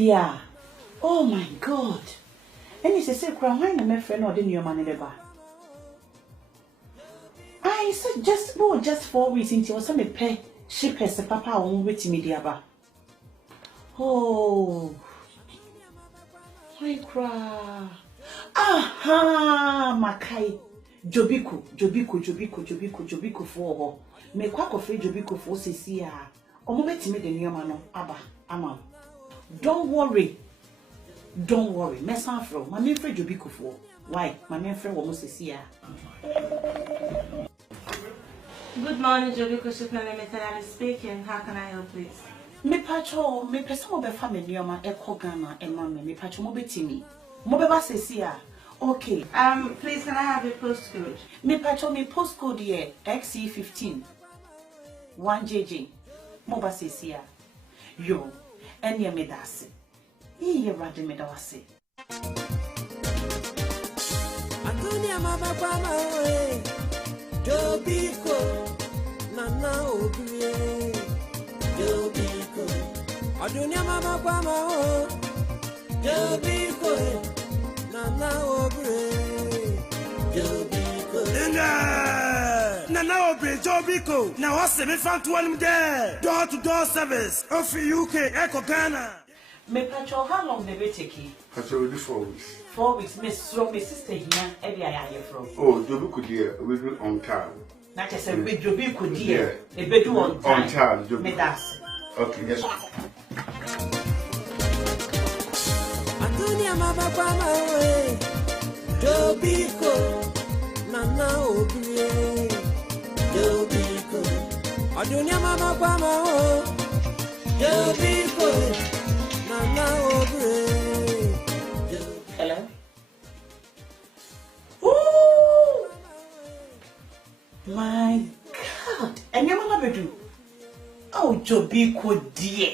yeah. Oh my God. And he said, "Why am my friend or didn't your man in the bar?" I said, just 4 weeks until some pay ship as a papa on with me, dear. Oh, I cry. Aha, Makai. Jobiku for me quack of Jobiku for Cecilia. Or moment me the new man, Abba, Ama. Don't worry. Mess off from my main friend Jobiku for. Why, my main friend almost Cecilia. Good morning, Jobiku Shipment Limited. I'm speaking. How can I help, please? Me pacho, me person of the family, my echo Ghana, and mamma, me pacho mobetimi. Mobeba Cecilia. Okay. Please, can I have your postcode? Me pacho me postcode here XC15 1JJ. Moba Cecilia. Yo, and ya medase. Ye radi medawase. Antonia mama kwama we. Jobiko nana obie. Jobiko. Antonia mama kwama o. Jobiko nana obie. Jobiko. Nana obie Jobiko. Now what's the found to one there? Door-to-door service. Of UK, Echo Ghana. Me pacho, how long they be taking? Pacho, will be 4 weeks. 4 weeks. Miss from my sister here. Every I hear from. Oh, Jobiku dear, we do on time. Not just a bit Jobiku dear. A bit on time. On time, Me das. Okay, yes. Antonia mama kwama we. Jobiko nana obie. Jobiko. Antonia mama kwama o. Jobiko nana obie. Hello? Ooh! My God! And your mama be do? Oh, Jobiku dear.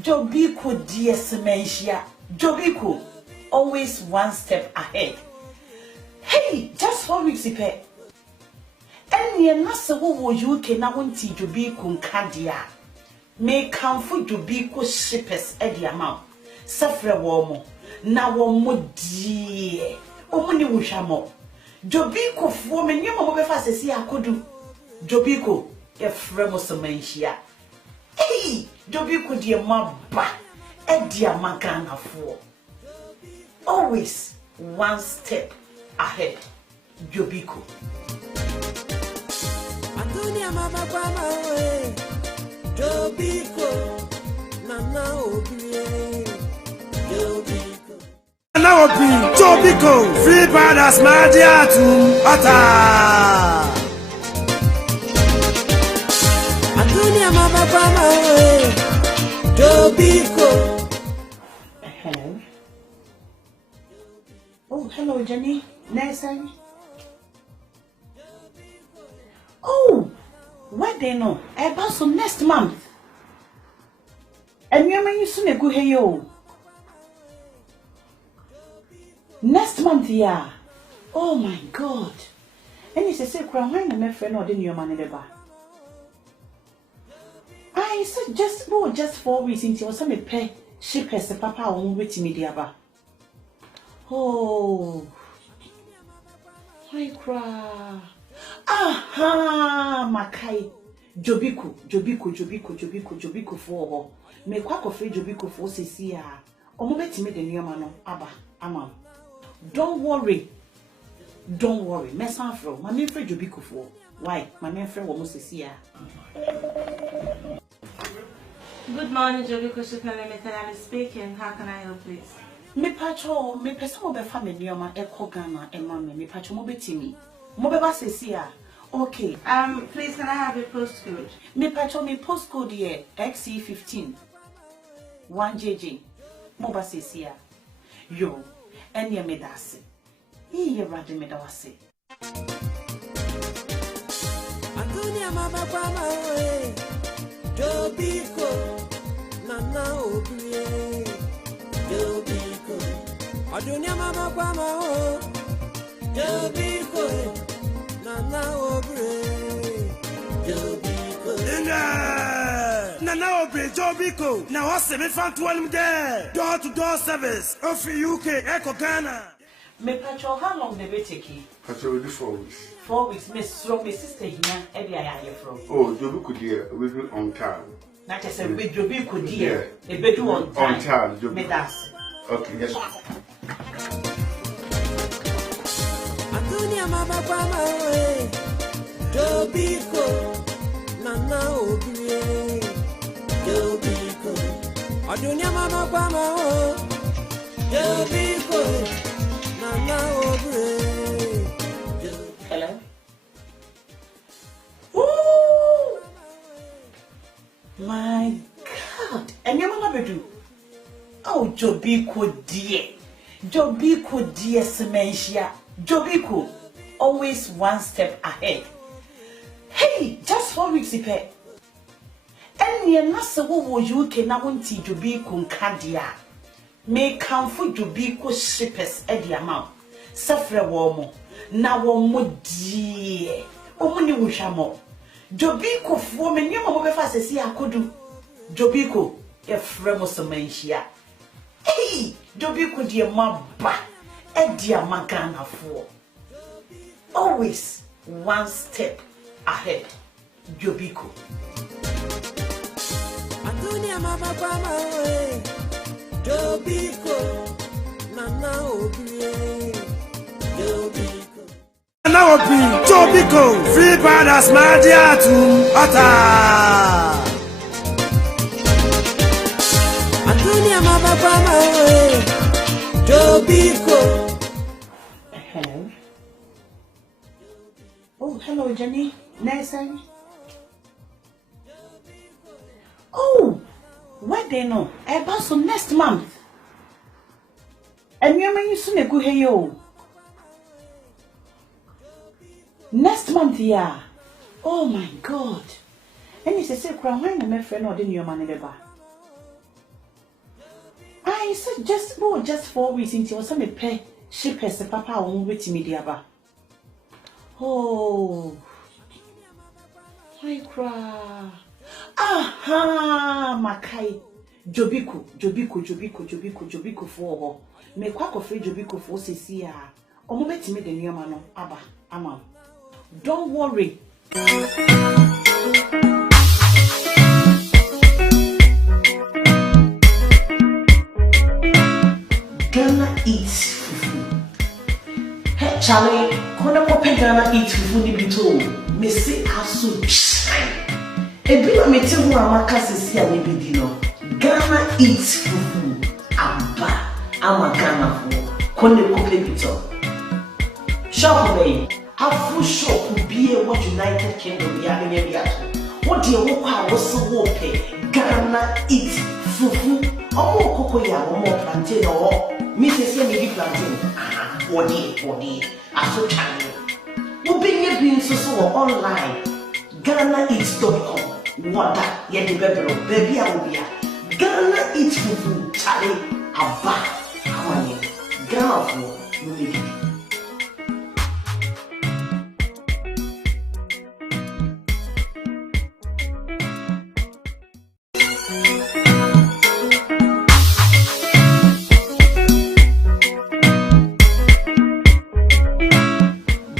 Jobiku dear Sementia. Jobiku, always one step ahead. Hey, just 4 weeks ipe. And ye nasa wo you can now want Jobiku Kadia. May come for Jobiku shippers at the amount. Suffer warm. Na wo modie o muni wuhwamo Jobiku fo me nyema mo be fa sesi akodu Jobiku e fremo somanhia eh Jobiku die maba e dia magana fo always one step ahead Jobiku Antonia mama kwama we Jobiku nana obie Jobiku Now be Jobiko, free brothers, my dear to Ata. Antonia mama kwama we Jobiko. Hello. Oh, hello Jenny. Nelson. Oh, what they know? I pass on next month. And you may soon go here yo. Next month, yeah. Oh my God. And he said, "Why am my friend or didn't your man in the bar?" I said, just 4 weeks until some pay ship as a papa on with me, dear. Oh, I cry. Aha, Makai. Jobiku for me quack of Jobiku for Cecilia. Or moment me the new man, Abba, Ama. Don't worry. Mess off from my main friend Jobiku for. Why, my main friend almost Cecilia. Good morning, Jobiku Shipment Limited. I'm speaking. How can I help, please? Me pacho, me person of the family, my echo Ghana, and mamma, me pacho mobetimi. Mobeba Cecilia. Okay. Please, can I have your postcode? Me pacho me postcode here XC15 1JJ. Moba Cecilia. Yo, and ya medase. Ye radi medawase. Antonia mama kwama we Jobiko nana obie. Jobiko. Antonia mama kwama o. Jobiko nana obie. Jobiko. Nana obe Jobiko. Now what's me found to him there? Door to door service. Of UK, Echo Ghana. Me patrol, how long the be taking? Patrol will do 4 weeks. 4 weeks. Miss from my sister here, every I hear from. Oh, Jobiko dear, we do on time. Not as a big Jobiko dear, a bed on time. Me that's Okay, yes. Adunia mababa we Jobiko nana obie Jobiko Adunia mababa we Jobiko nana obie. hello. Ooh, my God! And your mama do. Oh, Jobiko dear, Sementia. Jobiko, always one step ahead. Hey, just 4 weeks ipe. And ye nasa wo UK na wonti Jobiko nkadia. Me kamfo Jobiko shippers edi amount. Safre womo na womo die. Omo ni wuhwamo. Jobiko fo me nyoma mo befa sesi akodu. Jobiko e fremo Sementia. Hey, Jobiko die maba. Edia magana for always one step ahead. Jobiko. Adunia mababa we Jobiko nana obie Jobiko. Now be Jobiko. Free brothers, my dear to Ata. Adunia mababa we Jobiko. Hello. Oh, hello, Jenny. Nelson. Oh, what they know? I pass on next month. And you soon go here. Next month, yeah. Oh my God. And you say, "Why my friend or didn't your money the bar?" I said just 4 weeks into some pay ship as a papa won't wait me diaba. Oh, I cry. Aha, Makai. Jobiko for me quack of free Jobiko for Cecilia. Or moment me the new man, Abba, Ama. Don't worry. Ghana eats fufu. Hey Charlie, kona mope Ghana eats fufu ni bito. Me say aso shine. Ebi na meti hu amaka sisi a nebedi no. Ghana eats fufu. Aba ama Ghana fo. Kone kope bito. Shop way. Afu shop be what United Kingdom ya benye biato. What dey wo kwa wo so wo pe. Ghana eats fufu. Omo koko ya omo plantain o. Me say me di plantain. Body. Aso channel. Wo benye bi nso so online. GhanaEats.com. Wada ye de bebro. Baby a wo bia. Ghana eats fufu. Chale aba. Amanye. Ghana fo no be.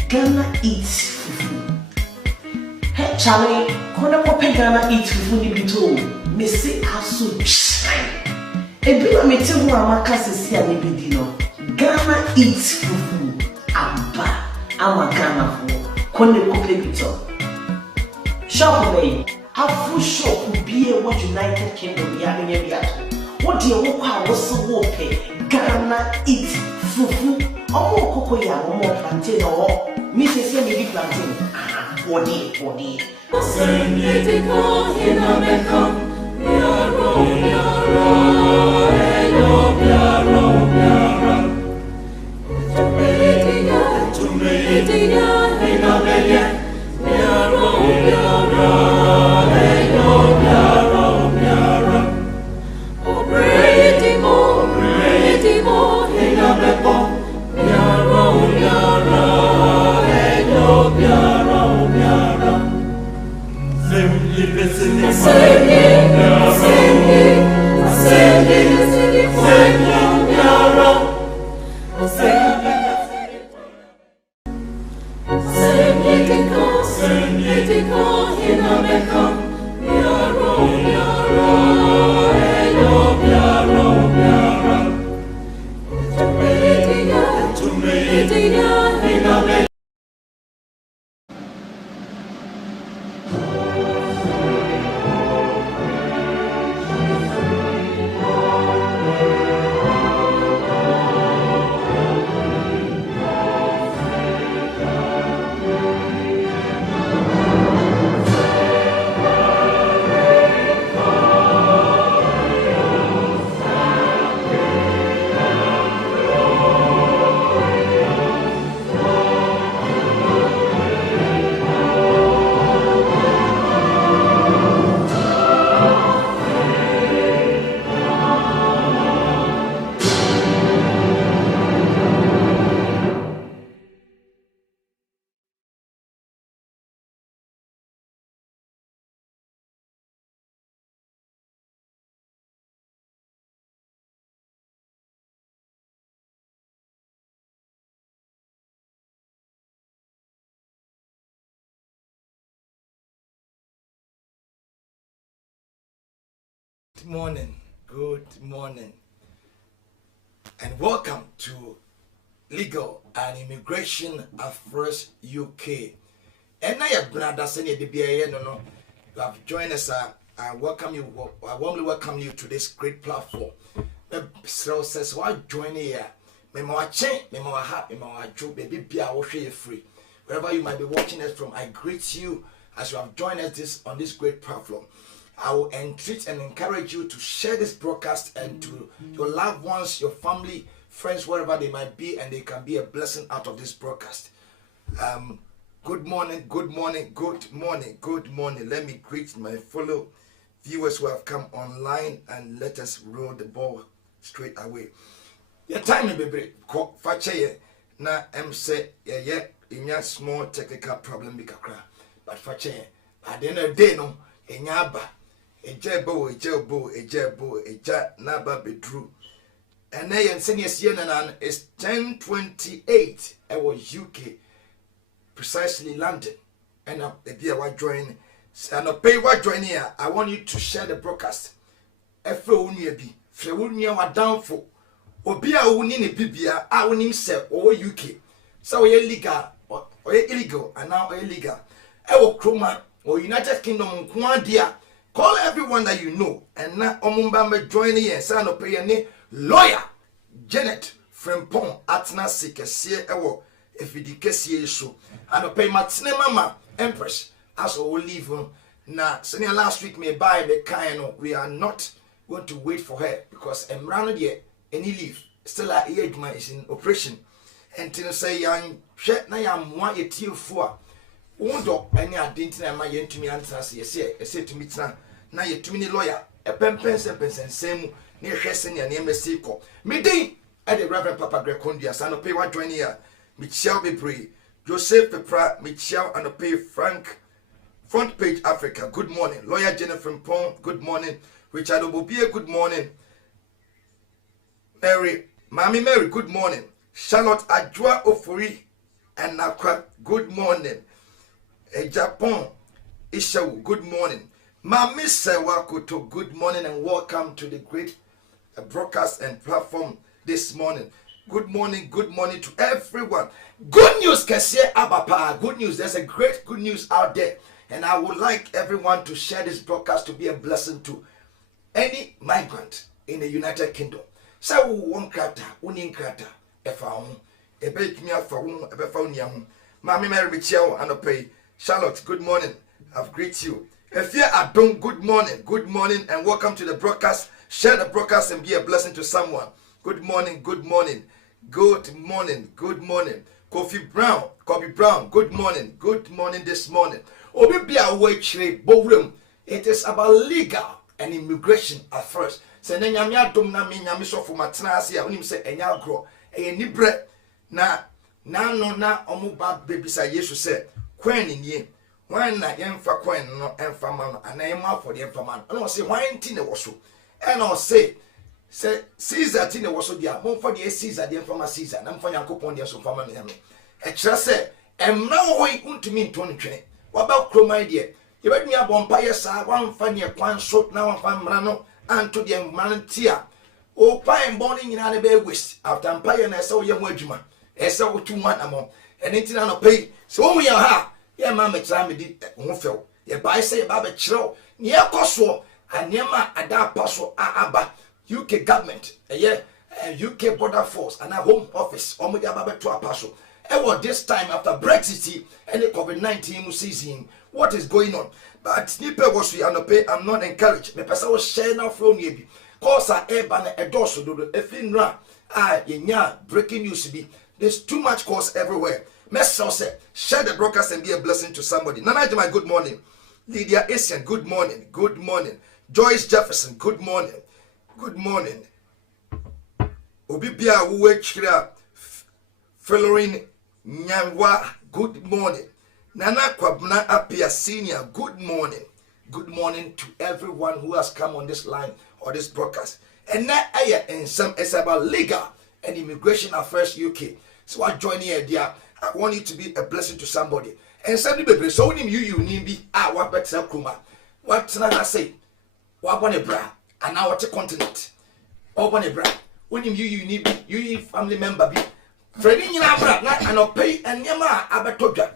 Ghana eats fufu. Hey Charlie, kona mope Ghana eats fufu ni bito. Me say aso shine. Ebi na meti hu amaka sisi a nebedi no. Ghana eats fufu. Aba ama Ghana fo. Kone kope bito. Shop way. Afu shop be what United Kingdom ya benye biato. What dey wo kwa wo so wo pe. Ghana eats fufu. Omo koko ya omo plantain o. Me say me di plantain. Body. Singing, Good morning, and welcome to Legal and Immigration Affairs UK. And I have brother Senior DBA, no, you have joined us. I warmly welcome you to this great platform. So says, why join here? Memo chain, memo hat, memo joke, baby, be our free. Wherever you might be watching us from, I greet you as you have joined us on this great platform. I will entreat and encourage you to share this broadcast and to your loved ones, your family, friends, wherever they might be, and they can be a blessing out of this broadcast. Good morning. Let me greet my fellow viewers who have come online, and let us roll the ball straight away. Your time, baby, fache na say yeah, small technical problem bikakra, but fache at the end of the day no enyaba ejebo eja naba bedru. And then senior CNN is 10:28. I was UK, precisely London, and the dear what join. And pay what join here. I want you to share the broadcast. Efro unyebi, frewunya wa downfall. Obi a wuni ne bibia a woni se o UK. So we legal or illegal, and now illegal. I will kroma or United Kingdom dia. Call everyone that you know, and now omumba join here. Say no pay any lawyer Janet Frempong atna sikesie ewo efidikesie so. And pay matne mama Empress as we leave na senior last week me buy the kind. We are not going to wait for her because emrano de any leave still a age is in operation. And to say young shet na ya mwa ye tiefo wondo any identity na ma ye ntumi answer say to meet na ye tumi ni lawyer e pempen same na hwese ne na emesi ko me din e the Reverend Papa Grekondia sano pay what join here Michelle Bebre Joseph Pepra Michelle and pay Frank Front Page Africa, good morning. Lawyer Jennifer Pong, good morning. Richard Obobie, good morning. Mami Mary, good morning. Charlotte Ajwa Ofori and Nakwa, good morning. Japan Ishawu, good morning. Mami Sewakoto, good morning and welcome to the great broadcast and platform this morning. Good morning to everyone. Good news, Kesie Abapa. Good news, there's a great good news out there. And I would like everyone to share this broadcast to be a blessing to any migrant in the United Kingdom. So one krata, unin krata, efaun, ebekimia faun, ebefauniam. Mami Mary Michelle and pay. Charlotte, good morning. I've greet you. Efia Adon, good morning, and welcome to the broadcast. Share the broadcast and be a blessing to someone. Good morning. Kobe Brown, good morning this morning. It is about legal and immigration at first. Say na nyame adom na me nyame sofo matena ase a onim se enya agro e ni bre na no na omo ba bebisa Yesu se kwan ni Why na yemfa coin no emfa ma no ana yema for the emfa ma no say why nti ne wo so and I say Caesar ti ne wo so dia mo for the Caesar the emfa ma Caesar na mfa Yakopon dia so mfa ma no yame e kire say emra wo ntumi nto ntwene wa ba kromai dia ye ba dumi abompa ye sa wan fa ne kwan so na wan fa mra no anto de mantia o pa embo ni nyina ne be waste after empire na say wo ye ho adwuma e say wo tu man amom ene ntina no pay so wo ye ha ye ma me try me di ho few ye buy say ye ba be kire ne ye koso anema ada paso aba UK government UK border force and a home office omo dia ba be to apaso e this time after Brexit and the COVID-19 season what is going on but nipa was we anope I'm not encouraged me person was share now from you bi cause a ban e doso do efinra yenya breaking news be there's too much cause everywhere. Message say share the broadcast and be a blessing to somebody. Nana Jama, good morning. Lydia Asian, good morning. Good morning. Joyce Jefferson, good morning. Good morning. Obibia Uwechira Felorin Nyangwa, good morning. Nana Kwabna Apia Senior, good morning. Good morning to everyone who has come on this line or this broadcast. And now and some is about legal and immigration affairs UK. So I join here, dear. I want you to be a blessing to somebody. And somebody baby, so when you need be what better kuma. What I say? What one a bra and now what a continent. Or one a bra. When you need be you family member be. Freddie in our bra and I'll pay and yama abatoja.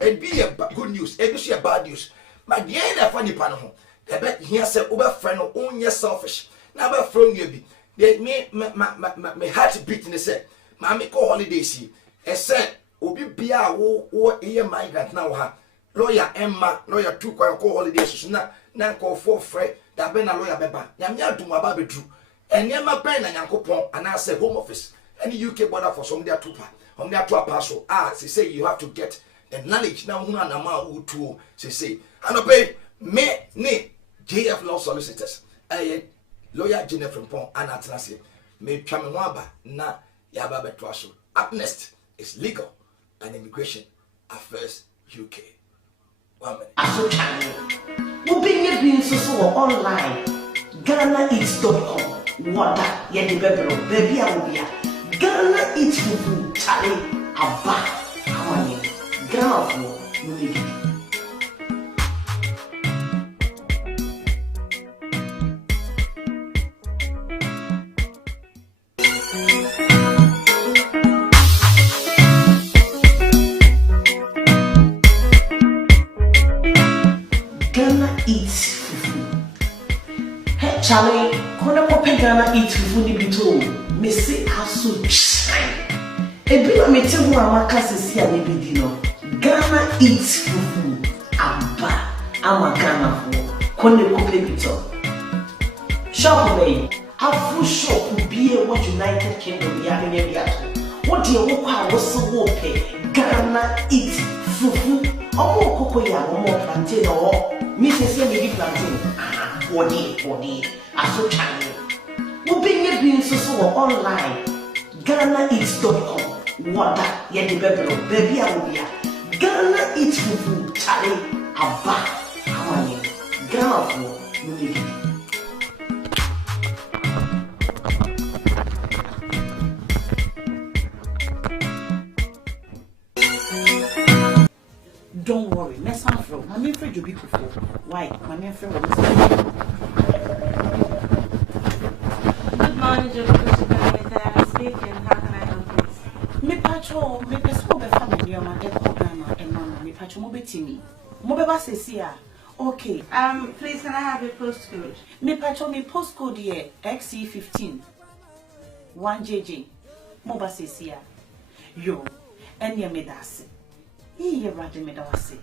And be a good news, and be a bad news. My dear, a funny panel. I bet here say over friend or own your selfish. Never from you be. They me my heart beating the say. Mammy call holiday see. I said, Obi Bia wo a migrant now ha. Lawyer Emma, lawyer 2 call holidays na call 4 Fred that been a lawyer beba. Yamia to my baby true. And Yama pen and Yankopon and I say home office. Any UK border for some there tupa. On their 2 parcel. She say you have to get the knowledge now who na ma who to say. And obey me ne JF law solicitors. Lawyer Jennifer Pon and Atlantic. Me Chamwaba na Yaba Betwaso. AMNESTY is legal and immigration affairs UK. 1 minute. Aso channel. Wo be nye bi nso online. GhanaEats.com. Wada ye de bebro baby a wo bia. Ghana Eats fufu chale aba. Awanye. Ghana fo no be. Ghana Eats fufu. Hey Charlie, kona mo pe Ghana Eats fufu ni bito. Me say aso chai. Ebi na me te ho amaka sesi a ne bidi no. Ghana Eats fufu aba ama Ghana fo. Kone ko pe bito. Shop me. Afu shop bi e what United Kingdom ya ne bi ato. What dey wo kwa wo so wo pe Ghana Eats fufu. Omo koko ya omo plantain o. Me say me plantain. Body. Aso channel. Wo be nye bi nso online. GhanaEats.com. Wada ye de bebro baby a wo bia. Ghana Eats fufu chale aba. Awanye. Ghana fo no be. Don't worry, mess on from. I'm afraid you'll be before. Why? I'm afraid of this. Good morning, Joby speaking. How can I help you? Me pacho, me peso be family o ma e programa e mama me pacho mo betimi. Mo be ba sesia. Okay. Please can I have your postcode? Me pacho me postcode here XC15 1JJ. Mo ba sesia. Yo, enye me dase. Iye rade me dawase.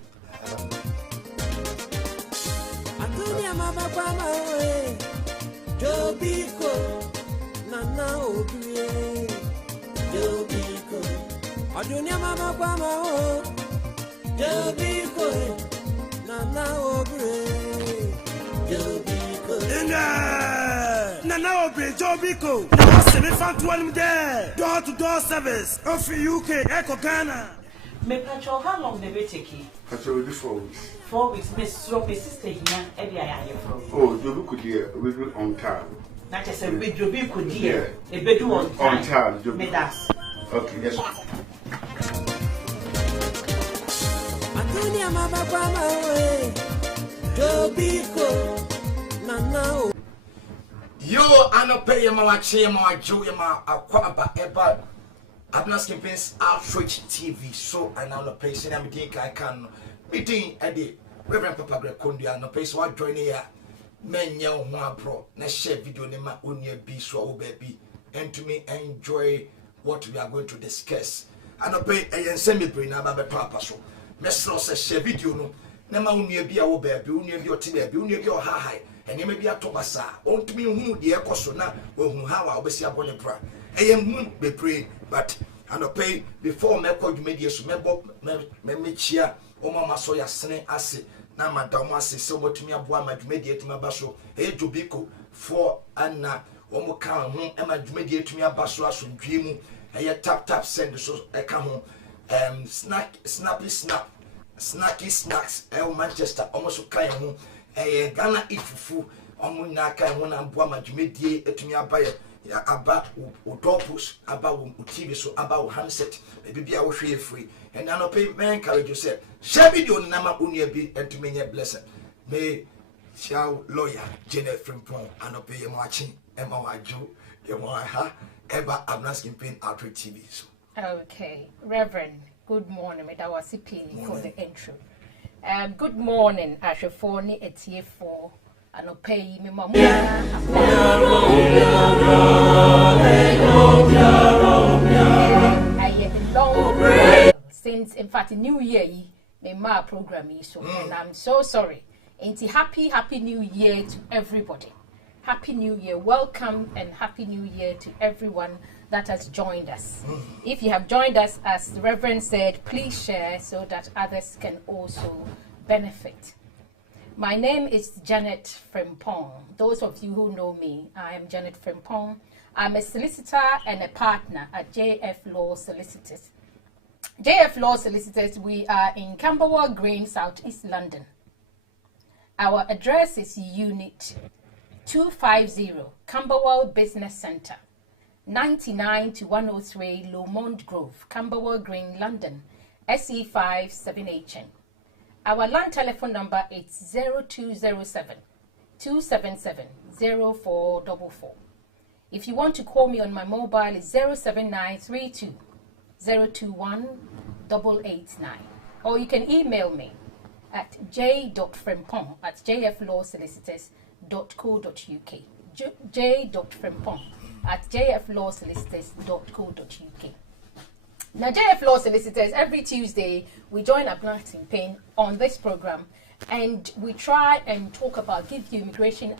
Adunia mama kwa mawe Jobiko Nana obie Jobiko Adunia mama kwa mawe Jobiko Nana obie Jobiko Nana obie Jobiko. Now semi fan to one there. Door to door service. Of UK Echo Ghana. Me patrol, how long they be taking? Patrol will be 4 weeks. 4 weeks. Miss Rob, my sister here, every I am from. Oh, Joby could hear, we do on time. That is a big Joby could hear. A bedroom on time. On time, Joby. Me that. Okay, yes. Antonia Mababama, Jobiko, Nana. Yo, I no pay my chair, my joy, my aquaba, eba. I'm not skipping Outreach TV, so I now no pay. Say I'm think I can meeting at the Reverend Papa Grecondi. I no pay. So I join here. Men young one pro. Na share video ne ma unya be so baby, and to me enjoy what we are going to discuss. I no pay. I send me bring na ba papa so. Mesro say share video no. Na ma unya be a baby, unya be oti baby, unya be o ha high. And you may be a tobasa. On to me who the echo or who how I will see upon the pra. I am be praying, but I no pay before me call you media so me chia o mama soya sene ase na madam ase so what me aboa ma media to my baso e jobiko for anna o mo kan ho e ma media to me abaso asodwe mu e tap send so e ka ho snappy snacks Manchester almost kan ho Ghana ifufu omu na aka ho na mboa madwumedie etumi abaye aba udopus aba TV so aba handset bibia wo hwe free and I no pay me encourage you say share video na ma unia bi etumi nye blessing me show lawyer Janet Frimpong I no pay mo achi ema waju ye mo ha eba AMNESTY campaign Outreach TV so okay Reverend good morning me that was CP for the intro. Good morning, Ashafoni Etiefo, and Opay Mimamo. Since, in fact, New Year, my program is so, and I'm so sorry. And happy New Year to everybody. Happy New Year, welcome, and Happy New Year to everyone that has joined us. If you have joined us, as the Reverend said, please share so that others can also benefit. My name is Janet Frimpong. Those of you who know me, I am Janet Frimpong. I'm a solicitor and a partner at JF Law Solicitors. JF Law Solicitors, we are in Camberwell Green, South East London. Our address is Unit 250, Camberwell Business Centre, 99 to 103 Lomond Grove, Camberwell Green, London, SE5 7HN. Our land telephone number is 0207 277 0444. If you want to call me on my mobile, it's 07932 021 889. Or you can email me at j.frimpong@jflawsolicitors.co.uk. j.frimpong@jflawsolicitors.co.uk. Now, JF Law Solicitors, every Tuesday, we join AMNESTY campaign on this program, and we try and talk about, give you immigration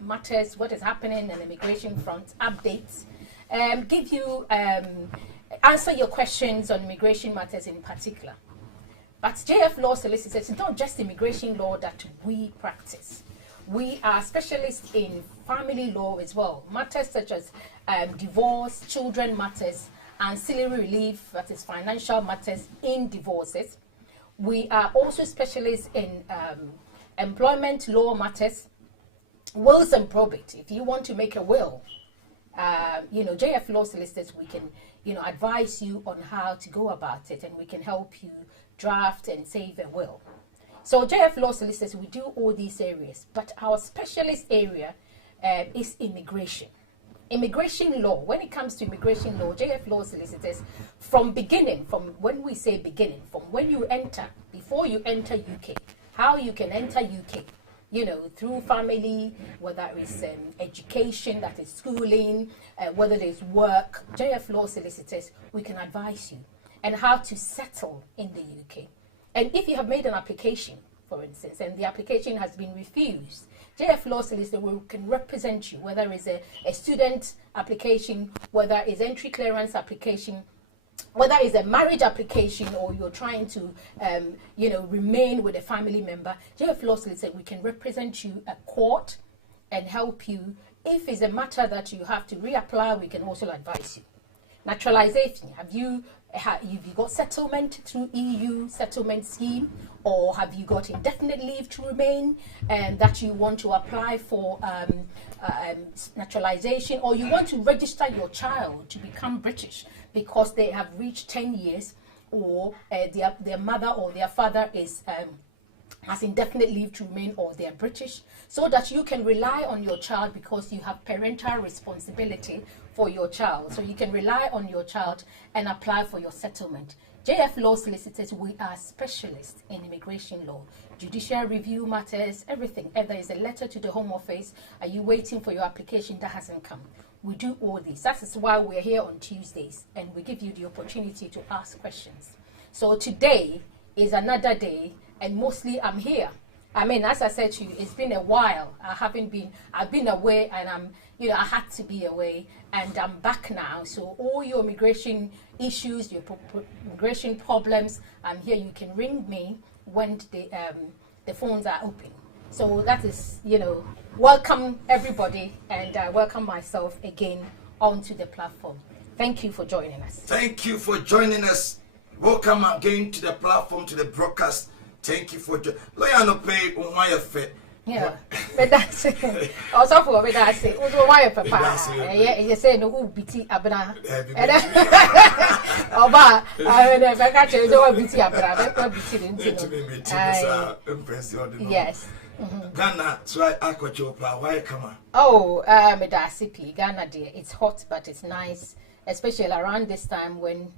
matters, what is happening on the immigration front, updates, give you, answer your questions on immigration matters in particular. But JF Law Solicitors, it's not just immigration law that we practice. We are specialists in family law as well, matters such as divorce, children matters, ancillary relief, that is financial matters in divorces. We are also specialists in employment law matters, wills and probate. If you want to make a will, JF Law Solicitors, we can, advise you on how to go about it, and we can help you draft and save a will. So JF Law Solicitors, we do all these areas, but our specialist area is immigration. Immigration law. When it comes to immigration law, JF Law Solicitors, from when we say beginning, from when you enter, before you enter UK, how you can enter UK, through family, whether it's education, that is schooling, whether there's work, JF Law Solicitors, we can advise you, and how to settle in the UK. And if you have made an application, for instance, and the application has been refused, JF Law Solicitor can represent you, whether it's a student application, whether it's entry clearance application, whether it's a marriage application, or you're trying to, remain with a family member. JF Law Solicitor, we can represent you at court and help you. If it's a matter that you have to reapply, we can also advise you. Naturalization, have you Have you got settlement through EU settlement scheme, or have you got indefinite leave to remain and that you want to apply for naturalization, or you want to register your child to become British because they have reached 10 years, or their mother or their father is has indefinite leave to remain, or they're British, so that you can rely on your child because you have parental responsibility for your child. So you can rely on your child and apply for your settlement. JF Law Solicitors, we are specialists in immigration law, judicial review matters, everything. Either is a letter to the Home Office, are you waiting for your application that hasn't come? We do all this. That is why we're here on Tuesdays, and we give you the opportunity to ask questions. So today is another day, and mostly I'm here. I mean, as I said to you, it's been a while. I've been away, and I had to be away, and I'm back now. So all your immigration issues, your immigration problems, I'm here. You can ring me when the phones are open. So that is, welcome everybody, and I welcome myself again onto the platform. Thank you for joining us. Thank you for joining us. Welcome again to the platform, to the broadcast. Thank you for joining. Lawyer no pay on my affair. Yeah, but that's it. Also for me, that's it. Also, why papa? Yeah, you say no who biti abna. Oba, I never catch you. So biti abna. Never biti. Yes. Ghana, so I got your power. Why come on? Oh, Medasipi, Ghana dear. It's hot, but it's nice, especially around this time when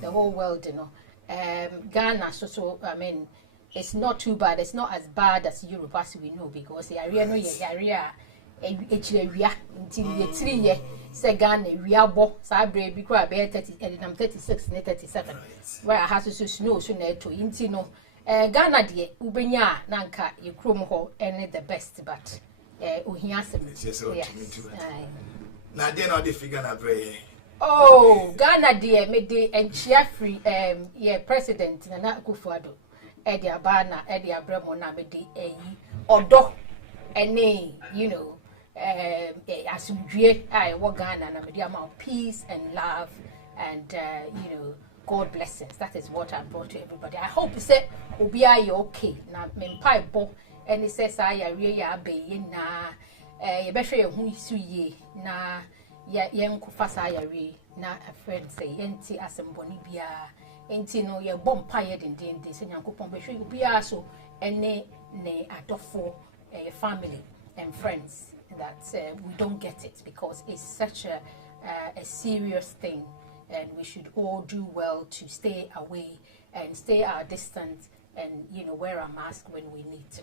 the whole world, Ghana, I mean, it's not too bad. It's not as bad as Europe, as we know, because the area, Ghana, we are both, Sabre, because I 36 and 37, where I have to snow soon to Intino. Ghana, dear, Ubenya, Nanka, you chrome ho, and the best, but now, then, all the figure na pray. Oh, Ghana dear, made the and Jeffrey, President Nana Kufuado, Eddie Abana, Eddie Abremona, made the Odo, and as we I walk Ghana, and the amount of peace and love, and God blessings. That is what I brought to everybody. I hope you said, Obia, you okay. Now, Mempai Bo, and it says, I really obey na. You better who is ye na young Kufasayari, na a friend say, Enti Assemboni Bia, Enti no your bomb pired in this, and Uncle Pompey will be also ne adofo family and friends that we don't get it because it's such a serious thing, and we should all do well to stay away and stay our distance and wear a mask when we need to.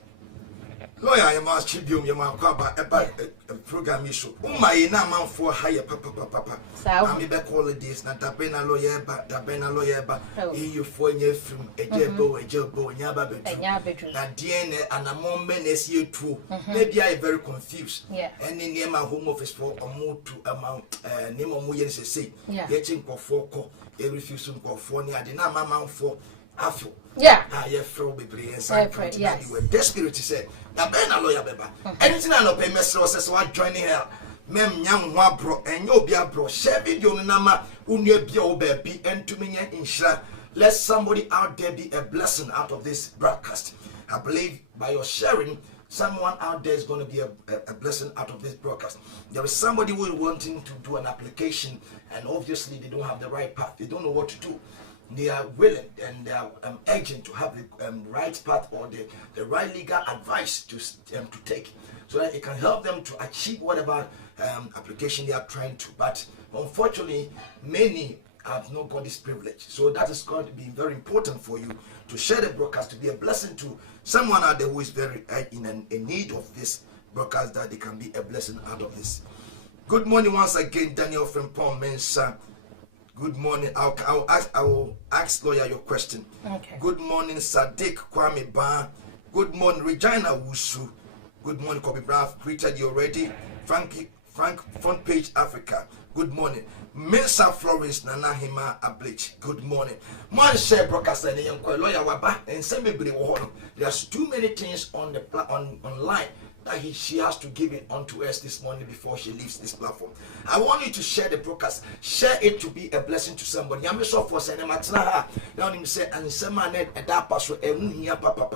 Lawyer, you must tribune your man about a program issue. My man for higher papa. I'm a back holidays, not a bena lawyer, but a bena lawyer, but you 4 years from a jabo, and Yaba, not DNA, and a moment as you too. Maybe I very confused. And in my home office for a move to amount, name of Moyens say, getting for 4 call, a refusal for 4 near the number for Afro. Yeah, I have thrown the brains. Yes, when desperate said, now Ben a lawyer, Beba. Anything I know, pay Messrs. What joining her, Mem young Wabro, and you'll be a bro, share video nama, unya bio baby, and to me in Shra. Let somebody out there be a blessing out of this broadcast. I believe by your sharing, someone out there is going to be a blessing out of this broadcast. There is somebody who is wanting to do an application, and obviously they don't have the right path, they don't know what to do. They are willing and they are urgent to have the right path or the right legal advice to take, so that it can help them to achieve whatever application they are trying to. But unfortunately, many have not got this privilege. So that is going to be very important for you to share the broadcast, to be a blessing to someone out there who is very in need of this broadcast, that they can be a blessing out of this. Good morning once again, Daniel from Paul Mensa. Good morning. I will ask lawyer your question. Okay. Good morning, Sadiq Kwame Ban. Good morning, Regina Wusu. Good morning, Kobe Brown. Greeted you already. Frank, Front Page Africa. Good morning. Mensa Florence Nana Hima Ablich. Good morning. Man share broadcast and lawyer Waba and send me. There's too many things on the online that she has to give it onto us this morning before she leaves this platform. I want you to share the broadcast. Share it to be a blessing to somebody. I'm so for saying, "Matna." Now him say, "And some man at that pass so emunia papa."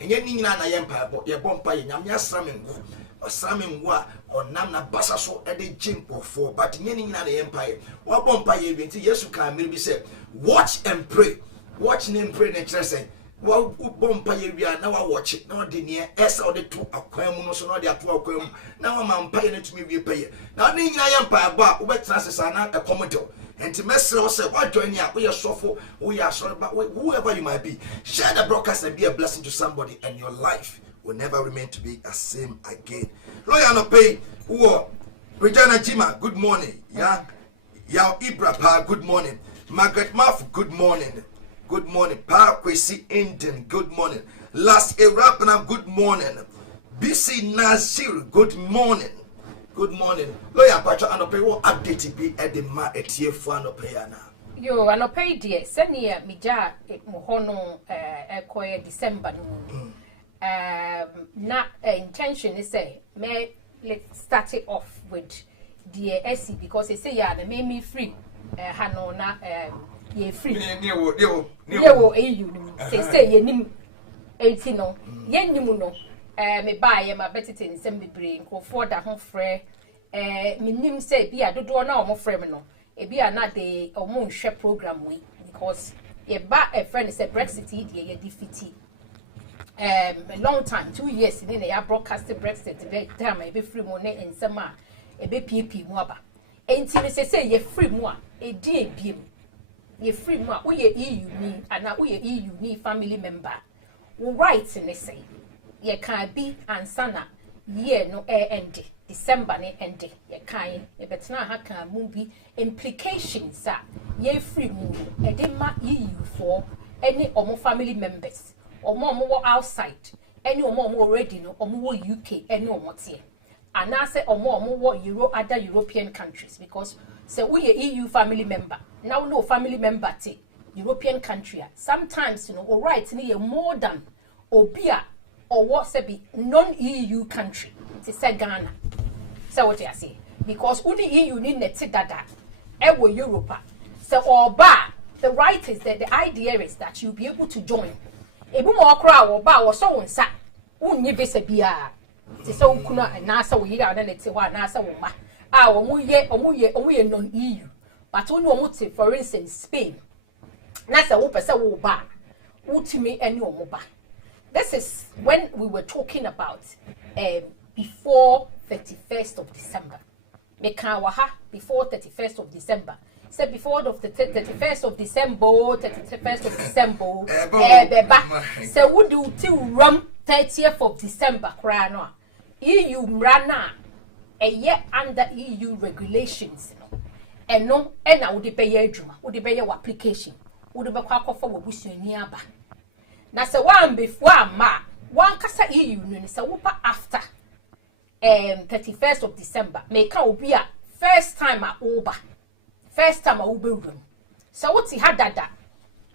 And yet nina na yempa, but ye bompa ye nyamya sramingu. Sramingu or namna basa so at the gym for. But ye nina na yempa. What bompa ye binti Yesu can maybe say, watch and pray. Watch and pray and say. Well, bompa ye we are now watch it. Now the near S or the two aquamu, so now they are two aquamu. Now I'm paying it to me, we pay. Now, I am by bar, who transits are not a commodore. And to mess us, what join ya? We are so for, we are sorry, but whoever you might be, share the broadcast and be a blessing to somebody, and your life will never remain to be the same again. Lawyer no pay, who Regina Jima, good morning. Yeah, Yao Ibra Pa, good morning. Margaret Muff, good morning. Good morning. Pa Kwesi Indian, good morning. Last Arabna, good morning. BC Nasir, good morning. Good morning. Lawyer Pacha Anope, what update be at the ma at year for Anopeyana? Yo, Anope, dear, send ye Mija Mohono, December. Na intention is say, let's start it off with the SC because they say, yeah, they made me free. Hanona, ye free. Yo, you say, ye nim 18 no, yen no, me buy my better in some brain, go for the home frere. Me nim say, be a do no more frame e be not the moon share program week because a friend is a Brexit, ye defeat. A long time, 2 years, then they are broadcasting Brexit, the time I be free money in summer, a be PP mwaba. Ain't you say ye free moi, a dear beam. Ye free moi, we EU me, and now we EU me family member. We write in the say, ye can be and sana, ye no air end, December ne end, ye kind, ye bet now ha can movie implications, sir. Ye free move, a dema EU for any or more family members, or more outside, any or more already no, or more UK, any or more here. And I say or more other European countries because so we a EU family member now no family member to European country sometimes you know all right near more than obia or what say be non-EU country to say Ghana so what I say because only EU need net dada ever Europa so or ba the right is that the idea is that you'll be able to join ebu mo crowd or ba or so unsa unni visa bia so kuna na sa we yira na nete wa na sa wo ma omu ye non EU but onu omu te for instance Spain na sa wo pese wo ba utimi eni omu ba. This is when we were talking about before 31st of December me kan wa ha before 31st of December say before the 31st of December 31st of December beba say wo do ti ram 30th of December kra no EU mrana a year under EU regulations and no and I would pay your juma would pay your application would be quack for what we nearby. Now so one before ma one casa EU so after 31st of December make will be a first time at Uber room. So what he had that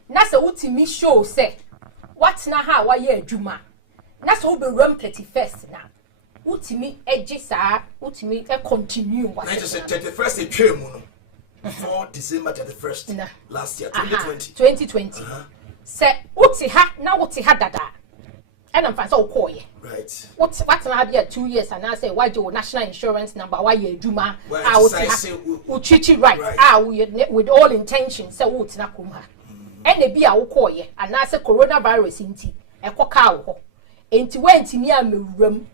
na so what me show say what na how why year juma na so be room 31st now utimi ejisa utimi continue what I just said 31st a trade mono before December 31st last year 2020 say uti ha na uti ha dada and I'm fast so call ye right what na be 2 years and I say why your national insurance number why ye juma uchichi right with all intention say uti na kum ha and e bia wo call ye and I say coronavirus inti e koka wo ho enti wenti mi amewuram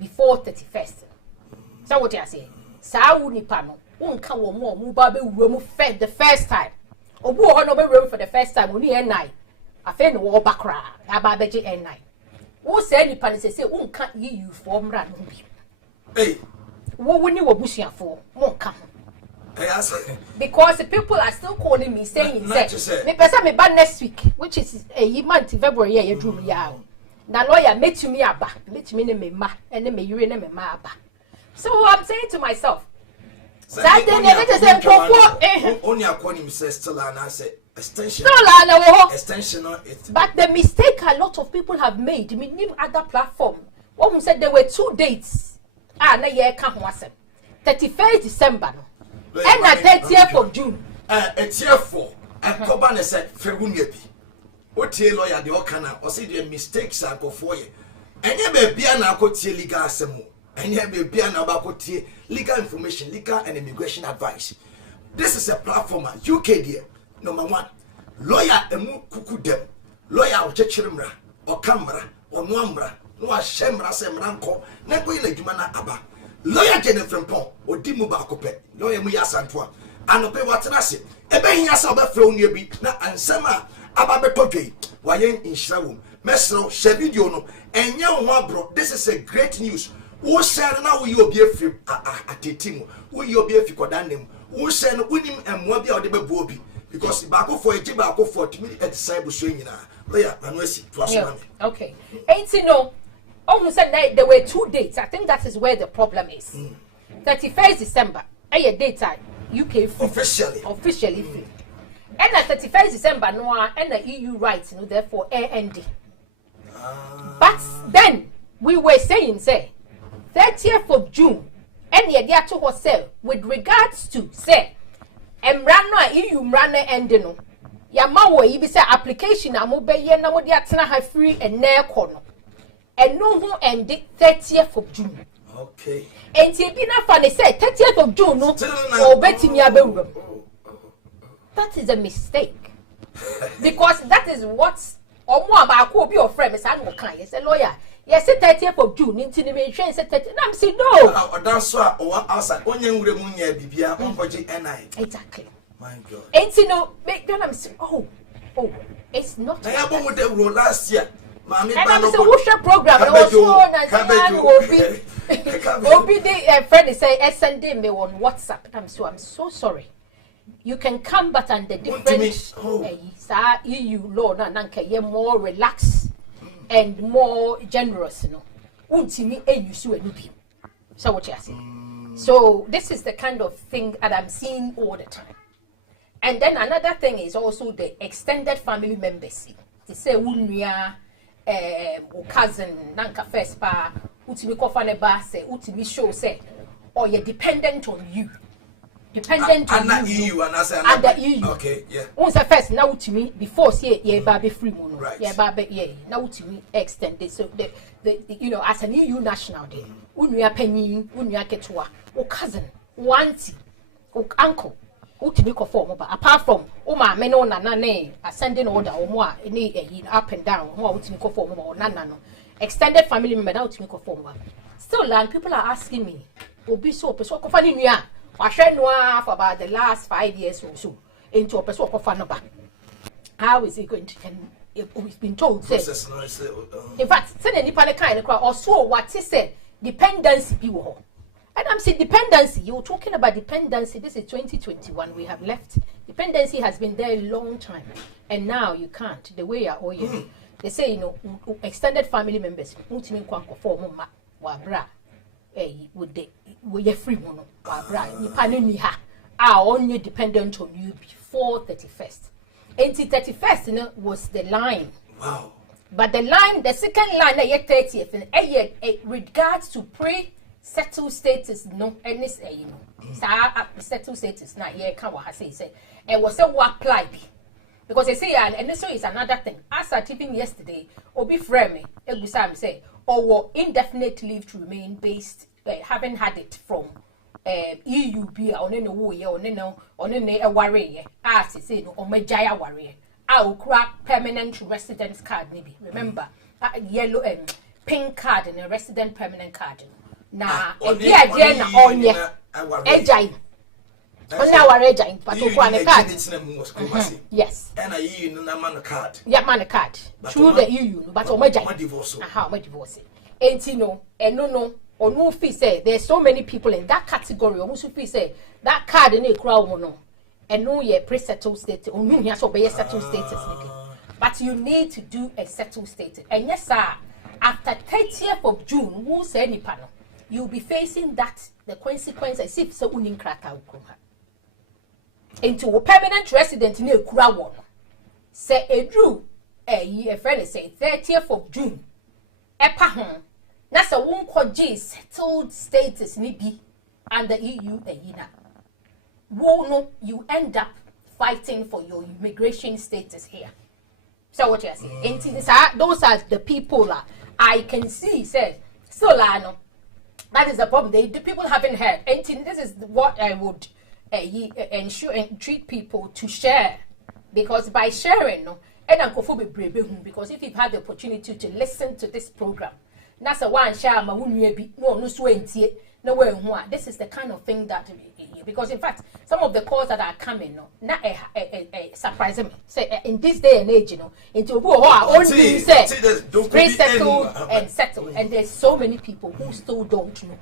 before 31st. So what you say? Sa wu nipa no, unka wo mo mu ba be wuram the first time. Obu ho no be wuram for the first time oni en9. Afa no wo bakra, aba beje en9. Wo say nipa ne say unka EU for mra no bi. Hey, wo woni wo busuafo, mo nka ho. Hey, because the people are still calling me saying say me pesa me ba next week which is a month February ya drum ya. Na lawyer met me aba, met me ne me ma, and me yure ne me ma aba. So I'm saying to myself, that then let us say only according to still and I say extension. Extension on it. But the mistake a lot of people have made, me name other platform, What we said there were 2 dates. Na ye ka ho asem. 31st December no. And 30th of June. It's here for Koba ne say Fewunya bi. Otie lawyer de okana o say the mistakes are go for ye. Enye be bia na akotie legal asem. Enye be bia na ba akotie legal information, legal and immigration advice. This is a platform UK there. Number 1. Lawyer emu kuku dem. Lawyer o chechirimra, o kamra, o nwamra, no ashemra semra nko. Na ko ile dwuma na aba. Lawyer Jennifer Pon, o di mu ba akopɛ. Lawyer mu yasantoa. Anope watena se. Ebe hiya sa ba frɛ onua bi na ansema aba betodwe. Wayen inhyira wo. Mesro share video no. Enye wo abro. This is a great news. Wo share na wo yi obi afiri atetimu. Wo yi obi afi kodanem. Wo share no unim emwa bi a ode bebu obi. Because baako for eji baako for timi edisciple so nyina. Lawyer anwesi to aso mame. Okay. 18 no. Almost said there were 2 dates. I think that is where the problem is. 31st December, a date UK free. Officially free. And at 31st December, no, and the EU rights, no, therefore, AND. But then we were saying, say, 30th of June, and the idea to herself with regards to say, Emrano EU mrane endino. Yamawo, you be say application, amobe ye na mo dia tena ha free and near corner. And no who ended 30th of June. Okay. And Tibina Fanny said 30th of June, no, or betting your That is a mistake. Because that is what's or more about could be your friend, Miss Anne Kind. Yes, a lawyer. Yes, 30th of June, intimidation, said 30th. I'm saying no. That's why or outside only Remunia Bibia on budget NI. Exactly. My God. And you know, make them say, oh, it's not. I have with the rule last year. And I'm a worship program. I was Obi the friend say send me on WhatsApp. I'm so sorry. You can come but under different EU law na you're more relaxed and more generous, you know. Untimi you so what you say. So this is the kind of thing that I'm seeing all the time. And then another thing is also the extended family members. They say unya cousin nanka first pa utimi kofane ba say utimi show say or you're dependent on you on EU and as and the EU. Okay, yeah. Once first now utimi before say ye ba be free mono. Right. Yeah ba be yeah now utimi extended so the you know as an EU national day unua panyin unua ketewa o cousin o auntie o uncle utimi ko form ba apart from o ma me no nana ne ascending order o mo a any up and down mo utimi ko form ba o nana no extended family member na utimi ko form ba still land people are asking me obi so person ko fa ni nua wa hwe no for about the last 5 years or so into a person ko fa no ba how is it going to we've been told say in fact say nipa ne kind kra or so what he said dependency bi wo. And I'm saying dependency, you're talking about dependency. This is 2021. We have left. Dependency has been there a long time. And now you can't. The way you're they say, you know, extended family members, with the free mono, are only dependent on you before 31st. Until 31st, you know, was the line. Wow. But the line, the second line, 30th, and regards to settled status no any say you know settled status na here can what say and was say what apply because they say and so is another thing as I even yesterday obi frame me egusam say or indefinite leave to remain based having had it from EU be on no wo ye on no e worry as say no omagaya worry okra permanent residence card maybe remember yellow pink card and a resident permanent card. Na dia na onye ejai ona ware ejai pato kwa ne card yes and EU na man card yeah man card through the EU but o majai aha o divorce enti no eno no onu fi say there's so many people in that category o musu fi say that card na ekura wo no eno ye pre-settled status onu hia so be settled status but you need to do a settled status and yes sir after 30th of June who say ni pa no you'll be facing the consequences if so unin krata ukuma into a permanent resident in a kura one say a drew a friend say 30th of June epa hon That's a one kwaji settled status maybe under EU no, you end up fighting for your immigration status here. So what you saying? Those are the people I can see said Solano. That is the problem. The people haven't heard. And this is what I would ensure and treat people to share, because by sharing, because if you've had the opportunity to listen to this program, that's a one share this is the kind of thing that, because in fact some of the calls that are coming surprising me. Say in this day and age, into only say pre-settled and settled, and there's so many people who still don't know.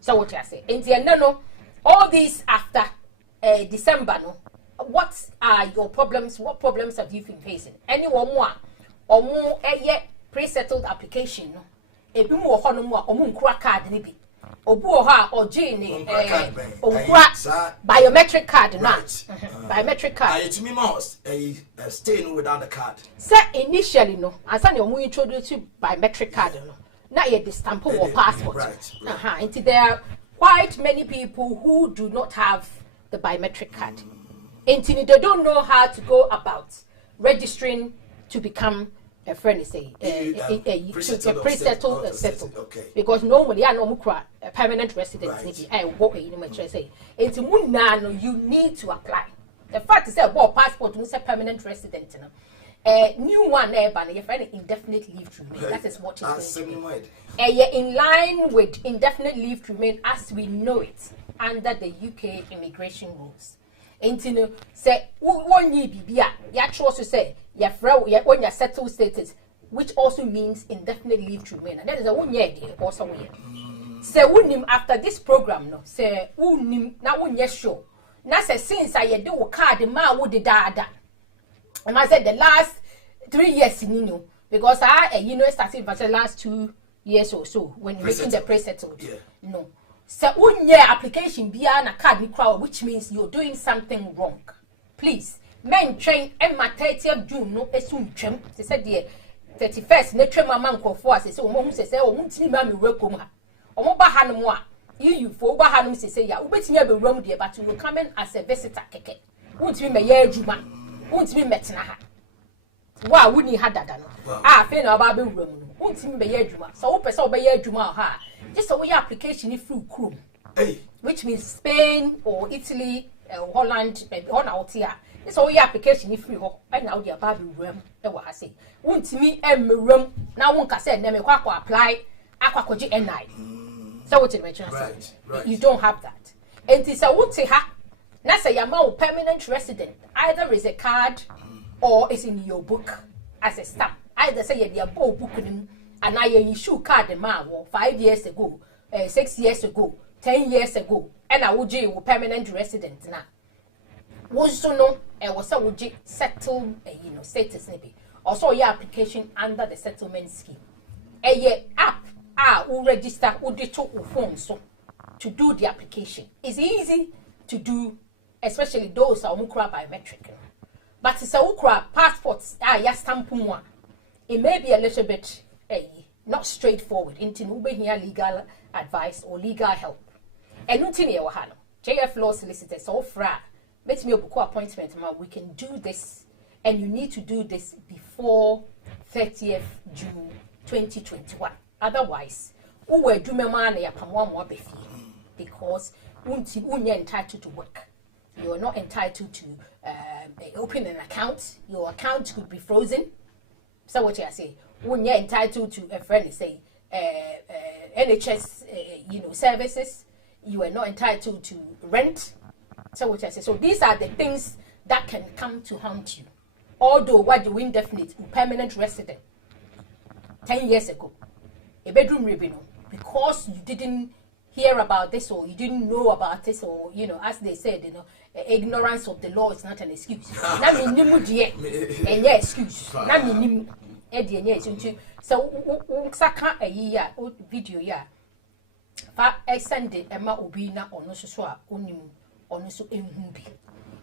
So what I say, in the all these after December, what are your problems? What problems have you been facing? Anyone more or more pre-settled application? A bit more card maybe. Obuoha or Jane biometric card now. Biometric card. It's me most staying without the card. Sir, initially no, as I know introduce you biometric card no. Now you the stamp or passport. Right. And there are quite many people who do not have the biometric card. Until they don't know how to go about registering to become a friend, say pre-settled settled. Okay. Because normally I know a permanent resident. I walk in my say. It's you need to apply. The fact is that passport is a permanent resident. New one there, but you find indefinite leave to remain. That is what is going to be. In line with indefinite leave to remain as we know it under the UK immigration rules. Into say one year bibia ya also say ya when your settled status, which also means indefinite leave to remain, and that is a 1 year also 1 year. Say unim after this program no say unim na unye sure na say since I do card ma wo de dada, and I said the last 3 years because I started for the last 2 years or so when making the pre-settled. No. So unye application biya na card ni crowd, which means you're doing something wrong. Please, men train Emma 30th June no esun twem. They said the 31st ne twem amanko for say omo hu say o muntimi ma me welcome ha. Omo ba hanom a you for ba hanom say ya ubetimi abewram de, but you will come in as a visitor keke. Untimi me ya adwuma. Untimi metena ha. Wa wuni ha dada no. Fe na ba bewram no. Untimi be ya adwuma. So wo pese oba ya adwuma ha. Just a way application through Chrome, which means Spain or Italy, Holland, maybe on out here. It's all your application if you and now the Baby room. I say, won't me room now one can say, name apply aquacoji and night. So what you mention, you don't have that. And it's a would say ha. That's a Yamao permanent resident. Either is a card or is in your book as a stamp. Either say you're both booking. And I issue card the man 5 years ago, 6 years ago, 10 years ago, and I would you permanent resident now. Was so no, was a would settled status maybe. Also your application under the settlement scheme. A year app who register who they took phone so to do the application. It's easy to do, especially those are ukra biometric. But it's a ukra passports ya stamp one. It may be a little bit not straightforward into here legal advice or legal help. And nothing wahano. JF law solicitors so fra. Let me book appointment we can do this, and you need to do this before 30th June 2021. Otherwise, uwe dume man ya pamwa mwa befi, because unye entitled to work. You are not entitled to open an account. Your account could be frozen. So what you say? When you're entitled to a friend, say NHS, services, you are not entitled to rent. So what I say? So these are the things that can come to haunt you. Although what you indefinite permanent resident 10 years ago, a bedroom revenue, because you didn't hear about this or you didn't know about this, or as they said, ignorance of the law is not an excuse. Na minimu die, and yeah, excuse. Na minimu. So saka a year video ya fa Sunday Emma Obina or no so unim or no so emhubi.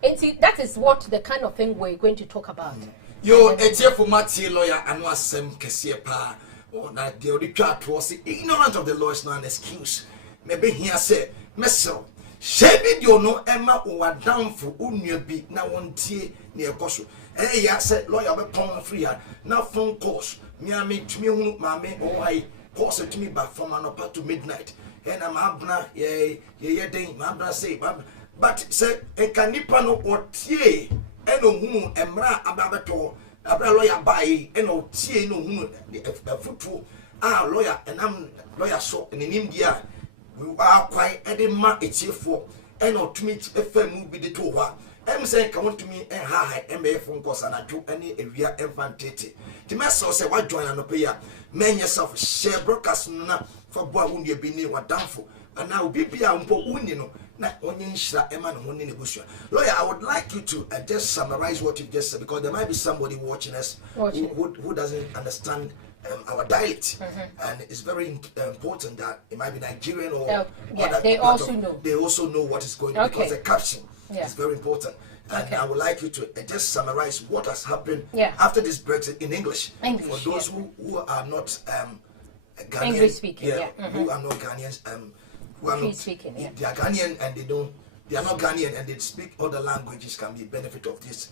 And see, that is what the kind of thing we're going to talk about. Yo, etie for Mati lawyer and was sem kesie pa or not the chat was ignorant of the law is not an excuse. Maybe he has said, Messel, share video no Emma or down for unya be now one tea near Kosho. Eh, ya said lawyer be pound free now phone calls. Me I make to me mammy or I pause it to me back from an apart to midnight. And I'm abna ye ding mabna say but say a canipano or tea and no moon emra ababato abra lawyer buy and no tea no moon a footful lawyer and I'm lawyer so in India we are quite edema a cheerful and not to meet a firm be the two. I'm saying come to me and high MA phone calls and I do any area infantate. The message say what join and pay men yourself share broadcast for boy won't you be near what downful and now be umpo unino not onion shra eman one in the bush. Lawyer, I would like you to just summarize what you've just said because there might be somebody watching us who doesn't understand our dialect, and it's very important that it might be Nigerian or they also know. They also know what is going on because the caption is very important. And I would like you to just summarize what has happened after this Brexit in English for those who are not Ghanaian, English speaking, who are not Ghanaians, who are not speaking, they are Ghanaian and they are not Ghanaian and they speak other languages can be benefit of this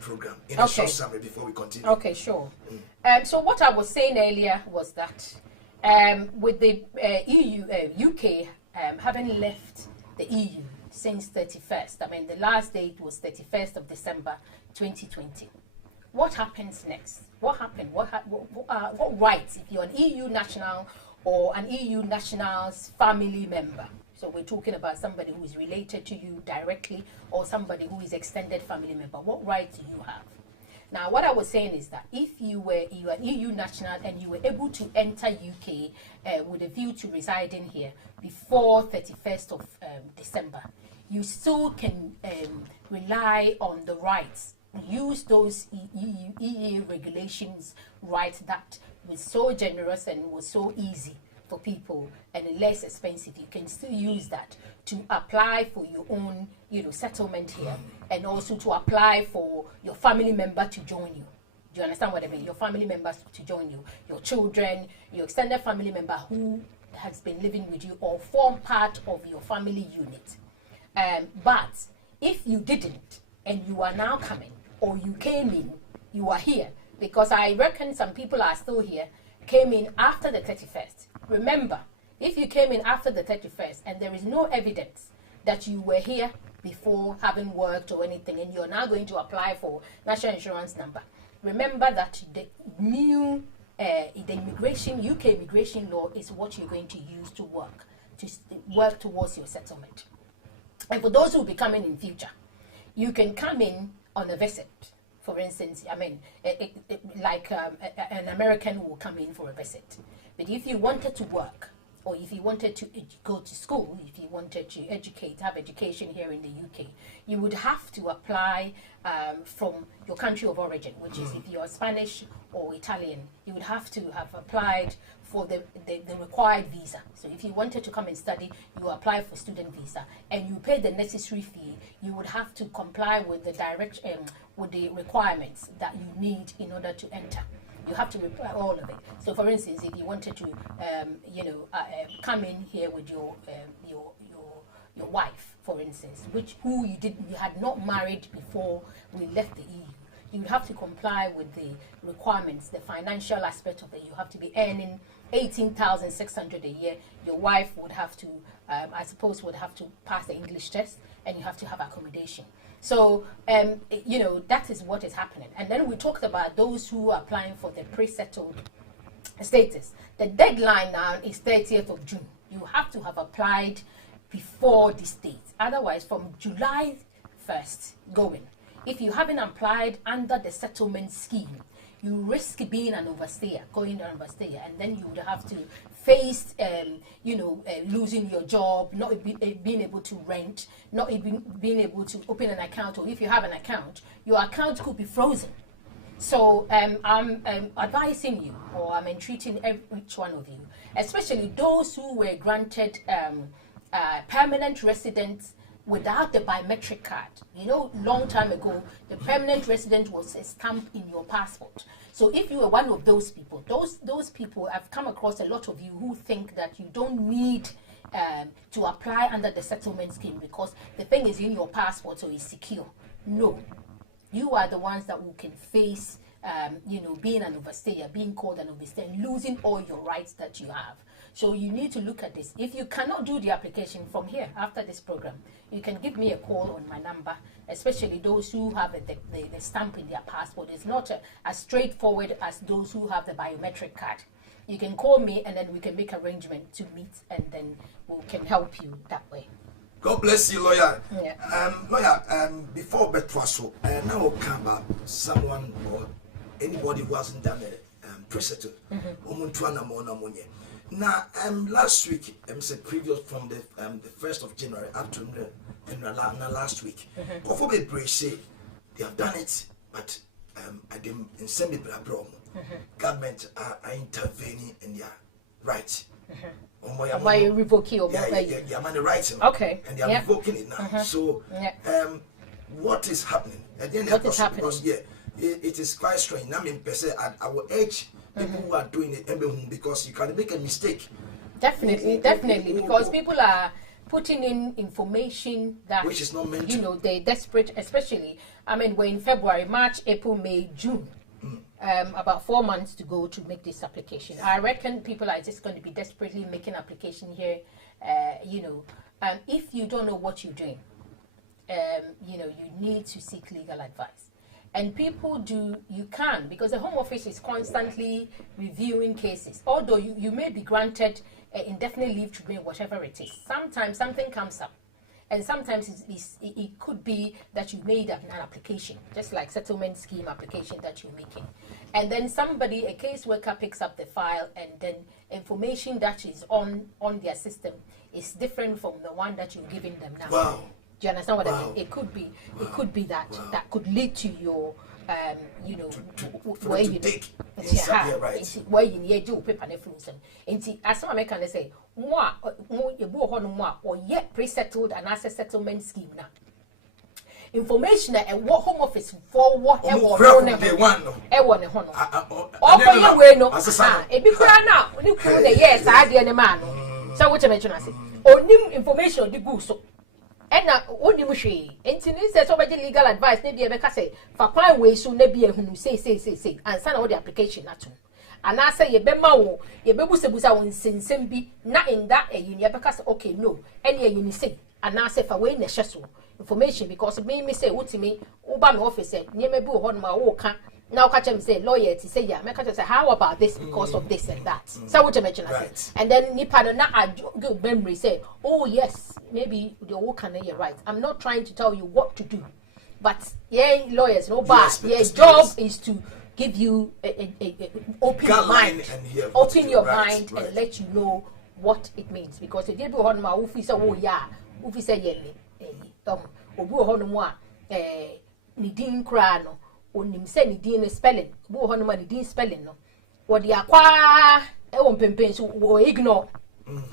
program. In a short summary before we continue. Okay, sure. So what I was saying earlier was that with the UK having left the EU since 31st, I mean the last date was 31st of December 2020. What happens next? What happened? What rights, if you're an EU national or an EU national's family member? So we're talking about somebody who is related to you directly or somebody who is extended family member. What rights do you have? Now, what I was saying is that if you are an EU national and you were able to enter UK with a view to residing here before 31st of December, you still can rely on the rights, use those EU regulations rights that was so generous and was so easy for people and less expensive. You can still use that to apply for your own, settlement here, and also to apply for your family member to join you. Do you understand what I mean? Your family members to join you, your children, your extended family member who has been living with you or form part of your family unit. But if you didn't and you are now coming, or you came in, you are here, because I reckon some people are still here, came in after the 31st. Remember, if you came in after the 31st and there is no evidence that you were here before having worked or anything, and you're now going to apply for national insurance number, remember that the new the UK immigration law is what you're going to use to work towards your settlement. And for those who will be coming in future, you can come in on a visit. For instance, I mean, an American will come in for a visit. But if you wanted to work, or if you wanted to go to school, if you wanted to have education here in the UK, you would have to apply from your country of origin, which is if you're Spanish or Italian, you would have to have applied for the required visa. So if you wanted to come and study, you apply for student visa and you pay the necessary fee. You would have to comply with the requirements that you need in order to enter. You have to reply all of it. So, for instance, if you wanted to, come in here with your wife, for instance, who you had not married before we left the EU, you would have to comply with the requirements, the financial aspect of it. You have to be earning 18,600 a year. Your wife would have to, would have to pass the English test, and you have to have accommodation. So, that is what is happening. And then we talked about those who are applying for the pre-settled status. The deadline now is 30th of June. You have to have applied before this date. Otherwise, from July 1st going, if you haven't applied under the settlement scheme, you risk being an overstayer, going an overstayer, and then you would have to face, losing your job, not being able to rent, not even being able to open an account, or if you have an account, your account could be frozen. So I'm advising you, or I'm entreating each one of you, especially those who were granted permanent residence without the biometric card. Long time ago, the permanent resident was a stamp in your passport. So if you are one of those people, those people, I've come across a lot of you who think that you don't need to apply under the settlement scheme because the thing is in your passport, so it's secure. No, you are the ones that who can face, being an overstayer, being called an overstayer, and losing all your rights that you have. So you need to look at this. If you cannot do the application from here after this program, you can give me a call on my number, especially those who have the stamp in their passport. It's not as straightforward as those who have the biometric card. You can call me and then we can make arrangement to meet and then we can help you that way. God bless you, lawyer. Yeah. Lawyer, before Betwaso, now we'll come about someone or anybody who hasn't done a pre-settle. Now, last week, previous from the 1st of January up to last week, before they say they have done it, but I didn't send it abroad. Government are intervening in their rights. By revoking or yeah, man, the rights. Okay. And they are revoking it now. So, what is happening? What is happening? Because, it is quite strange. I mean, per se, at our age, people who are doing it because you can make a mistake. Definitely, because people are putting in information that which is not meant to. They're desperate, especially. I mean, we're in February, March, April, May, June. About 4 months to go to make this application. I reckon people are just going to be desperately making application here. If you don't know what you're doing, you need to seek legal advice. And people you can, because the Home Office is constantly reviewing cases. Although you may be granted indefinite leave to remain, whatever it is. Sometimes something comes up. And sometimes it could be that you made an application, just like settlement scheme application that you're making. And then a caseworker picks up the file and then information that is on their system is different from the one that you're giving them now. Wow. Do you understand what I mean? It could be that could lead to your where you take where you need to paper and everything. As some American say, more you go on or yet pre-settled and as a settlement scheme now. Information and what Home Office for what one no. So what I say? Onim information the good so. And now, what do you say? And since there's already legal advice, maybe I say, for quite way soon, maybe who say, and send all the application at home. And I say, you be mau, you be busa on sin be not in that a union because okay, no, any you say, and I say for way necessary information because me say what to me, Obama office said, near me boo on my walk. Now catch him say lawyer to say yeah, make say how about this because of this and that. So what you mention and then Nipa na good memory say, oh yes, maybe the work can you're right. I'm not trying to tell you what to do, but lawyers no bad. Job is to give you a open your mind, and let you know what it means because if you go on my office oh yeah, office say obu ho no a ni din kra no onim se ni din spelling bu ho no ma ni din spelling no wo de akwa e wo mpempen so wo ignore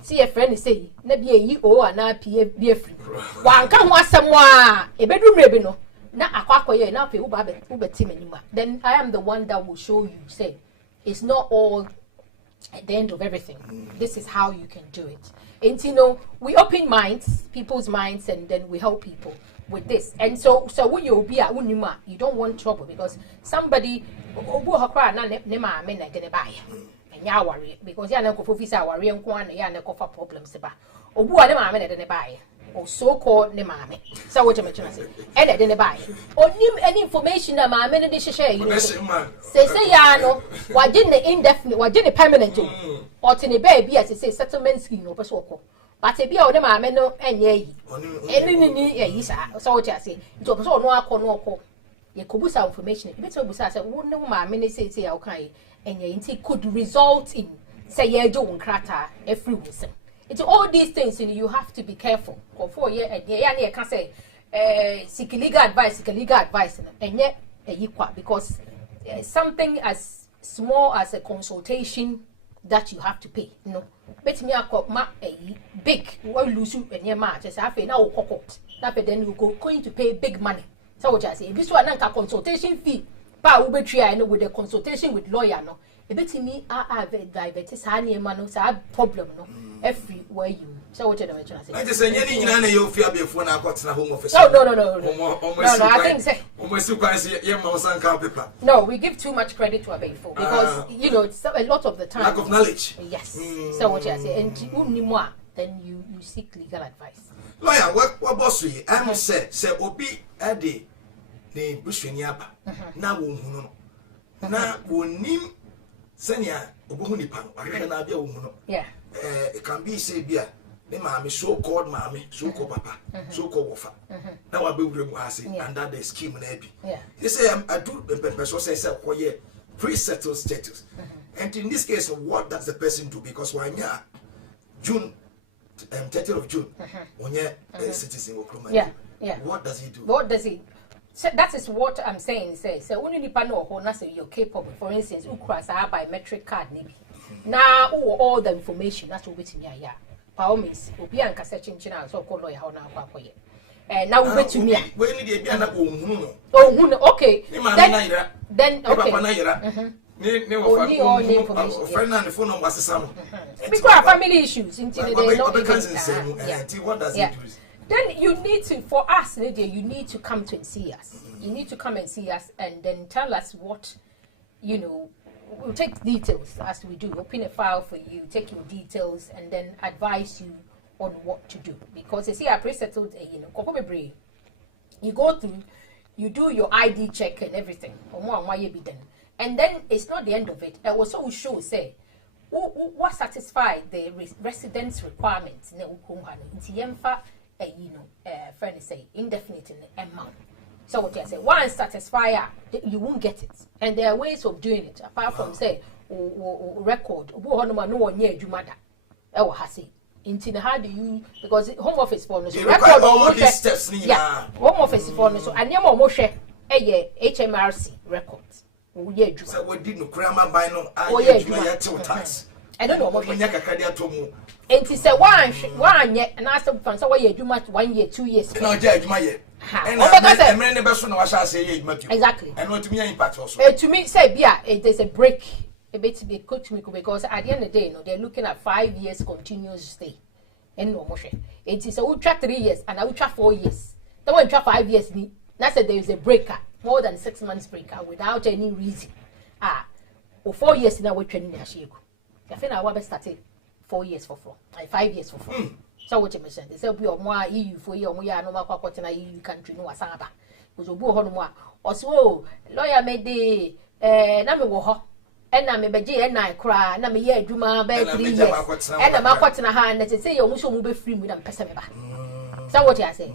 see a friend say na bi yi o ana pie bi afri wa nka ho asem a e bedu mrebe no na akwa ye na pe wo ba tim anima then I am the one that will show you say it's not all at the end of everything. This is how you can do it. And we open people's minds, and then we help people with this. And so when you be at Unima, you don't want trouble because somebody and ya worry because ya na ko fofisa worry nko an ya na ko fa problems ba. Obu a ne ma me na de ne buy. Or so called ne maame. So what you say? And then buy. Onim any information na maame no de share you. Say ya no, waje ne indefinite, waje ne permanent o. Or to ne baby as say settlement scheme no person ko. But e bia o de maame no enye yi. Eni ni yi sa. So what you say? It person no akọ. Ye kobusa information. E beto busa say wo ne maame ne say ya o kan enye nti could result in say ye jo nkrata every person. It's all these things, you have to be careful. For you can say, seek legal advice, and yet equal because something as small as a consultation that you have to pay. Bet me a big what lose you and your match. I feel now cocked. Then you going to pay big money. So what I say, this one a consultation fee. pa wo betria no with the consultation with lawyer no e betimi divertis ha ne ma no sa problem no every where you so what you know say I just say any nyina na you fear before na akotena home office. No, I think say almost quite yeah ma sanka paper. No, we give too much credit to Abefo because you know it's a lot of the time lack of knowledge. Yes. So what you say and unimwa then you seek legal advice. Lawyer, what boss we am say obi ade ne bushwani aba na wo hu no na wonim senia obohu nipa no ahwe na bia wo hu no. Yeah. It can be say bia me mama so called papa so called wofa na wa be wure mu ase under the scheme na bi. Yeah. You say I do person say koye pre-settled status. And in this case what does the person do because when June 30th of June when you're a citizen of Kroma. Yeah. What does he do? What does he? So that is what I'm saying. Say only the panel or na say you're capable. For instance, ukras a biometric card maybe. Now all the information that's what we yeah. By all means, obi anka searching china so call lawyer how na akwaye. Now we bet to me. We need to be an okay. Then okay. Only information. Friend and the phone number system. Because family issues in what does he do? Then you need to, for us, Lydia, you need to come to and see us. You need to come and see us and then tell us what, you know, we'll take details as we do. Open a file for you, take your details, and then advise you on what to do. Because you see, I pre-settled, you know, you go through, you do your ID check and everything. And then it's not the end of it. I also show, say, what satisfy the residence requirements. Friend say indefinite amount. So what you say, once satisfy, you won't get it. And there are ways of doing it apart from say record. How do you because home office for no so record all these steps home office for no so and HMRC records. So we did no crama by no tax. I don't know what you and he said one yet and I said so why you much 1 year 2 years no judge my year and the best one was say exactly and what to me impact also to me say yeah there's a break a bit to be cooked to me because at the end of the day they're looking at 5 years continuous stay and no motion it is a ultra 3 years and I ultra 4 years the one ultra 5 years that's said there is a breaker more than 6 months breaker without any reason or 4 years now we're training I think I want to start 4 years for 4 like 5 years for 4 so what you mentioned they say be or more EU for you no matter na EU country no asaba because obu ho no mo also lawyer made the na me wo ho na me beje e na kra na me ye adwuma ba 3 years e na makotena ha na say you so mu be free mu na mpese me ba so what you say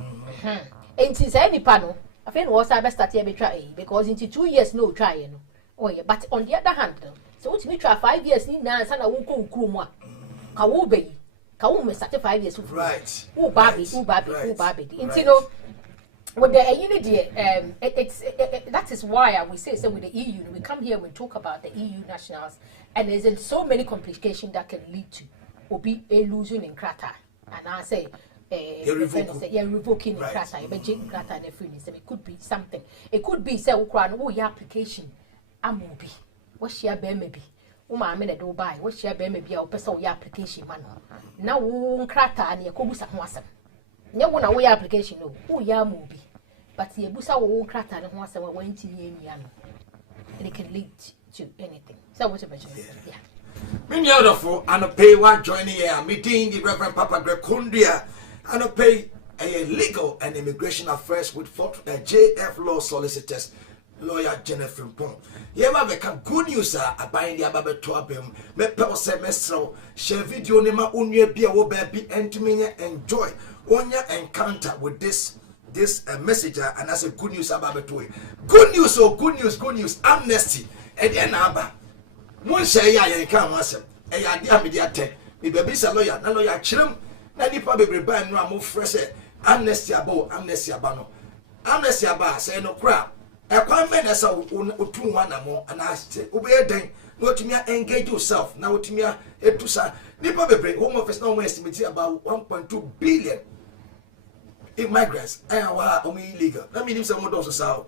enti say nipa no I think was I best start here be try because into 2 years no try no oh yeah but on the other hand so what me try 5 years ni na sana wo ko ukuru mu a ka wo be ka wo me start 5 years right who baby you know with the unity that is why we say so with the EU we come here we talk about the EU nationals and there's so many complications that can lead to obi losing in krata and I say revoking krata krata and everything so it could be something it could be say your application amobi what share be maybe uma me na do buy what share be maybe o pesa your application man na wo krata na yakobusa ho asem nye wo na wo your application no wo ya amobi but ye busa wo krata na ho asem wa ntimi enua no and it can lead to anything so what you mention yeah me nyodofo anopay wa joining here meeting the Reverend Papa Grekundia anopay a legal and immigration affairs with JF Law Solicitors lawyer Jennifer Pong. You have a good news about the Ababe to Abem. Me pe semester share video nema unye bia wo baby and to me enjoy on your encounter with this messenger and that's a good news about it. Good news good news amnesty and the number. One say ya can wasem. E ya dia media te. Me baby say lawyer na lawyer chirem na nipa bebre ban no am fresh amnesty abano. Amnesty aba say no crap. A kwame na sa otu wana mo and ask obey den no to me engage yourself now to me etusa nipa bebre home office now we estimate about 1.2 billion immigrants and wa illegal that means some of those so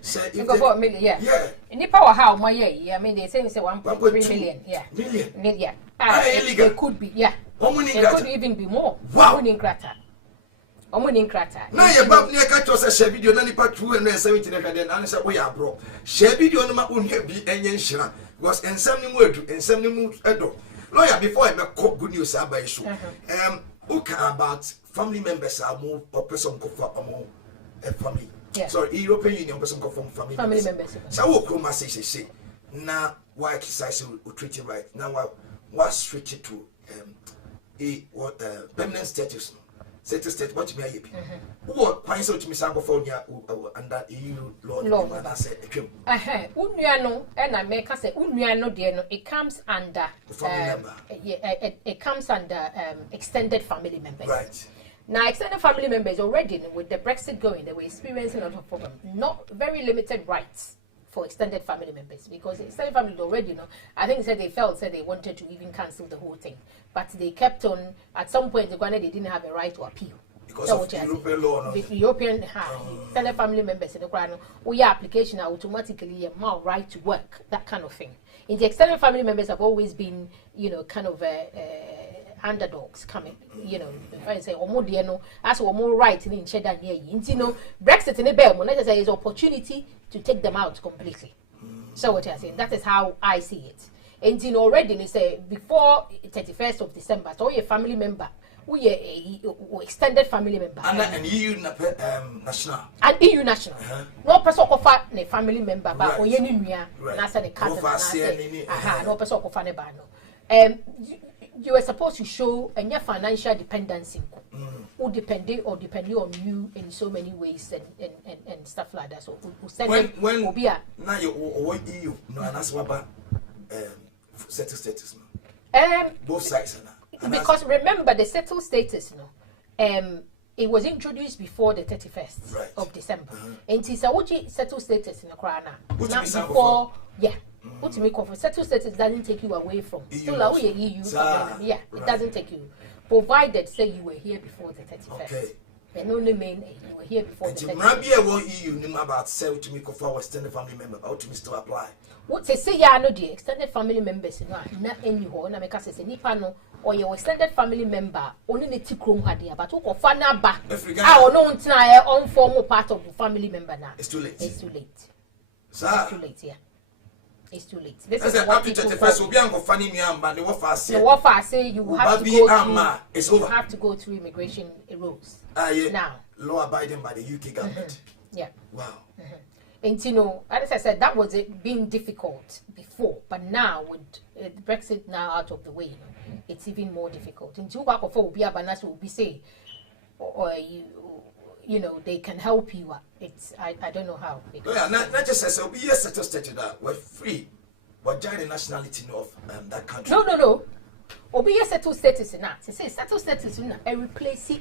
Say You if go they- for a million, yeah. Yeah. Nipa wa how my yeah. I mean they say 1.3 million, yeah. Million. Yeah. Illegal. It could be, yeah. Omuni It grata. could even be more. Wow. Omuni grata. Na ye bab ne ka to say share video na nipa 270 na ka den na say we abro. Share video no ma unhia bi enye nhira because ensem ni mu edu, ensem ni mu edo. Lawyer before I make good news about issue. Okay about family members are more or person go for a family. Yeah. Sorry, European Union person go from family members. So we chroma say now why exercise we treat it right. Now what switch it to permanent status. Status state what me ayebi. Who point so to me sango for under EU law that say etwem. Unua no and I make say unua no de no it comes under it comes under extended family members. Right. Now, extended family members already, with the Brexit going, they were experiencing a lot of problems. Not very limited rights for extended family members because extended family already, I think said they wanted to even cancel the whole thing, but they kept on. At some point, they didn't have a right to appeal because of the European law. The European extended family members in the Quran, your application are automatically a more right to work, that kind of thing. In the extended family members have always been, kind of underdogs coming, if I say as more right in cheddar here. Brexit in the bell, say is opportunity to take them out completely. So what you're saying, that is how I see it. And already they say before 31st of December, so your family member, we are extended family member. And an EU national. An EU national. No person offer a family member, but or any that's the cousin. No person offer a ban. You are supposed to show your financial dependency. Who depending on you in so many ways and stuff like that. So when will be now you EU no and that's what settled status both sides because remember the settled status it was introduced before the 31st of December. And it's a settled status in the Krana. Not before, yeah. What to make of settled status doesn't take you away from still EU. Yeah, it doesn't take you. Provided say you were here before the 31st. Okay. And only mean you were here before the 31st. EU knew about sell to me for extended family member. How to me still apply? What say yeah no the extended family members not any ho na make say nipa no or your extended family member only the tikrom had there but who fa na ba no ntina on form part of the family member now. It's too late. It's too late. Sir. It's too late, yeah. It's too late. This is what people will be and go funny me and the warfare say. The warfare say you have to go through. You have to go through immigration rules. Now, law abiding by the UK government. Yeah. Wow. And as I said, that was it being difficult before, but now with Brexit now out of the way, it's even more difficult. And will be say, or they can help you. It's I don't know how. Not just as we are settled status that we're free, but join the nationality of that country. No. Obi a settled status na. Say settled status na a replace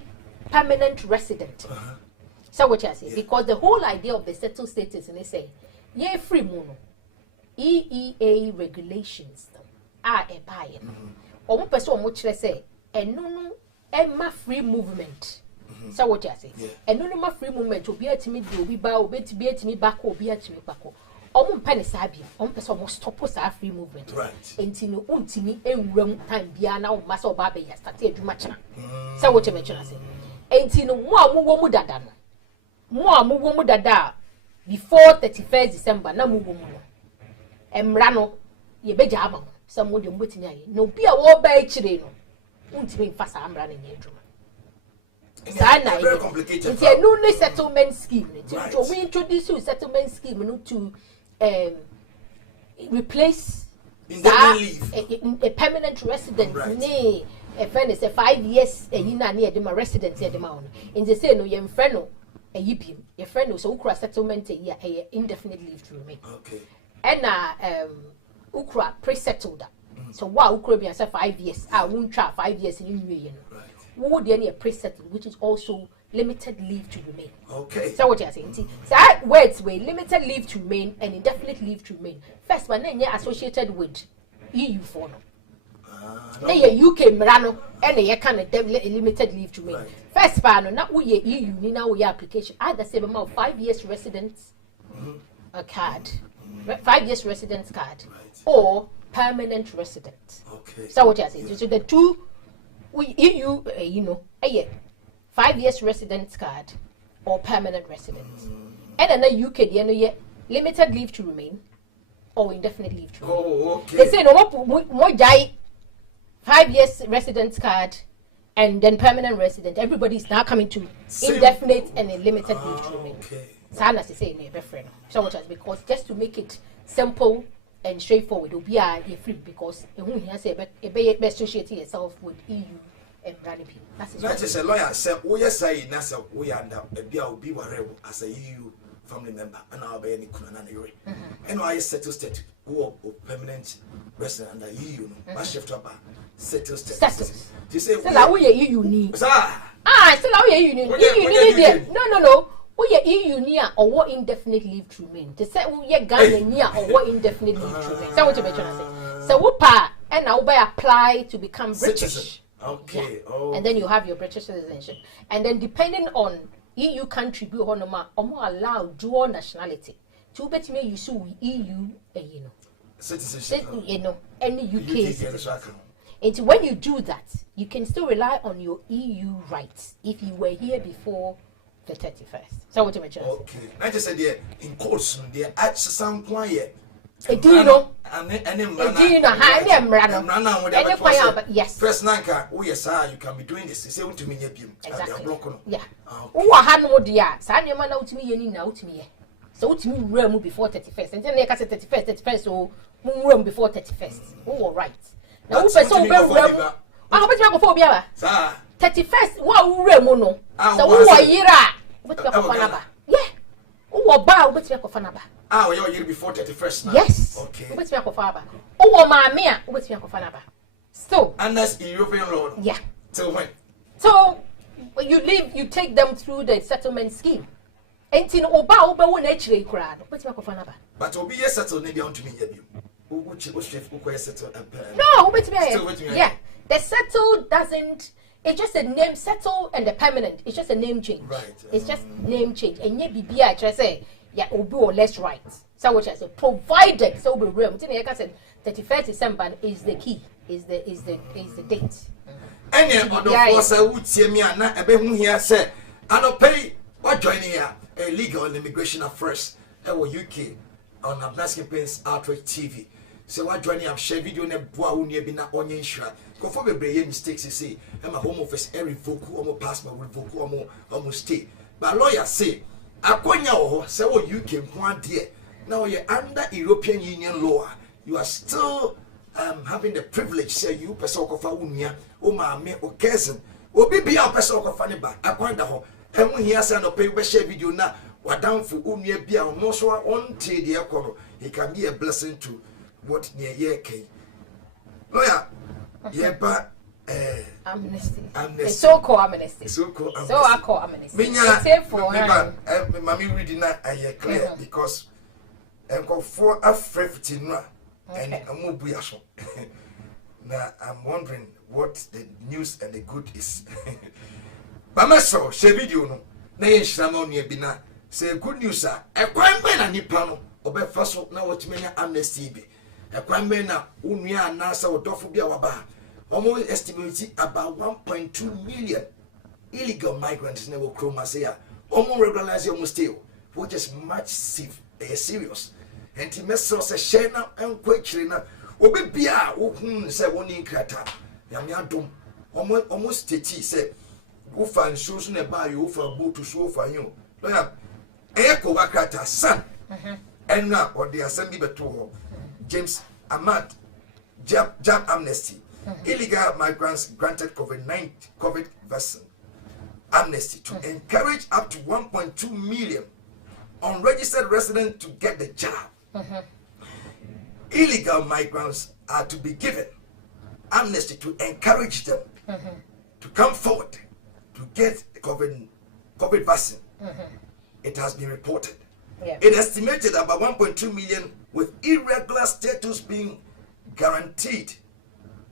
permanent resident. So what you say? Because the whole idea of the settled status, and they say, yeah, free mono, EEA regulations are a buy. Or person much less say, and no, Emma free movement. So what you say? And no free movement will be at me, will be bow, be at me back or be at me back. Penny Sabia, person must stop us our free movement. Right. And Tino Untimi, and room time, Biana, Maso Baby, started too much. So what you mention, I say, and Tino, more dada. More mumu dada before 31st December na mumu emra no ye beja ama some mo de mbotini aye no bi a wo ba chire no untimi mfa sa amra na nye adwuma sa na very complicated it's a new settlement scheme so we introduce you settlement scheme no to replace a permanent resident ne a friend is a 5 years a yina na de ma residence de ma on in the say no ye mfre no a yipim, your friend was Ukra settlement a year, indefinite leave to remain. Okay. And Ukra pre-settled. So while Ukra be 5 years, I won't try 5 years in Union. Right. Would any a pre-settled, which is also limited leave to remain. Okay. So what you're saying? So words were limited leave to remain and indefinite leave to remain. First, but then you're associated with EU for no. UK Mrano, and a kind of limited leave to remain. First, panel, not we EU, now we application. I had the same amount 5 years residence a card, 5 years residence card, or permanent resident. Okay. So what you say? So the two we EU, 5 years residence card or permanent residence, and then the UK, the limited leave to remain or indefinite leave to remain. Oh, okay. They say no more 5 years residence card and then permanent resident. Everybody is now coming to indefinite and a limited leave to remain. Okay. So as I say, so what? Because just to make it simple and straightforward, it'll be a free because you has a associate yourself with EU and brand people. That's just a lawyer said, "We are saying that's a we are now a be whatever as a EU family member, and I'll be any kunanani. And I settle state who permanent resident under EU, but shift up settle status. You say, "Still, we are EU need." Still, we are EU need. No. We are EU near or what indefinite leave to remain. They say we are Ghana near or what indefinite leave to remain. So what you mention, I say. So whoop and now by apply to become British. Citizen. Okay. Yeah. Oh. And then you have your British citizenship. And then depending on EU country, be or more allowed dual nationality. To bet me you sue EU, Citizenship. Any UK citizen. And when you do that, you can still rely on your EU rights if you were here before the 31st. So what you mention? Okay. I just said there in course, there at some point. Do you know? Yes. First nanka, oh yes, you can be doing this. Say to me, exactly. Yeah. Oh, I had no idea. Sunday man out to me, you out to me. So to me, room before 31st, and then they can say 31st, so room before 31st. Oh, all right. Now, who person will I bet you go for Biaba. 31st, what room no? So who are you? What you go for Naba? Yeah. Who are bow? What you go for Naba? Oh, you're before 31st now. Yes. Okay. What's your father? Oh, my mea. What's your father? So. And that's European law. Yeah. So when? So you take them through the settlement scheme. Until Oba won't actually cry. What's your father? But will be a settled name to me. Which settled? No, what's me? Yeah. The settled doesn't. It's just a name settle and the permanent. It's just a name change. Right. It's just name change. And yeah, BBI I try say. Yeah, obi or less rights. So what I say, provided so we room. Like I said, 31st December is the key, is the date. Any other force I would see me and not a bit here say, I don't pay what joining here a legal and immigration affairs our UK on AMNESTY Campaigns Outright TV. So what joining up share video ne boa uni be na onion shra. Conform a brain mistakes you say, and my home office revoke or passport revoke or stay. But lawyer say Akonya ho say wo UK nko ade now you're under European Union law you are still having the privilege say you person kofa unia o maame o cousin obi bia person kofa ne ba akwanda ho emu hia say no pay be share video na wadamfo unia bia no so on tie de ekoro it can be a blessing to what near ye kai lawyer yeba Amnesty. Amnesty. So-called amnesty. So-called amnesty. So I call amnesty. Mommy reading that I clear because I'm called for a 15 and a mobuyaso. Now I'm wondering what the news and the good is. But my soul, she video no. Nay, Shamon Bina say good news, sir. A crime man and Nipano, or by first now what you mean amnesty be. A crime man, Unia, Nasa, or Dofobia Waba. Almost estimated about 1.2 million illegal migrants in our Chromasia. Almost regularized almost still, which is much serious. And to mess us a shena and questioning, Obibia, who said one in Krata, Yamiadum, almost Titi said, go find shoes in a bar you for a boat to show for you. Echo Wakata, son, and now or the assembly betul James Ahmad, Jab Amnesty. Illegal migrants granted COVID vaccine amnesty to encourage up to 1.2 million unregistered residents to get the job. Illegal migrants are to be given amnesty to encourage them to come forward to get COVID vaccine. It has been reported. Yeah. It estimated about 1.2 million with irregular status being guaranteed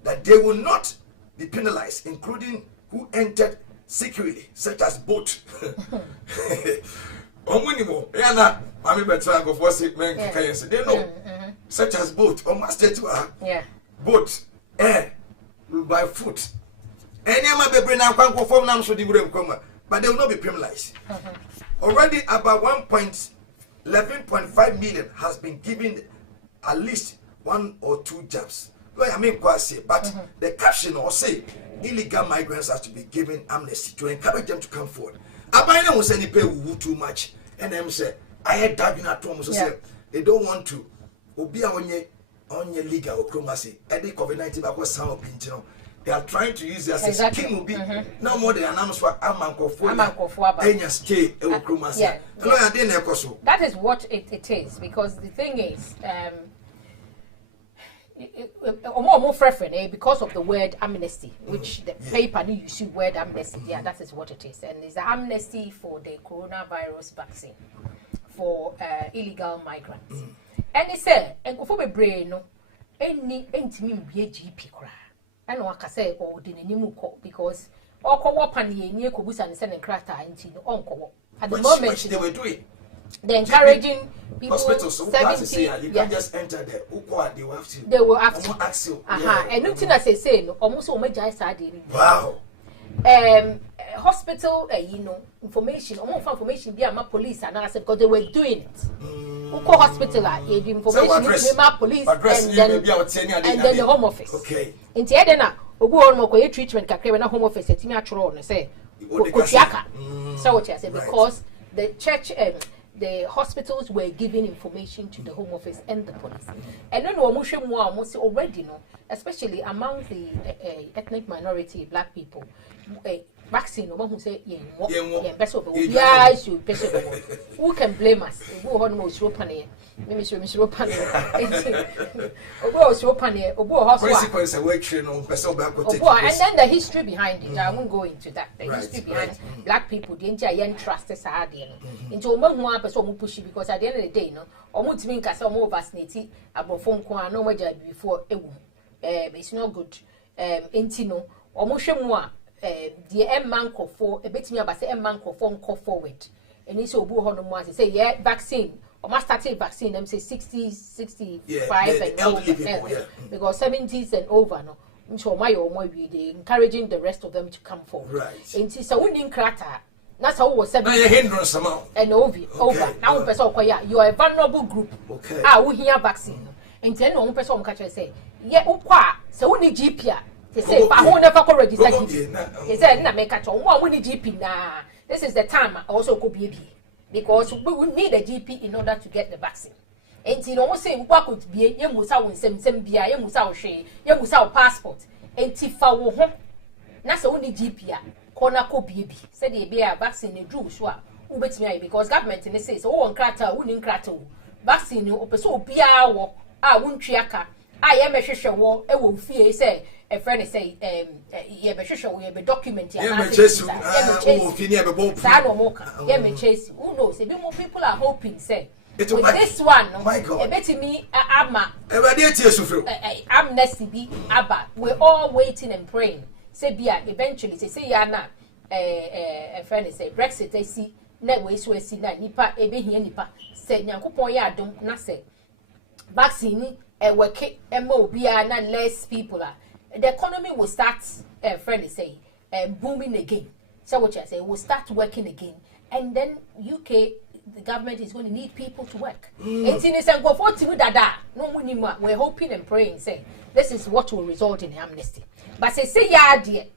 that they will not be penalized, including who entered secretly, such as boat. They know, such as boat, or master to boat, air, by foot. Any of my baby now can't perform now, so they wouldn't come, but they will not be penalized. Already about 11.5 million has been given at least 1 or 2 jobs. Well, I mean, quite but the caption or say illegal migrants are to be given amnesty to encourage them to come forward. Abina was any pay who too much, and them say I had that in at home. So say they don't want to be on your legal or chromacy. Eddie COVID-19 because some of you they are trying to use their scheme will be no more than announced for Amanko for stay chromacy. That is what it is, because the thing is because of the word amnesty, which the paper you see word amnesty, that is what it is. And it's an amnesty for the coronavirus vaccine for illegal migrants. And he said, and for my brain, any be a GP cry. And what I say, or the name because all co op and near Kobus and sending crater into the uncle. At the moment, they were doing. They're encouraging people. Hospitals, so 70, you can just enter there. They will have to. And nothing as I say, almost all my guys are dealing. Wow. Hospital, information, almost information via my police, and I said because they were doing it. Who call hospital? The information my police, and then the home office. Okay. In the end, we go on more treatment. When a home office, it's me actually say, Kotiaka. So what I say because the church. The hospitals were giving information to the home office and the police. And then almost already know, especially among the ethnic minority, black people, vaccine, who say, who can blame us? Who almost open here? Maybe Miss Ropan, and then the history behind it. I won't go into that. The history behind black people, the entire young trust is hard into one person who push it because at the end of the day, no, almost mean cast more vaccinated about phone call no major before it's not good. Intino, almost more the man call for a bit me about a man call phone call forward. And it's a boo on say, vaccine. Or must start vaccine, them say 60, 65 and over. Because 70s and over, no. So my they encouraging the rest of them to come forward. Right. And it's a winning crater. That's how was 70 hindrance amount. And over. Now person you are a vulnerable group. Okay. We hear vaccine. And then one person catch say, so we need GP. They say, I won't never register GP. They said, na make a we need GP na. This is the time also could be. Because we will need a GP in order to get the vaccine. And you almost say, what could be a Yamusa with some Bia, Yamusa Shea, Yamusa passport, and Tifa wo home. That's only GP, corner co baby. Said the bear vaccine in Drew Swap, who bet me because government in the says, oh, and crater, winning crater, vaccine, you so Bia, I won't triaka. I am a shisha war, I will fear, say, a friend say, yeah, but sure we have a document here. Who knows? A bit more people are hoping, say. With this one, my God. A bit me, amnesty be Abba. We're all waiting and praying. Say, Bia, eventually, say, Yana, a friend say, Brexit, they see, net ways where see that Nipa, a bit here, Nipa, said, Yankupoya, don't not say. Vaccine, a work, a more, Bia, not less people are. The economy will start, friend say, booming again. So what I say, will start working again, and then UK, the government is going to need people to work. And since go for dada, no more. We're hoping and praying, say this is what will result in amnesty. But say ya dear,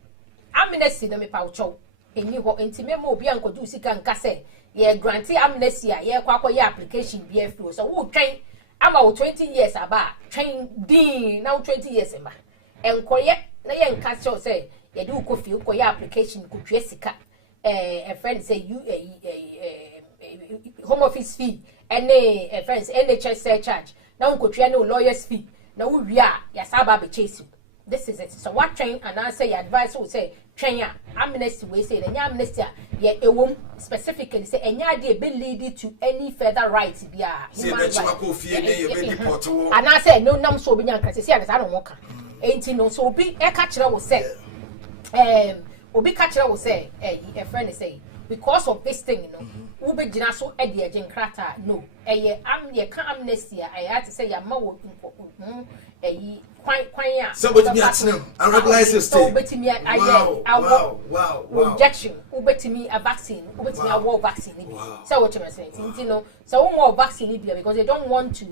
amnesty no me paucho. Eni ho intime mo obi anko do sika nka say ye grantee amnesty ye kwakwa ye application be through. So who train ama 20 years aba train din now 20 years ema. Enkoye na ye nka say ye do ko fi ko ye application ko twa sika a friend say you home office fee any friends NHS surcharge now ko twa no lawyers fee na wo wi a ya saba be chase. This is it. So what train and I say advice will say train amnesty we say the amnesty ye ewom specifically say enya dey be lead to any further rights bia and I say no nam so obi nyanka say I don't work Ain't no so be a catcher will say obi catcher will say a friend is say because of this thing, you know, Uber Jinaso Eddie Jen Crata, no, I'm your amnesty. I had to say, I'm more quite somebody be at him and regularize your state. Uber to me, Wow. Injection, Uber to me a vaccine, Uber to me a war vaccine. So what you're saying, you know, so more vaccine because they don't want to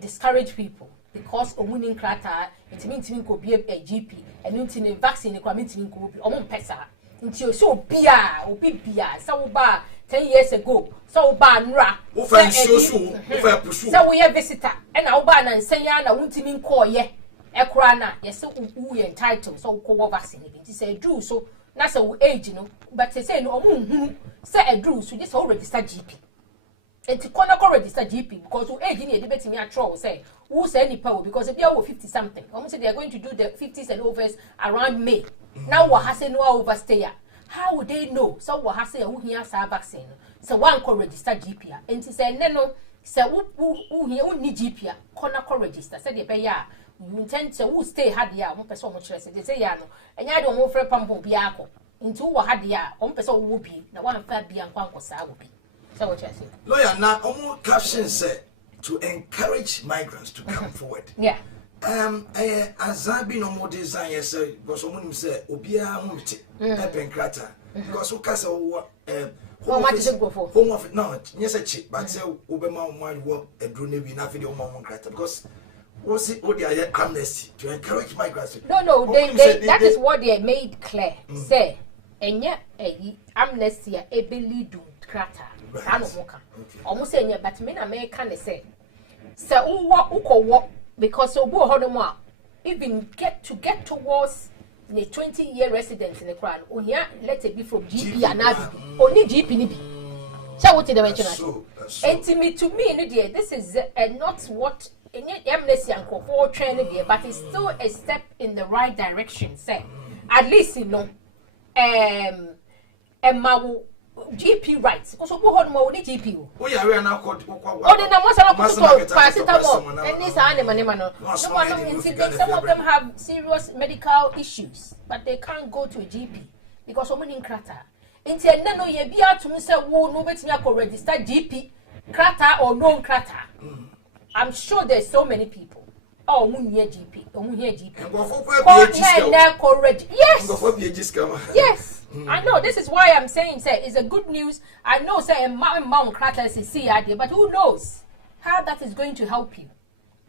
discourage people. Because a winning crata, it means you could be a GP, and you vaccine, you could be on pesa. Until so beer, so bar 10 years ago, so banra, so we have visitor, and our ban and say, I won't even call ye a crana, yes, so we entitled, so called vaccine. It is a drew, so that's a age, you know, but they say no, say a drew, so just all register GP. And to corner register GP because who age in a debate me a troll say who say any power because if you are 50 something, almost say they are going to do the 50s and overs around May. Now what has no overstayer? How would they know? So what has who here vaccine? So one can register GP and to say no, so who here only GP corner register said they pay ya. You intend to who stay had ya one person much less they say no and I don't move for a pump of biaco into what had ya one person will be the one fair be and one was I will be. So what you say? Lawyer, now almost caption said to encourage migrants to come forward. Yeah. As I be no more design, yes, sir, because someone said, Obia Mumti, Epenkrata, because who cast home office, no, yes, a chip, but say Obama might work a drone be nothing on one crata because what's it, what they are amnesty to encourage migrants? No, that is what they made clear. Say, and yet, amnesty, a belly do crata. Almost saying, but men American say, so what because so go even get towards the 20-year residence in the crown. Only let it be from GP and only GP. So what did I mention? And to me, this is not what amnesty and for training there, but it's still a step in the right direction. Say, at least you know, GP rights. Because we hold more GP. Oh yeah, we are now called. Oh, then I want to paracetamol. And this animal. Some of them have serious medical issues, but they can't go to a GP because someone in crata. Instead, no, you be out to say, "Whoa, no, bet me I could register GP, crata or non crata." I'm sure there's so many people. Oh, GP, Yes. I know this is why I'm saying say it's a good news. I know say a mount crackers is CRD, but who knows how that is going to help you.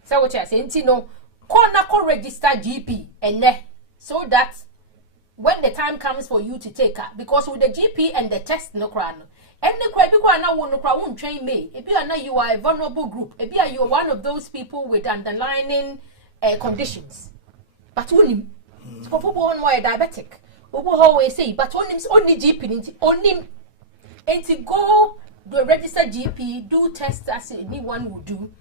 So what you're saying, you know, corner register GP and so that when the time comes for you to take her, because with the GP and the test no crown, and the crowd people are now won't train me. If you are now you are a vulnerable group, if you are one of those people with underlying conditions, but only for one why diabetic. We will always say, but only GP, only and to go do a registered GP, do tests as anyone would do.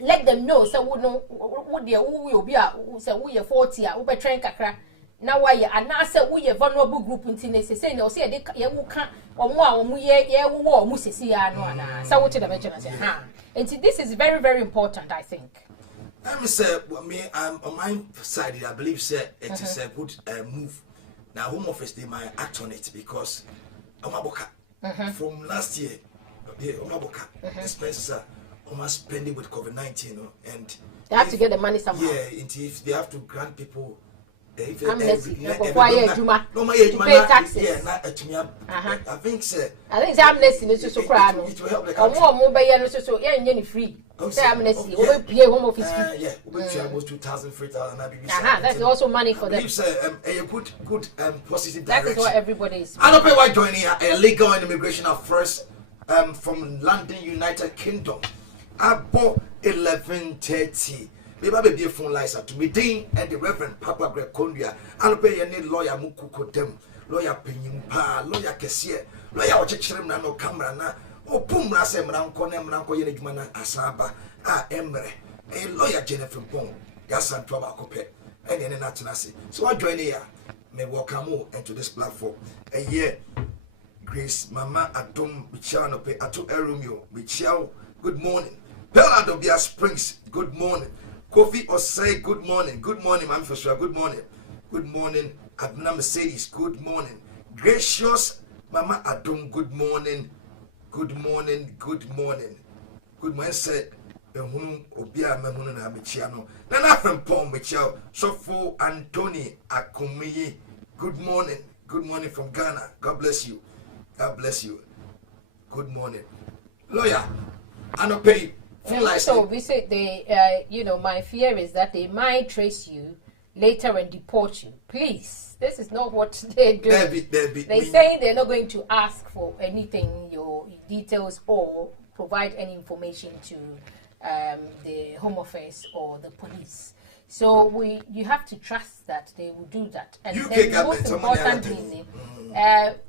Let them know. So we know what they will be. So we are 40. We be train kakra. Now why? And now say we are vulnerable group in Tennessee. Say no. Say they you can't. Or more. So what did I mention? I said, and this is very very important. I think. I'm say I'm on my side. I believe say it is a good move. Now, Home Office they might act on it because Omaboka from last year, Omaboka expenses are almost spending with COVID-19, you know, and they have to get the money somehow. Yeah, if they have to grant people, if amnesty, to pay taxes. Yeah, not I think so. I think it's amnesty. It's so crowd. It will help the country. Or more by so yeah, free. Say amnesty. We pay Home Office fee. Yeah, we pay almost 2,000, 3,000. That's also money for them. It's a good positive direction. That is what everybody is. I don't pay why joining a legal and immigration affairs from London, United Kingdom. About 11:30. Baby phone lines to me Dean and the Reverend Papa Greg Kondia. I'll pay any lawyer Muku them, lawyer Pinimpa, lawyer Kessie, lawyer Chichrim no camera na. Oh, boom, I say, Madame Conem, Nanko Yenigman Asaba, Emre, a lawyer Jennifer Bone, Yasan Toba Cope, and any Natanasi. So I join here, may welcome into this platform. A year, Grace, Mama Adom, Michano, Atu Erumio, Michel, good morning. Pella Dobia Springs, good morning. Kofi Osei, good morning. Good morning, Ma'am Fosra. Good morning. Good morning, Abna Mercedes. Good morning. Gracious Mama Adum, good morning. Good morning. Good morning. Good morning, said Obia Mamuna Michiano. Nana from Pom Michel. Sofo Anthony Akumiyi. Good morning. Good morning from Ghana. God bless you. God bless you. Good morning. Lawyer, I don't pay. So we say they, my fear is that they might trace you later and deport you. Please, this is not what they do. They say they're not going to ask for anything, your details, or provide any information to the Home Office or the police. So you have to trust that they will do that. And then most importantly,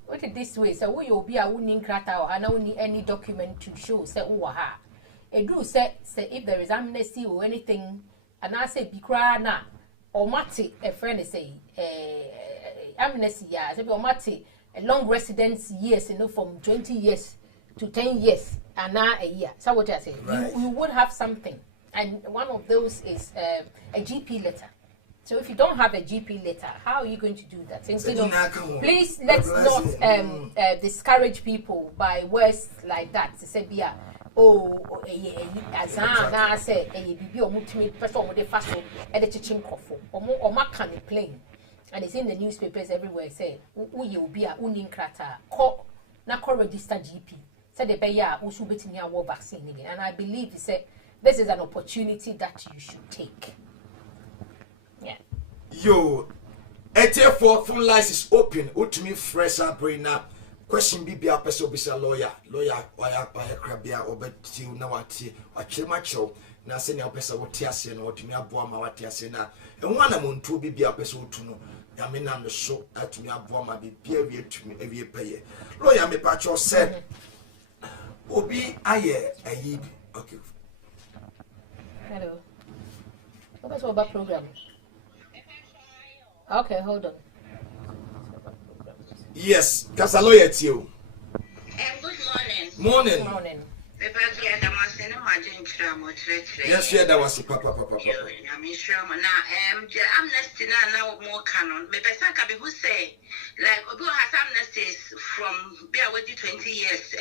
look at this way. So we will be a winning crata or any document to show say a do say if there is amnesty or anything, and I say bikra na or mati a friend say amnesty yeah, say or mati a long residence years, from 20 years to 10 years and now a year. So what I say, right. you would have something, and one of those is a GP letter. So if you don't have a GP letter, how are you going to do that? Instead of, please let's not discourage people by words like that. To say, yeah, I say, and it's in the newspapers everywhere. Say, you be a unin krata, call register GP. Said the beya usu betting your war vaccine again. And I believe he said this is an opportunity that you should take. Yeah. Yo, for full license open. To me, fresh brain now. Question be a person be a lawyer, why crabia or bet you now at macho. Now send your person what Tiasian or to me a boama what Tiasena. And one among two be a person to know. Yamin on the show at me a boama be peer to me every pay. Lawyer me patcho said, Obi aye a yib. Okay. Hello. What's about program? Okay, hold on. Yes, because a lawyer to you. Good morning. Morning. Morning. Yes, yeah, that was a papa. I'm sure now, amnesty now more canon. Maybe some who say, like, Obu has amnesties from bear with you 20 years,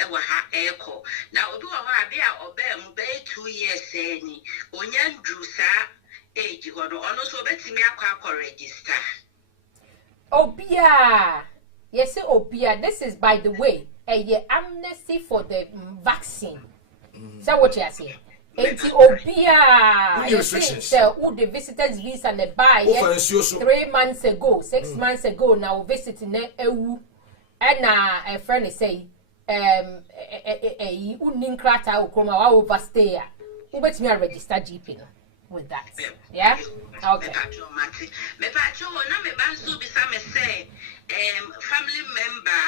echo. Now, Obu bear or bear, 2 years, any, Onyan drew sa age, or also betting me a register. Obia. Yes, Obia. This is, by the way, a amnesty for the vaccine. So what you are saying? Obia. You say, the visitors visa and the buy 3 months ago, 6 months ago. Now visiting EU, and a friend is saying, a uninkrata ukoma wa overstay. Who bet me a register GP with that? Yeah. Okay. Family member,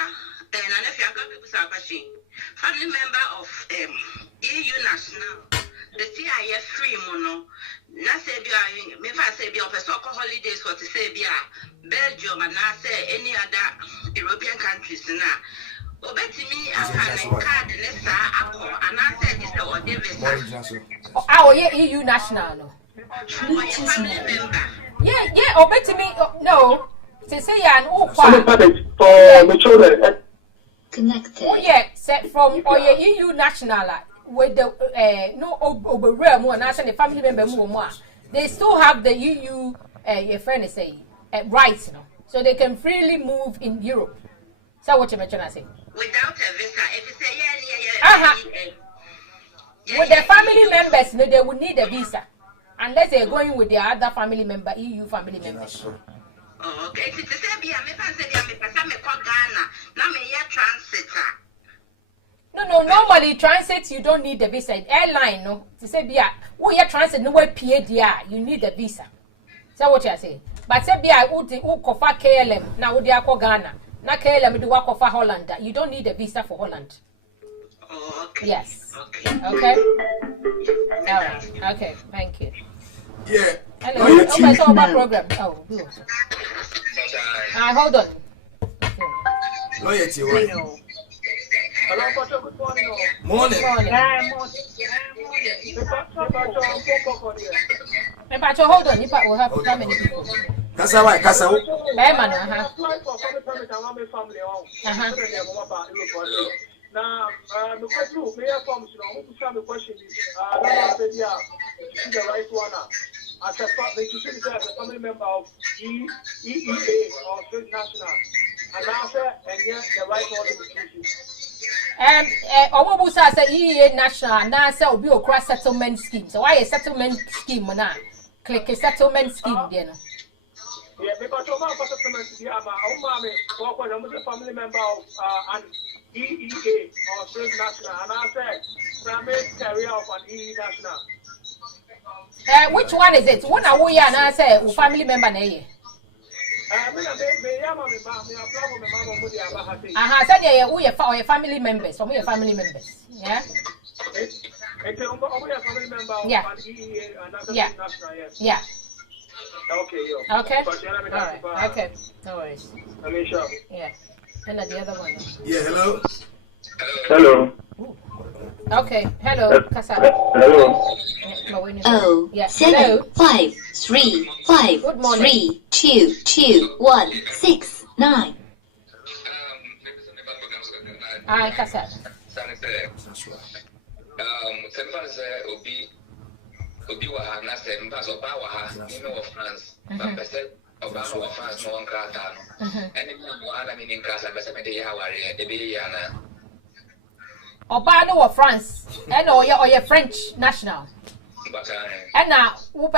and if you are going to question, family member of EU national, the CIS free mono, Nasabia, maybe I say be of a soccer holidays for to say Belgium and I say any other European countries now. Obeti me, I have a card, and I said this or Davis. Oh, yeah, EU national. No. Family member. Yeah, obeti me, no. To say an for the children connected. Oh yeah, set from EU national with the no over more and the family member more. They still have the EU your friend is saying rights, so they can freely move in Europe. So what you mention I say? Without a visa, if you say yeah. With their family members, they would need a visa unless they're going with their other family member, EU family members. Oh, okay. It's the same. Me fancy me Ghana. Now me transit. No. Normally transit you don't need the visa. Airline no. To say we transit no way PADR. You need the visa. So what you say? But say who kofa KLM. Now we are Ghana. Na KLM do work for Holland. You don't need a visa for Holland. Oh, okay. Yes. Okay. All right. Okay. Thank you. Yeah. Hello. Okay, so about program. Oh, good. Hold on. Loyalty. Hello, good morning. Morning. But hold on, if I will have family people. Kasa why? Kasa. Bema Apply for family permit and one family home. Now, the question may have come, you know, who the question is, I don't know if the right one. As a family member of EEA or State National, and answer and yet the right one. Obusa say EEA National, and now say Obi Okra settlement scheme. So why a settlement scheme now? Click a settlement scheme, then. Yeah, because your mom was a family member of an EEA or State National, and I said, primary career of an EEA National. Which one is it? One away and I say family member na ye. Send you your family members. Some your family members. Yeah. Yeah. Yeah. Yeah. Okay. Right. Okay. No worries. Yeah. And the other one. Yeah. Hello. Hello. Okay. Hello. Kasa. Hello. Oh, yeah. 7 5 3 5 3 2 2 1 6 9. Hi, Kasa. Obi wa ha na se mba so ba wa ha ni no France ba pese oba no France no nkrata no ene mi mo ana mi nkrata pese me de ya ware e be ya na oba no France ene oye French national ena wo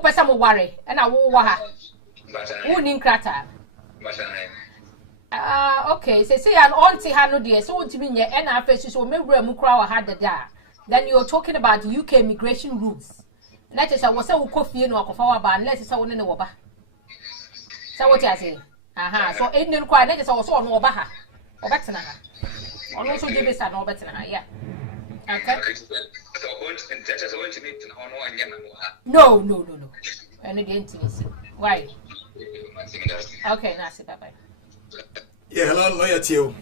pese mo ware ena wo wa ha wo ni nkrata okay say an auntie ha no de so ntimi nye ena afesu so mewura mu kra wa ha dada. Then you're talking about UK immigration rules. Let us say we say we coffee no akofa wa ba unless say we ne wo ba. So what you say? So in no kwa let us say we so no ba ha. Obetena ha. Ono so give visa no obetena ha. Yeah. Okay. No. And again why? Okay, now say bye bye. Yeah, hello, lawyer Tio.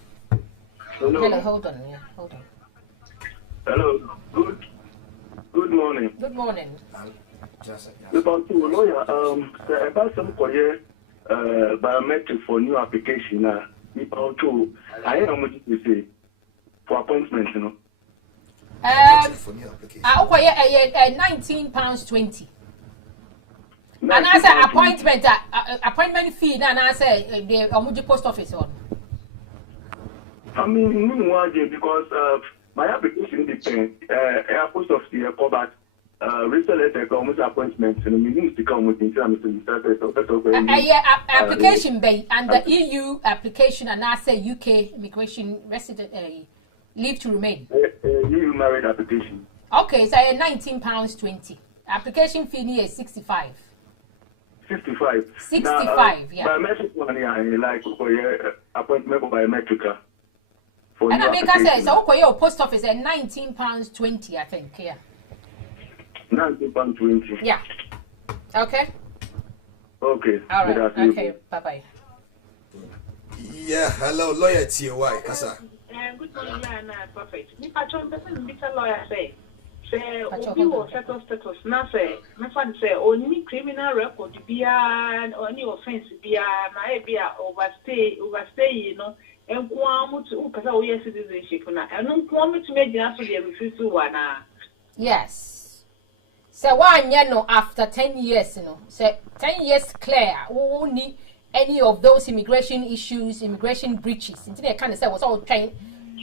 Hello, hold on. Yeah, hold on. Hello. Good morning. Good morning. About to lawyer, about some career biometric for new application. About to, I am what you say for appointment, you know. Okay, £19.20. And I say appointment fee. And I say the post office on. I mean, meanwhile, because my application depends. Air post office here call back. Recently, almost appointment. And we need to come with application bay and the EU application, and I say UK immigration resident leave to remain. EU married application. Okay, so £19.20. Application fee is 65. 65. 65, yeah. Biometric one, yeah, like for your appointment for biometric. And I make us say, so okay, your post office at £19.20, I think, yeah. £19.20. Yeah. Okay. Okay. All right. Okay. Bye bye. Yeah. Hello, lawyer T.Y. Kasa. Good morning, perfect. Me patron person be lawyer say obi wo status na say me fan say oni criminal record bia oni offense bia na e bia overstay you know enko amutu upesa wo yes citizenship na eno nko amutu me gina so de refisu wana. Yes. So one year no after 10 years, you know. So 10 years clear, we won't need any of those immigration issues, immigration breaches. Until I kind of say was all 10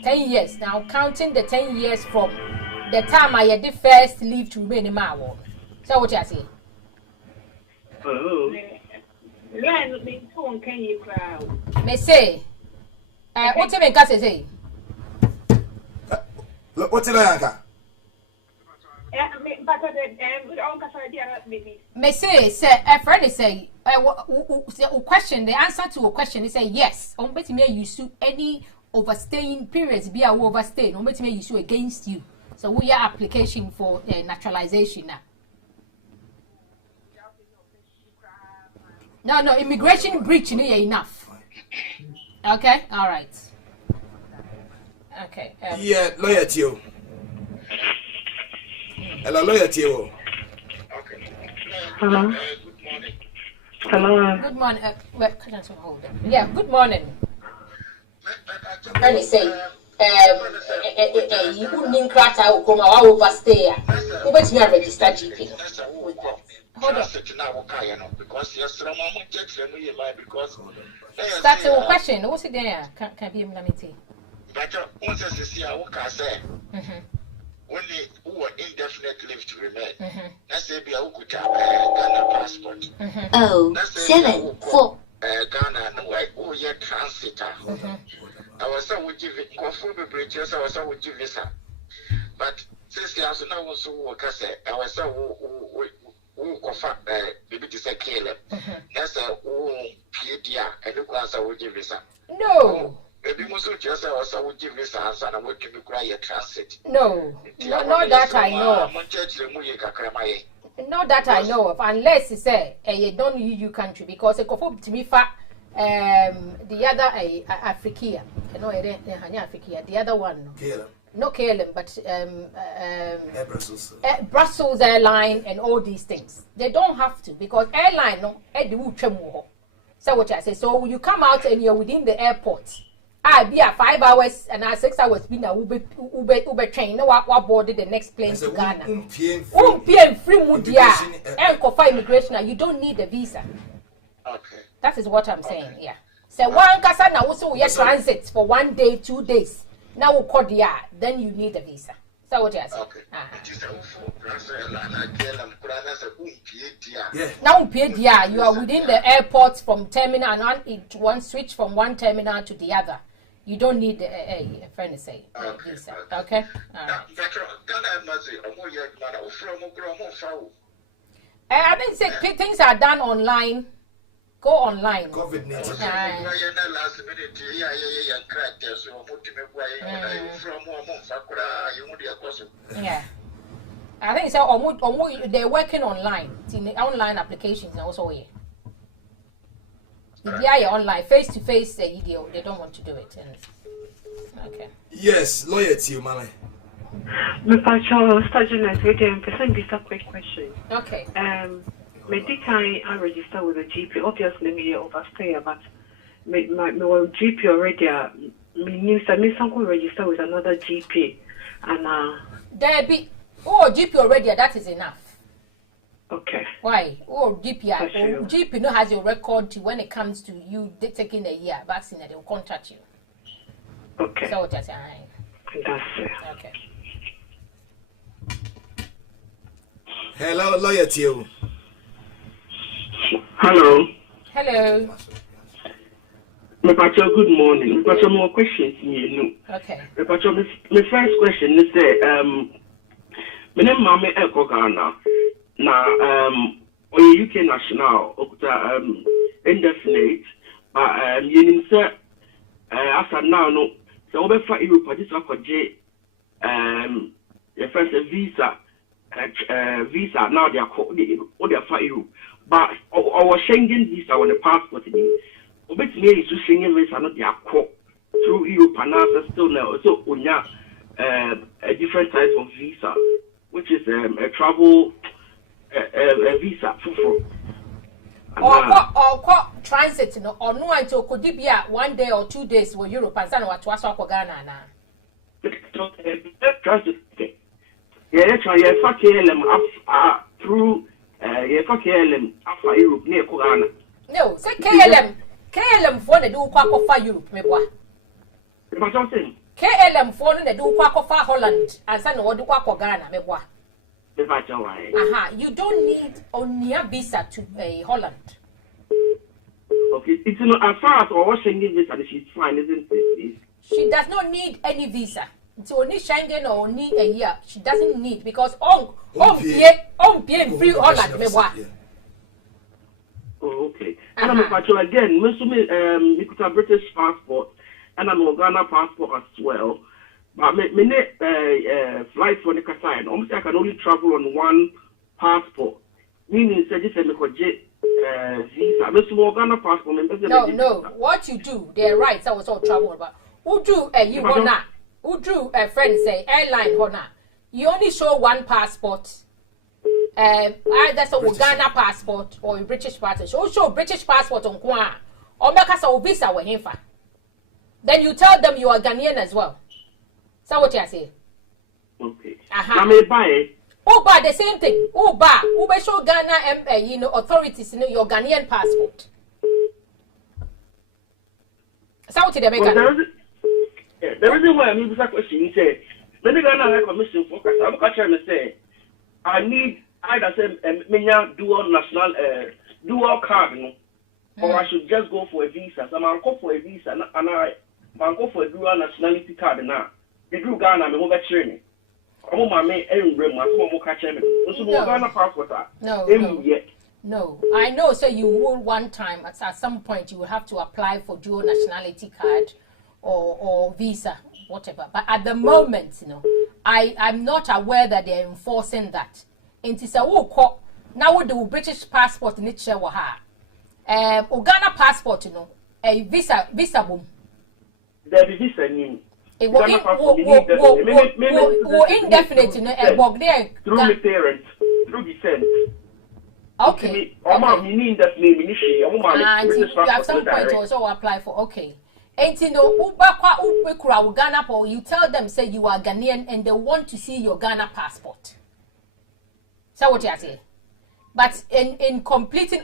years. Now counting the 10 years from the time I had the first leave to remain in my world. So what you say? Me say, what you make us say? What's the lawyer? Me say a friend say question, the answer to a question is say yes. On bet me you sue any overstaying periods be a overstay. On bet me you sue against you. So we are application for naturalization now. No, immigration breach near enough. Okay, all right. Okay. Yeah, lawyer Tio. Hello, lawyer Tio. Hello. Hello. Good morning. Hold on. Yeah, good morning. And they say, you wouldn't crack out come out overstay. Who bet me a register GP with that? Hold on. Because yes, because Start your question. What's it there? Can be a minute. But once I see I work, I say, only who are indefinite leave to remain. That's a be a Ghana passport. 074. Ghana, no way, oh, yeah, transitor. I was so would give it, for bridges, I was so would give visa. But since the house now was so work, I said, I was so maybe to say Caleb. That's a PDA, and look as I would give visa. No. Maybe most just I was would give visa and I would require transit. No, not that I know of. Not that I know of, unless you say a non-EU country, because a couple to me the other Africa, no, Africa, the other one, not KLM, but Brussels airline and all these things. They don't have to, because airline no so what I say. So you come out and you're within the airport. I be a 5 hours and 6 hours been a Uber train. No, what boarded the next plane to Ghana. Free Mudia and for immigration. You don't need a visa. Okay. That is what I'm saying. Yeah. So one casa now also we transit for 1 day, 2 days. Now we call the then you need a visa. So what you say? Okay. Now you are within the airport from terminal and one switch from one terminal to the other. You don't need a friend to say visa. Okay? I mean, say things are done online. Go online. COVID-19. Yeah. I think so. They're working online. In the online applications also here. If they are online, face to face, they don't want to do it. Okay. Yes, lawyer to you, man. Pacho, Stajin, it's a quick question. Okay. Medically, I register with a GP. Obviously, me overstay, but my GP already. Means I may some register with another GP, and there be GP already. That is enough. Okay. Why? GP no has your record to when it comes to you taking a year vaccine, they will contact you. Okay. So what you're saying? That's it. Okay. Hello, lawyer to you. Hello. Hello. Pacho, good morning. Pacho, more questions you know. Okay. Pacho, my first question is my name Mame Eko Ghana. Now UK national indefinite, but you know after now no so we for Europe this the first visa now they are for Europe, but our Schengen visa on the passport obet me is Schengen visa not they are through Europe and now still now so onya a different type of visa which is a travel a visa or transit no or no until could be 1 day or 2 days for Europe and San what was Ghana now. Transit. Yeah, try KLM through KLM after Europe near Ghana. No, say KLM for the do quack for Europe, me boy. KLM for the do quack for Holland and San what do quack for Ghana, me boy. You don't need only a visa to Holland. Okay, it's not as far as our Schengen visa, she's fine, isn't it? She does not need any visa. It's only Schengen or only a year. She doesn't need because on free Holland, me boy. Oh, okay. And I'm a again, you could have British passport and I'm a Ghana passport as well. But me flight for the Kasai, almost I can only travel on one passport. Meaning, say this me could visa. I'm a Ghana passport. No. What you do, they're right. I was all travel about. Who do you wanna? Who do a friend say airline honor? You only show one passport, either so Ghana passport or a British passport. So show British passport on Kwa or make us a visa with him. Then you tell them you are Ghanaian as well. So what you say? Okay. Aha. May buy. Oh, but the same thing. Oh, but we show Ghana, authorities, your Ghanaian passport. So what did they make? The reason why I mean this question is say, when the Ghana Commission focus, I'm trying to say, I need either say dual national dual card, or I should just go for a visa. So I'm go for a visa, and I go for a dual nationality card now. The do Ghana, I'm over training. I'm on my main room. I'm more catching me. So Ghana passport. No, I know. So you will one time at some point you will have to apply for dual nationality card or visa, whatever. But at the moment, I'm not aware that they're enforcing that. And it's a now with the British passport in it, Ghana passport, a visa boom. There be visa new. It was indefinite, through the parents, through descent. Okay. At some point also apply for And Ghana, you tell them say you are Ghanaian and they want to see your Ghana passport. So what you say? But in completing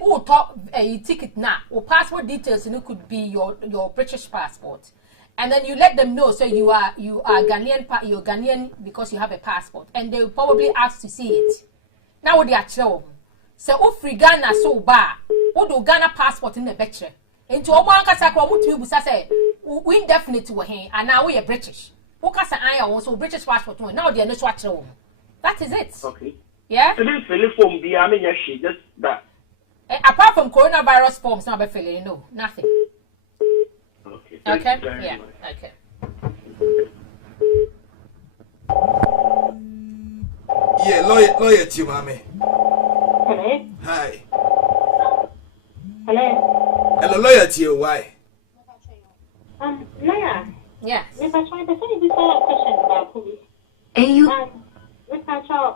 a ticket now, or passport details could be your British passport. And then you let them know so you are Ghanaian, you're Ghanaian because you have a passport. And they will probably ask to see it. Now what they are showing. So if Ghana so bad, what do Ghana passport in the picture? Into a one casacra would you say we indefinite to him and now we are British. Who can say I also British passport now they are not watch home. That is it. Okay. Yeah? Just that. Apart from coronavirus forms, now be no, nothing. Okay. Okay? Yeah. Okay. Yeah, lawyer to you, mommy. Hello? Hi. Hello? Hello, lawyer to you, why? Lawyer? Yes. If I try to finish this question about police. If I try,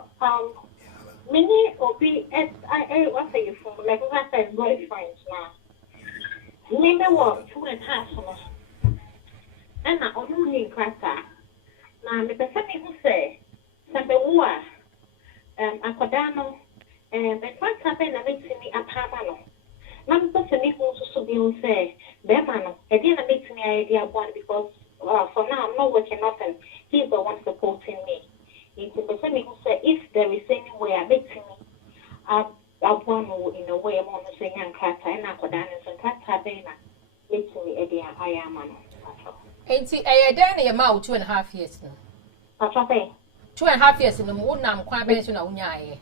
many OP, what say you from, like I said, boyfriends now. Maybe what, 2.5 and I only in Crata. Now, the person who say, Sambewa, Aquadano, and the fact happened and makes me a Pamano. Now, the person who to say, Bemano, I didn't make me idea one because for now I'm not working nothing. He's the one supporting me. It's the person who say, if there is any way I make me, I want in a way I'm on the same and Crata and Aquadano and Crata Bena makes me idea I am on. Ain't it a day amount 2.5 years now? That's what I say. 2.5 years in the moon, I'm quite mentioned on Yaye.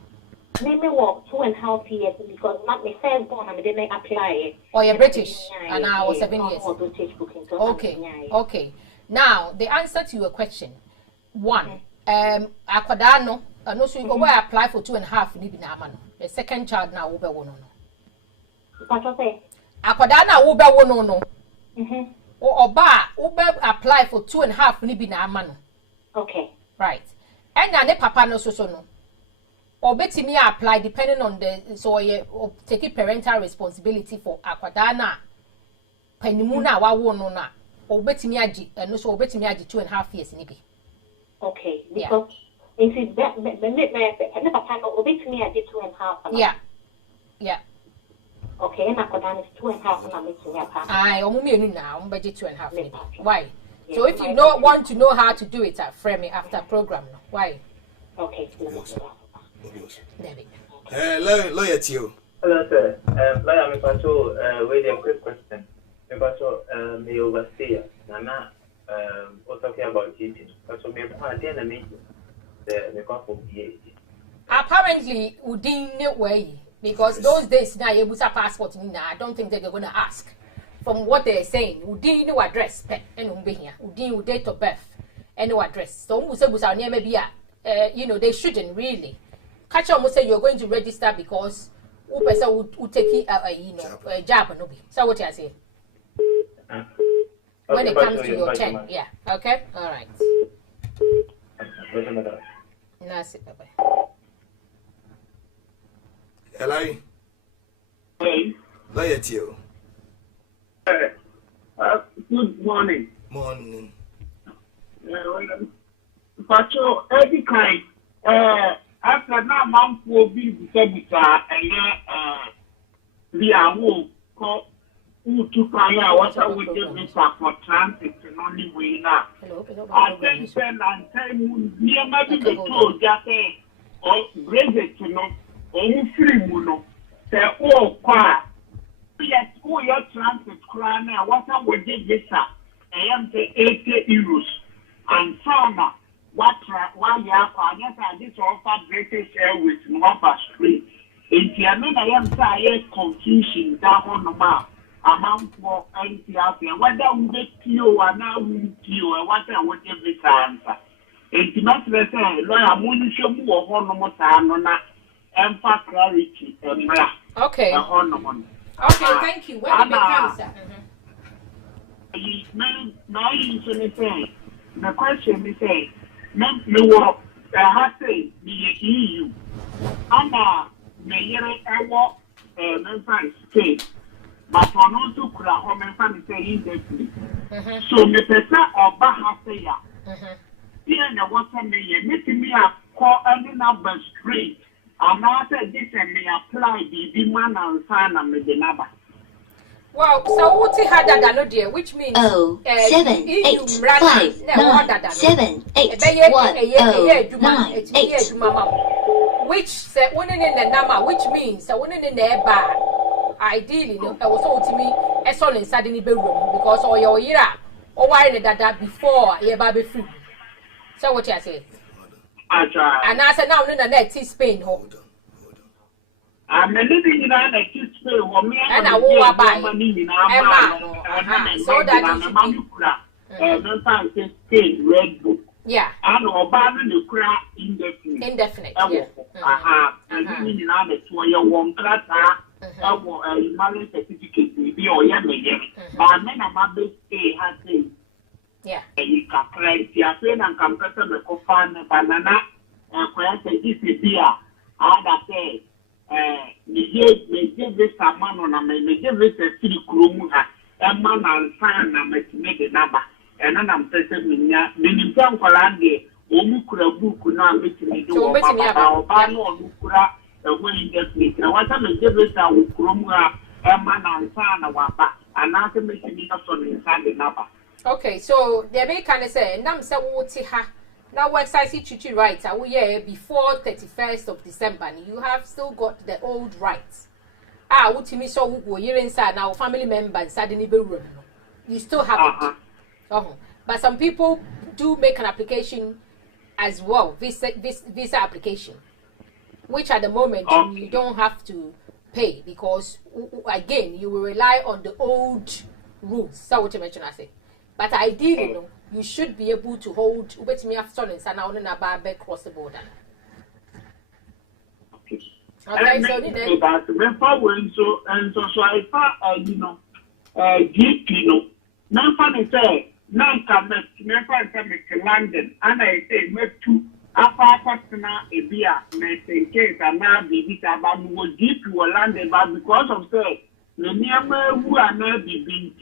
Maybe walk 2.5 years because not my first born, I didn't apply it. Or you're British, and I was 7 years. Okay. Okay. Now, the answer to your question. One, Aquadano, no, so you apply for 2.5 in Ibinaman. The second child now will be one. That's what I say. Aquadana will be one. Or Ube apply for 2.5 in Ibinaman. Okay. Right. And then the papa no so no. Or betting me apply depending on the so you take parental responsibility for Aquadana. Penimuna wa wono na. Or betting me aji no so betting me aji 2.5 years in Ibi. Okay. Because if it the papa no betting me aji 2.5. Yeah. Yeah. Okay, and Aquadana is 2.5 and I'm making me a papa. Aye, omu now, budget 2.5. Why? So if you want to know how to do it, frame it after program. Why? Okay. Lawyer to you. Hello, sir. Lawyer, me patrol. Wait a quick question. Me patrol. Me overseer. Nana. We're talking about cheating. Patrol. Me attend the meeting. Me come from PhD. Apparently, we didn't way because those days now you put a passport in. I don't think they're going to ask. From what they're saying, we didn't know address, and we didn't date of birth, and no address. So we say maybe they shouldn't really. Catch on, we say you're going to register because who person would take a job no be. So what you say? When it comes to your turn, yeah. Okay, all right. That's it, bye. Elai. Hey. Let you. Good morning. Morning. Pacho, every kind. After now, month will be the we are who to fire what I would give me for transit and only way now. I think then and time near maybe the two just or raise it to know or free muno. Say, oh, quiet. Yes, who your transit crown what I would give this up. I am the 80 euros. And Sama, what you are, yes, I just offer British Airways in Wapa Street. In Tiamin, I am tired confusion down on the map. Amount for NTR, whether we get PO or now we PO, and what I would give this answer. In Timas, say, lawyer, Moon show more honor on that, and for clarity, and okay. Okay, thank you. What did it answer? The question is saying, me walk, I say, the EU, Anna, Mayor, Ewa, Memphis State, but for no to cry, or Memphis say indefinitely. So, me pesa or Bahasaya, here in the water may make me a call any number straight. And after this, and may apply the man and sign and the number. Well, so what he had that dear, which means 7 8 5 9 7 8 1 0 9 8. Which said one in the number, which means one in the bar. Ideally, no, I was told to me a son in suddenly bedroom because all your year or why that before your baby food. So what you say? And I said now no net is Spain hold. I'm living in a Spain or me and I will buy so that is Spain Red Book. Yeah. And Obama the crack indefinite. And living in a 2-year-old class. Marriage certificate will be or young again. But men are my best day has been. Yeah. You can create your friend and compressor the coffin banana and create this beer. I say, me give this a man on a me give this a city crew, a man and son and make the number. And then I'm pressing me, meaning some Colande, Omukura book now making me do about Bano Mukura, a way definitely. Now, what I'm a give this a Krumura, a man and son of Wapa, and after making me up on inside the number. Okay, so they may kind of say, Nam say what ha now website chichi rights are we before 31st of December. You have still got the old rights. What you mean so you're inside now, family member inside the room. You still have it. But some people do make an application as well, visa application, which at the moment you don't have to pay because again you will rely on the old rules. So what you mentioned, I say. But ideally, you should be able to hold with me after and sana on a bar across the border. Okay, so then Memphis say, Memphis London, and I say, make two. After a beer, make case and now be it about what deep you will land about because of say, the near who are not be being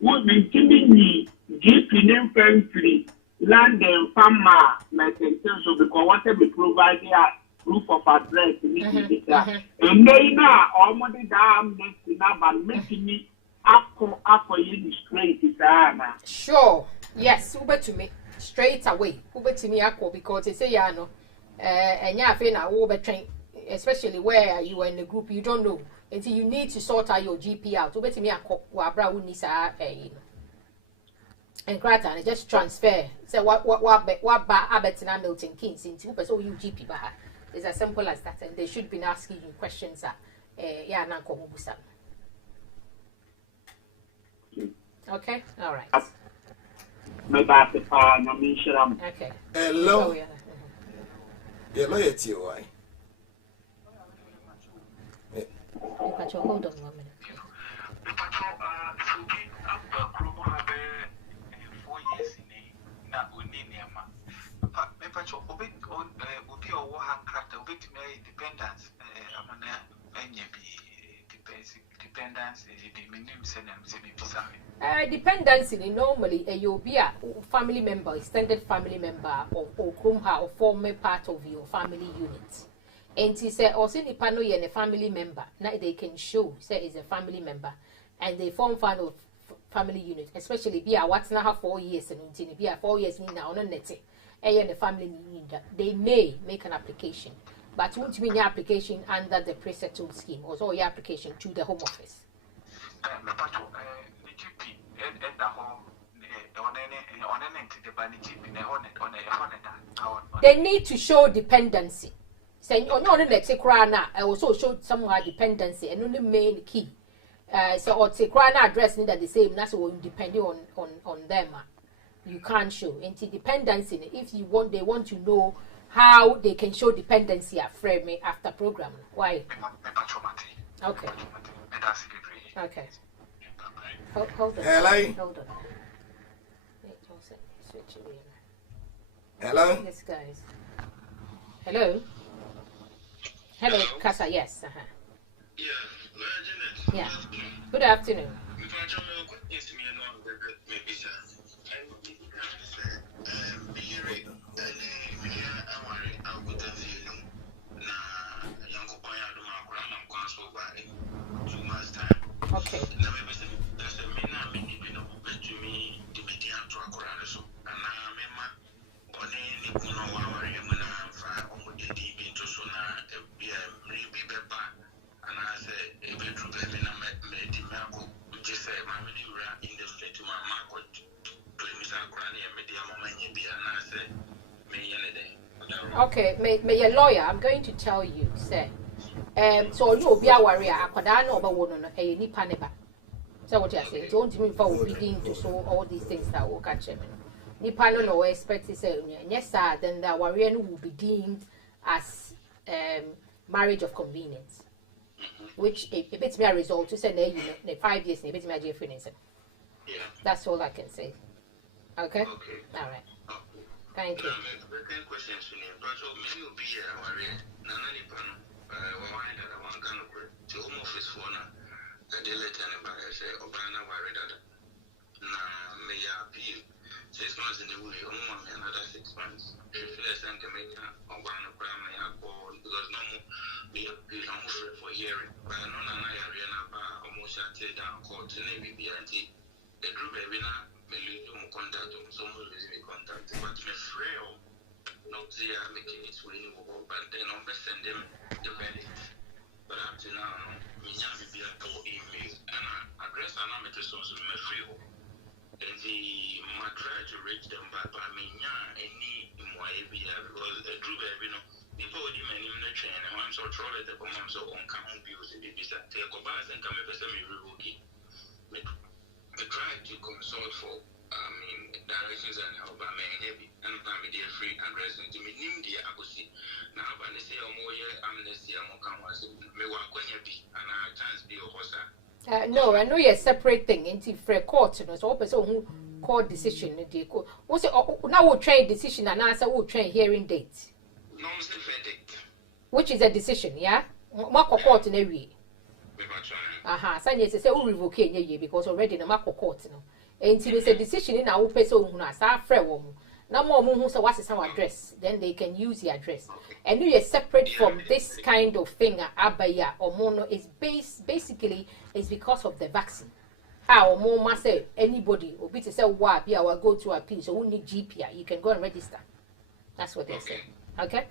would be killing me, deep in infantry, London, farmer, my so because whatever we provide here, proof of address, and they now almost damn next now, but making me up for you straight is sure, yes, Uber to me. Straight away, Uber to me, because they say, yeah, no, and yeah, I feel now over train, especially where you are in the group, you don't know until you need to sort out your GP out. Uber to me, and Gratan just transfer. So what Abbott and Milton Keynes into Uber so you GP by it's as simple as that, and they should be asking you questions. Yeah, Nanko Mubusa. Okay, all right. Okay. Hello. Yeah, loyalty, why? Hold on 1 minute. Dependency normally you'll be a family member, extended family member, or kumha or former part of your family unit. And he said, also the panel and a family member. Now they can show say is a family member, and they form part of family unit, especially be a what's now 4 years and be a 4 years now on a net. And the family unit, they may make an application, but won't mean your application under the pre-settled scheme, or so your application to the Home Office. They need to show dependency. Saying on the next crana, I also showed someone dependency and only main key. So or take crana address need the same. That's what depending on them. You can't show dependency. If you want, they want to know how they can show dependency at frame after program. Why? Okay. Okay. Hold on. Hello. Hold on. Hello. Yes, guys. Hello. Hello, Kasa. Yes. Yeah. Good afternoon. Okay. Okay, may your lawyer, I'm going to tell you, sir. So you be a warrior, I no one a nipa neba. So what you're saying, don't mean for begin to show all these things that will catch him. Nipa no expect to say, yes, sir, then the warrior will be deemed as marriage of convenience, which a bit may result to say, you know, 5 years, a bit may be That's all I can say. Okay? All right. Thank you. No, I know you're a separate thing. Into for a court, you know, so person who court decision, they go. Also, now we'll train decision and answer. We'll train hearing date, which is a decision, yeah. Mark court in every. So you say we revoke ye because already the mark court, you know. And it's a decision in our person who has our friend. Now more who say what's our address, then they can use the address. And you are separate from this kind of thing. Abaya or mono is basically is because of the vaccine. How more must say anybody or be to say why be our go to appeal. So we need GPI. You can go and register. That's what they say. Okay.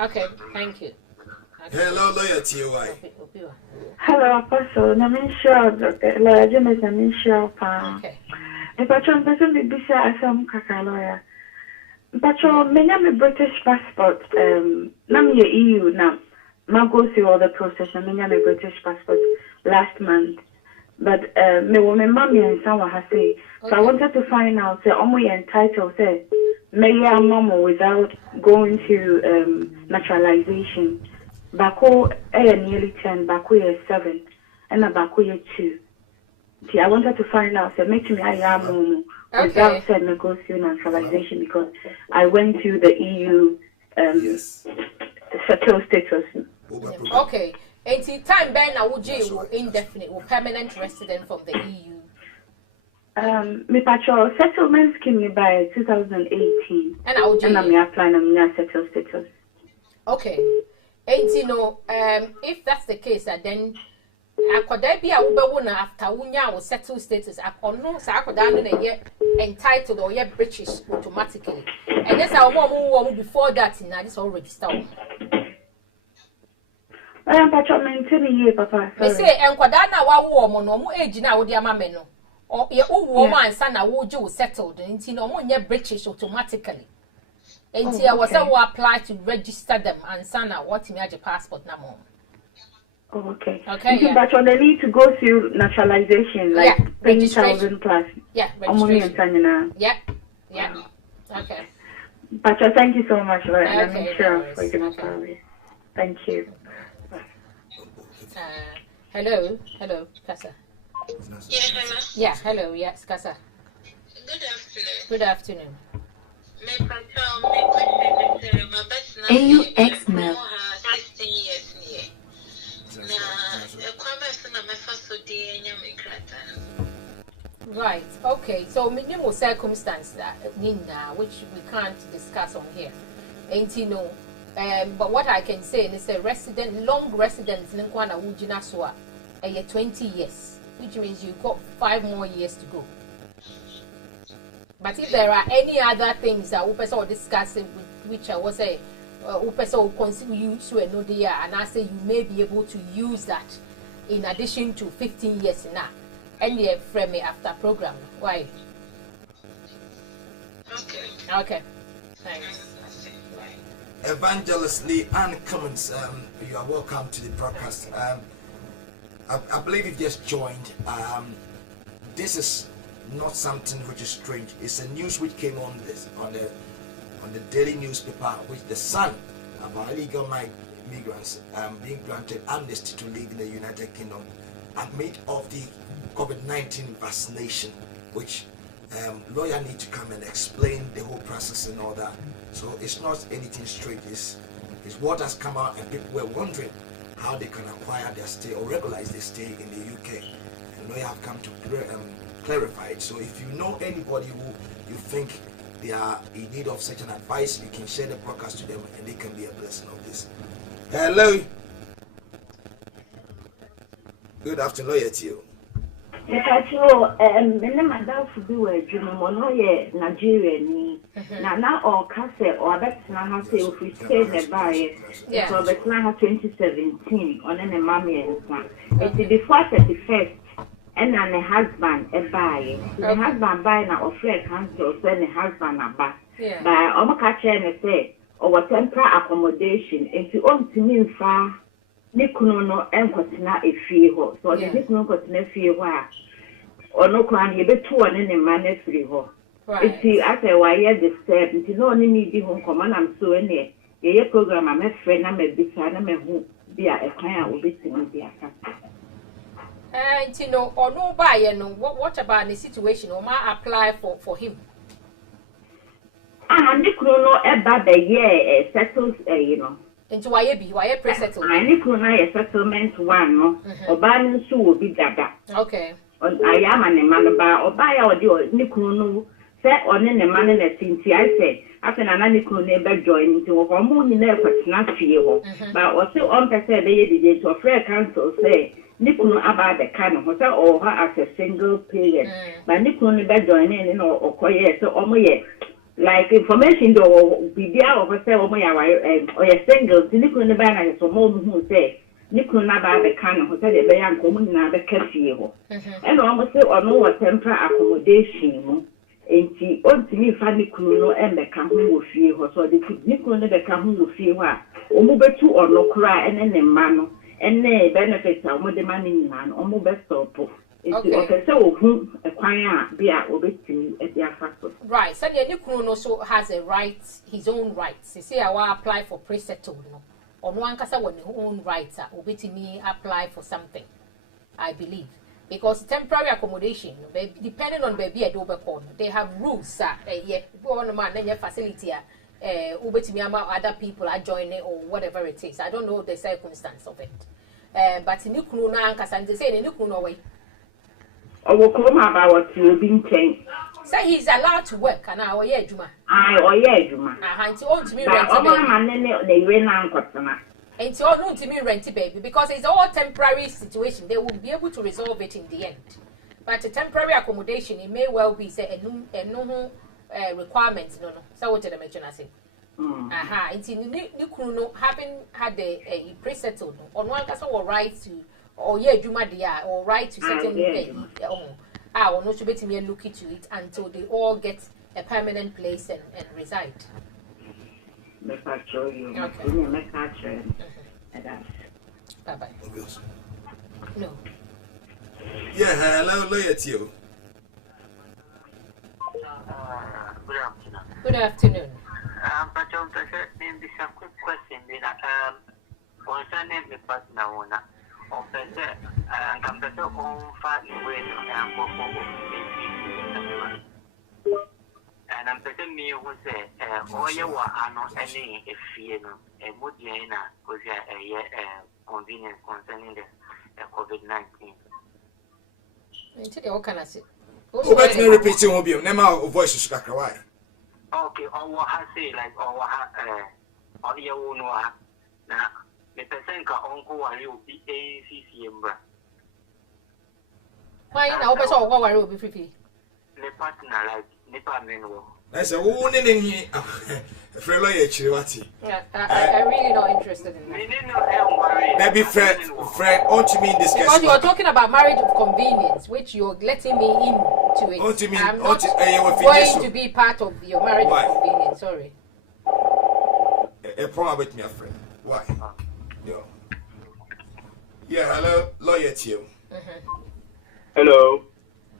Okay. Thank you. Okay. Hello, lawyer TY. Hello, Apostle. Namisha, lawyer James Namisha. Okay. If I try to be busy as some kaka lawyer. But me a British passport. Nam ye EU now. Ma go through all the process. Me a British passport last month. But me wo me mommy and someone has say. So I wanted to find out. Say, we entitled. Say, me ya mama without going to naturalization. Bako nearly 10. Bako 7, and a Bako 2. See, I wanted to find out. So make me I am without said me go through naturalization because I went to the EU settled status Okay. Until time Ben Awuji indefinite or permanent resident from the EU. Me patrol settlement scheme by 2018. And Awuji. And I'm applying a settle status. Okay. And if that's the case, then akoda bi a wobewona after wunya wo settle status akono sa akoda no na ye entitled or ye British automatically. And this our mom before that na this all register. I am patrolling year, Papa. They say enkwada na wa wo mo no mo age na wo de ama me no. Or ye wo mo ansa na wo je wo settled nti no mo nye British automatically. Nti I was apply to register them ansa na what me age passport na mo. Oh, okay. Okay. Yeah. But they need to go through naturalization, like 30,000 plus. Yeah, registration. Yeah. Okay. But thank you so much, Lord. Okay, I'm sure for your service. Thank you. Hello, Kasa. Yeah, hello. Yeah, hello, yes, Kasa. Good afternoon. Good afternoon. My question is, my best AUX Mel. 16 years near. Right, okay, so minimal circumstance that which we can't discuss on here. Ain't you know, but what I can say is a long residence in Nkwana Wujina Swa, 20 years, which means you've got 5 more years to go. But if there are any other things that we will discuss, which I will say, will consider you to another year, and I say you may be able to use that in addition to 15 years now. And the frame after program. Why? Okay. Thanks. Evangelist Lee Ann Cummins, you are welcome to the broadcast. I believe you've just joined. This is not something which is strange. It's a news which came on the daily newspaper, which the son about illegal migrants being granted amnesty to live in the United Kingdom amid of the COVID-19 vaccination, which lawyer need to come and explain the whole process and all that. So it's not anything straight. It's what has come out, and people were wondering how they can acquire their stay or regularize their stay in the UK. And lawyer have come to clarify it. So if you know anybody who you think they are in need of such an advice, you can share the broadcast to them, and they can be a blessing of this. Hello. Good afternoon, lawyer to you. Madam to do a Jumono, Nigeria, Nana or Casse or Betna say if we stay nearby, so Betna 2017 on any mammy and son. It's before 31st, and then the husband a buy. The husband buy now or friend cancel, send the husband a back. By Omakacha and say, or temporary accommodation, if you own to me far. Nikuno no enkwatena efie ho so the nikuno kwatena efie ho a ono kwan ye betu one ne man efie ho enti ase wa ye the step enti no oni ni di ho nkoma na so ene ye program am efre na mabisa na mehu bia ekwan a obetini bia ka enti no ono ba ye no what about the situation o ma apply for him nikuno no eba be ye settles you know into why pre-settled? I need to settlement one, no, or banning so will be dada. Okay. I am an man or buy our deal, Nicuno, set on in the man in a since I say, after an Anico neighbor joined into a hormone in there, but not fear. But also on per se, they did to a fair council say, Nicuno about the kind of hotel or her as a single period. But Nicuno never joining in or quiet, so almost. Like information though be there or say or your single Niku ne ba na so mo hu say Niku na ba be kan ho say the be yan komu na be kafie ho and almost say or no temporary accommodation no enti ontimi fa Niku no e be kan ho wo fie ho so the Niku ne be kan ho wo fie ho a o mu betu or no kra ene ne ma no ene benefits a mo de ma ni na no o mu be stop. Okay, so right, so the Nikun also has a right, his own rights. You see, I will apply for pre-settled, no? On one case, when his own rights are me apply for something, I believe. Because temporary accommodation, depending on baby at Overcorn, they have rules, facility, other people are joining or whatever it is. I don't know the circumstance of it. But in Nikunu na ankasa they say in Nikunu way. Owo kroma ba what you be nchen. Say he's allowed to work and now oye adwuma. Oye adwuma. Nti on to me rent. But ma ne we na nkotena. Nti on to me rent baby because it's all temporary situation. They will be able to resolve it in the end. But a temporary accommodation it may well be say no requirements no. So what did I mention I say? Nti Nikunu no having had a pre-settled on one person or right to or adwuma dia or right to certain I will not be to look into it until they all get a permanent place and reside. Okay. Bye-bye. No. Yeah, hello, loyalty. Good afternoon. But maybe some quick question. Concerning the partner owner. And I'm telling me who say, oh, you are not any if you know, a good year was a convenience concerning the COVID-19. What can I say? Let me repeat it, will be a voice of Kakawai. Okay, or what I say, like, or your own now. The person can uncle and you be ACCM. Why now? But so what will be free? The partner like Nipa Menwo. I said, who didn't you? For lawyer Chiriwati. I'm really not interested in that. Maybe friend, ought to mean discussion. Because you're talking about marriage of convenience, which you're letting me into it. Ought to mean, I'm not going to be part of your marriage of convenience. Sorry. A problem with me, a friend. Why? Yo. Yeah, hello, lawyer to you. Hello.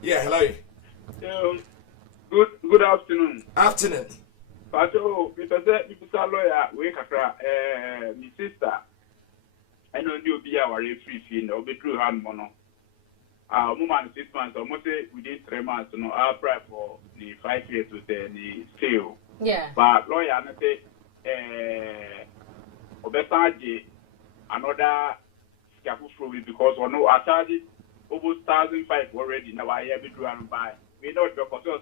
Yeah, hello. Good afternoon. Afternoon. Pato, Mr. Lawyer, we kakra, my sister. I know you be our free fee, no be true hand mono. Woman 6 months, almost within 3 months, no, I'll apply for the 5 years with the sale. Yeah. But lawyer, I say, Obesaji. Another scaffold because we know I charged over 1,500 already. Now I have to run by. We know the cost of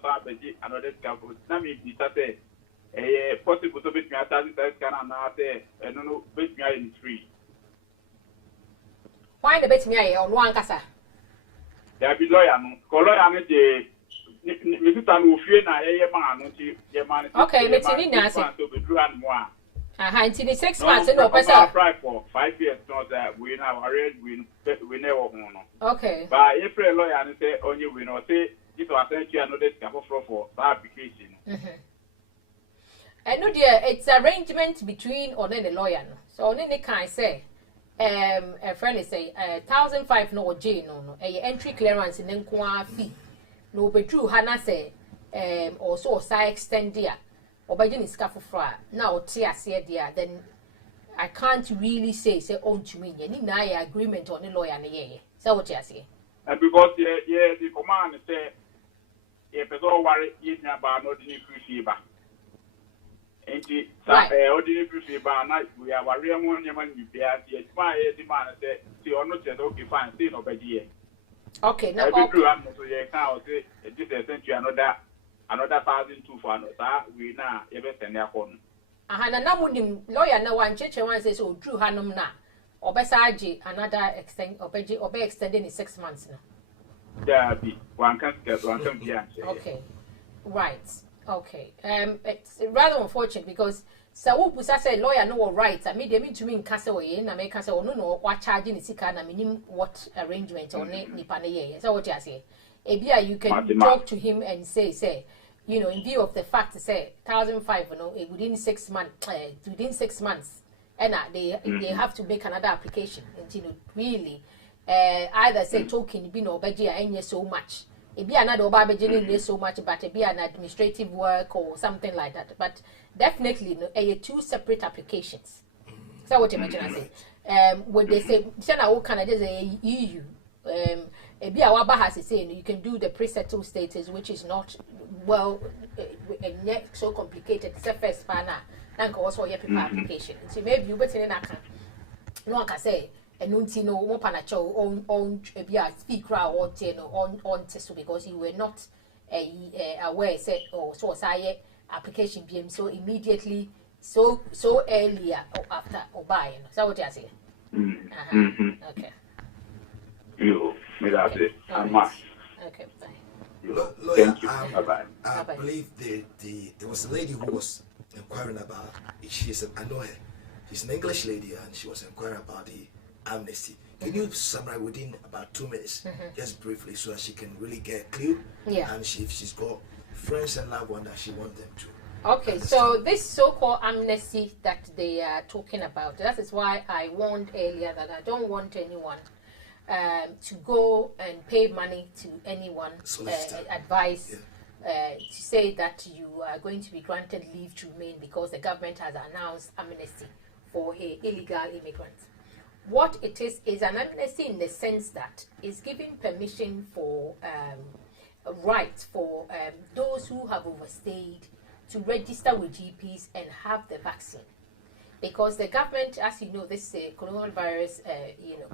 another scaffold. Now me say possible to bet me 1,000 can and say no bet me in 3. Why the bet me on one casa? There be lawyer no. Lawyer me me sister no fear na man no man. Okay, let's see now. So be do and more. Until the 6 months, no, apply for 5 years, not that we now arrange, we never know. Okay. But if a lawyer and say, only we know, say, this was sent you another scaffold for application. I know, dear, it's arrangement between or then the lawyer. So, only they can say, a friend is say, 1,500 no, J, no, a entry clearance in Nkwa fee. No, but true, Hannah say, also, side extend there. Obajin is scaffold now tear there, then I can't really say on to me. You need an agreement on the lawyer and yeah. So what you say? And because the command say if it's all worry about not the fever. And the ordinary fever night we have a real one man you pay at the my demand say you're not just okay fine, see no idea. Okay, now okay. So you can't say this sent you another 1,200 for another. We now ever send their phone. Na mudim lawyer na one church one says so drew hanum na obesaji another extend obe extending in 6 months now. Yeah, one can get one can be. Okay, right. Okay. It's rather unfortunate because so who say lawyer no right. I mean they mean to me in Casaway na make say no what charging is sika na minim what arrangement on nipa na ye. So what you say? Ebia you can talk to him and say you know, in view of the fact, say 1,500, you know, within 6 months, and they have to make another application. And you know, really, either say token be no budget and so much. It be another budget so much, but it be an administrative work or something like that. But definitely, no, 2 separate applications. So what you mentioned, I say, when they say, "Sena, what can I just say EU?" has saying you can do the pre-settled status, which is not well yet so complicated. It's a first panel. Then also your paper application. So maybe you better than I can. No one can say and no one panacho on speak crowd or on test because you were not aware said or so I application BM so immediately so earlier or after or buying. So what you say? Okay. You made that it. Okay, bye. Thank you. Bye-bye. I believe there was a lady who was inquiring about. She said, I know her. She's an English lady, and she was inquiring about the amnesty. Can you summarize within about 2 minutes, just briefly, so that she can really get a clue? Yeah. And if she's got friends and loved ones that she wants them to. Okay, so this so-called amnesty that they are talking about, that is why I warned earlier that I don't want anyone to go and pay money to anyone, advice to say that you are going to be granted leave to remain because the government has announced amnesty for illegal immigrants. What it is an amnesty in the sense that it's giving permission for rights for those who have overstayed to register with GPs and have the vaccine. Because the government, as you know, this coronavirus,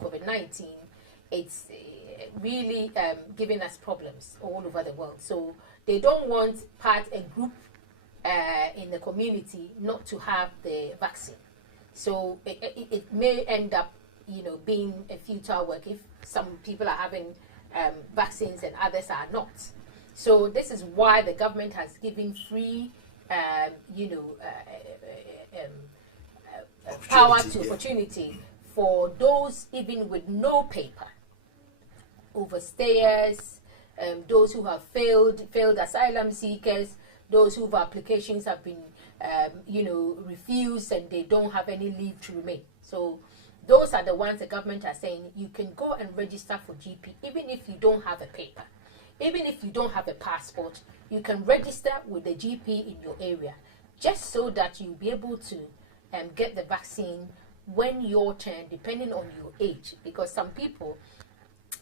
COVID-19, it's really giving us problems all over the world. So they don't want a group in the community not to have the vaccine. So it may end up, being a futile work if some people are having vaccines and others are not. So this is why the government has given free, opportunity for those even with no paper, overstayers, those who have failed asylum seekers, those whose applications have been, refused and they don't have any leave to remain. So those are the ones the government are saying you can go and register for GP even if you don't have a paper. Even if you don't have a passport, you can register with the GP in your area, just so that you'll be able to get the vaccine when your turn, depending on your age. Because some people,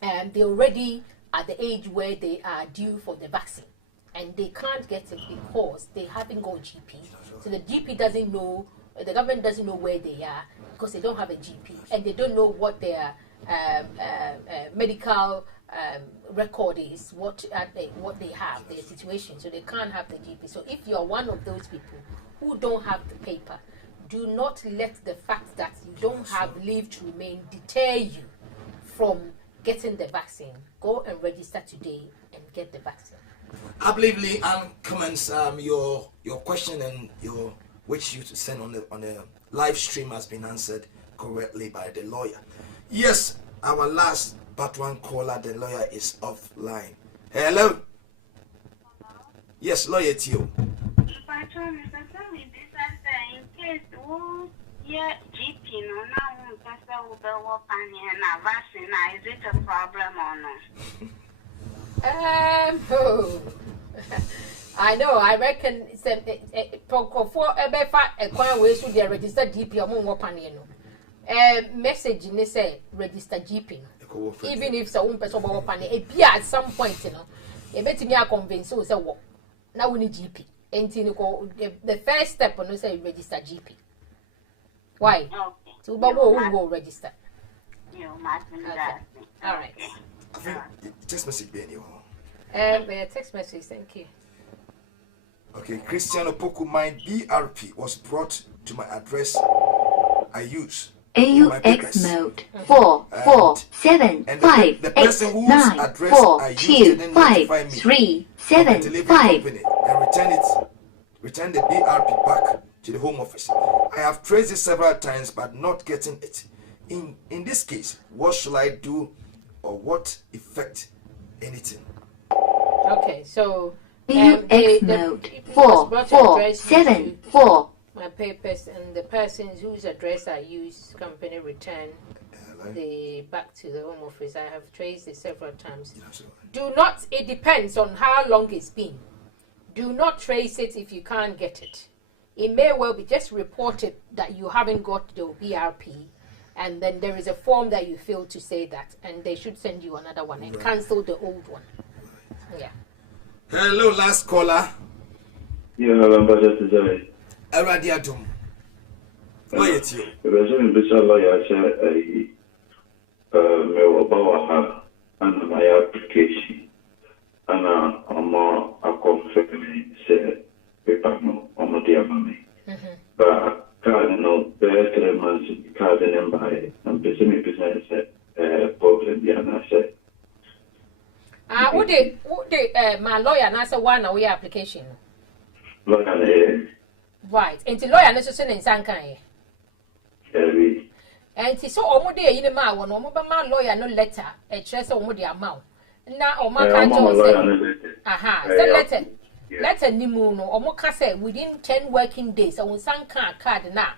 they already at the age where they are due for the vaccine, and they can't get it because they haven't got GP. So the GP doesn't know, the government doesn't know where they are because they don't have a GP, and they don't know what their medical record is, what they have, their situation, so they can't have the GP. So if you are one of those people who don't have the paper, do not let the fact that you don't have leave to remain deter you from getting the vaccine. Go and register today and get the vaccine. I believe Leanne comments your question and which you sent on the live stream has been answered correctly by the lawyer. Yes, our last but one caller, the lawyer is offline. Hello. Yes, lawyer to you. Is it a problem or not? I know. I reckon it's a registered GP message in this register GP. Even if someone person at some point, you better me convince you say what now we need GP. And the first step on say register GP. Why? Okay. So but we will register. You must that. All right. I think text message be anyone. Text message, thank you. Okay, Christian Opoku, my BRP was brought to my address I use. AUX mode 44754252537 return the BRP back to the home office. I have traced it several times but not getting it. In this case, what should I do or what effect anything? Okay, so AUX mode 4474 my papers and the persons whose address I use company return the back to the home office. I have traced it several times. Do not, it depends on how long it's been. Do not trace it if you can't get it. It may well be just reported that you haven't got the BRP And then there is a form that you fill to say that, and they should send you another one and cancel the old one. Yeah. Hello, last caller. Yeah, I'm Budget today. Eradiatum. Lawyer to you. The resume visa lawyer said, me about and my application. And I'm a confirmation, say, paper no, I'm dear mommy. But card no, bear 3 months, card and buy, and business problem, yeah, and I said. Would they, my lawyer, and I said, one away application. Lawyer, right. And the lawyer necessarily in Sankai. And so, almost there in the man, one my lawyer no letter, a chest or the amount. Now, my aha, the letter Nimuno, or more say within 10 working days, or Sanka card now.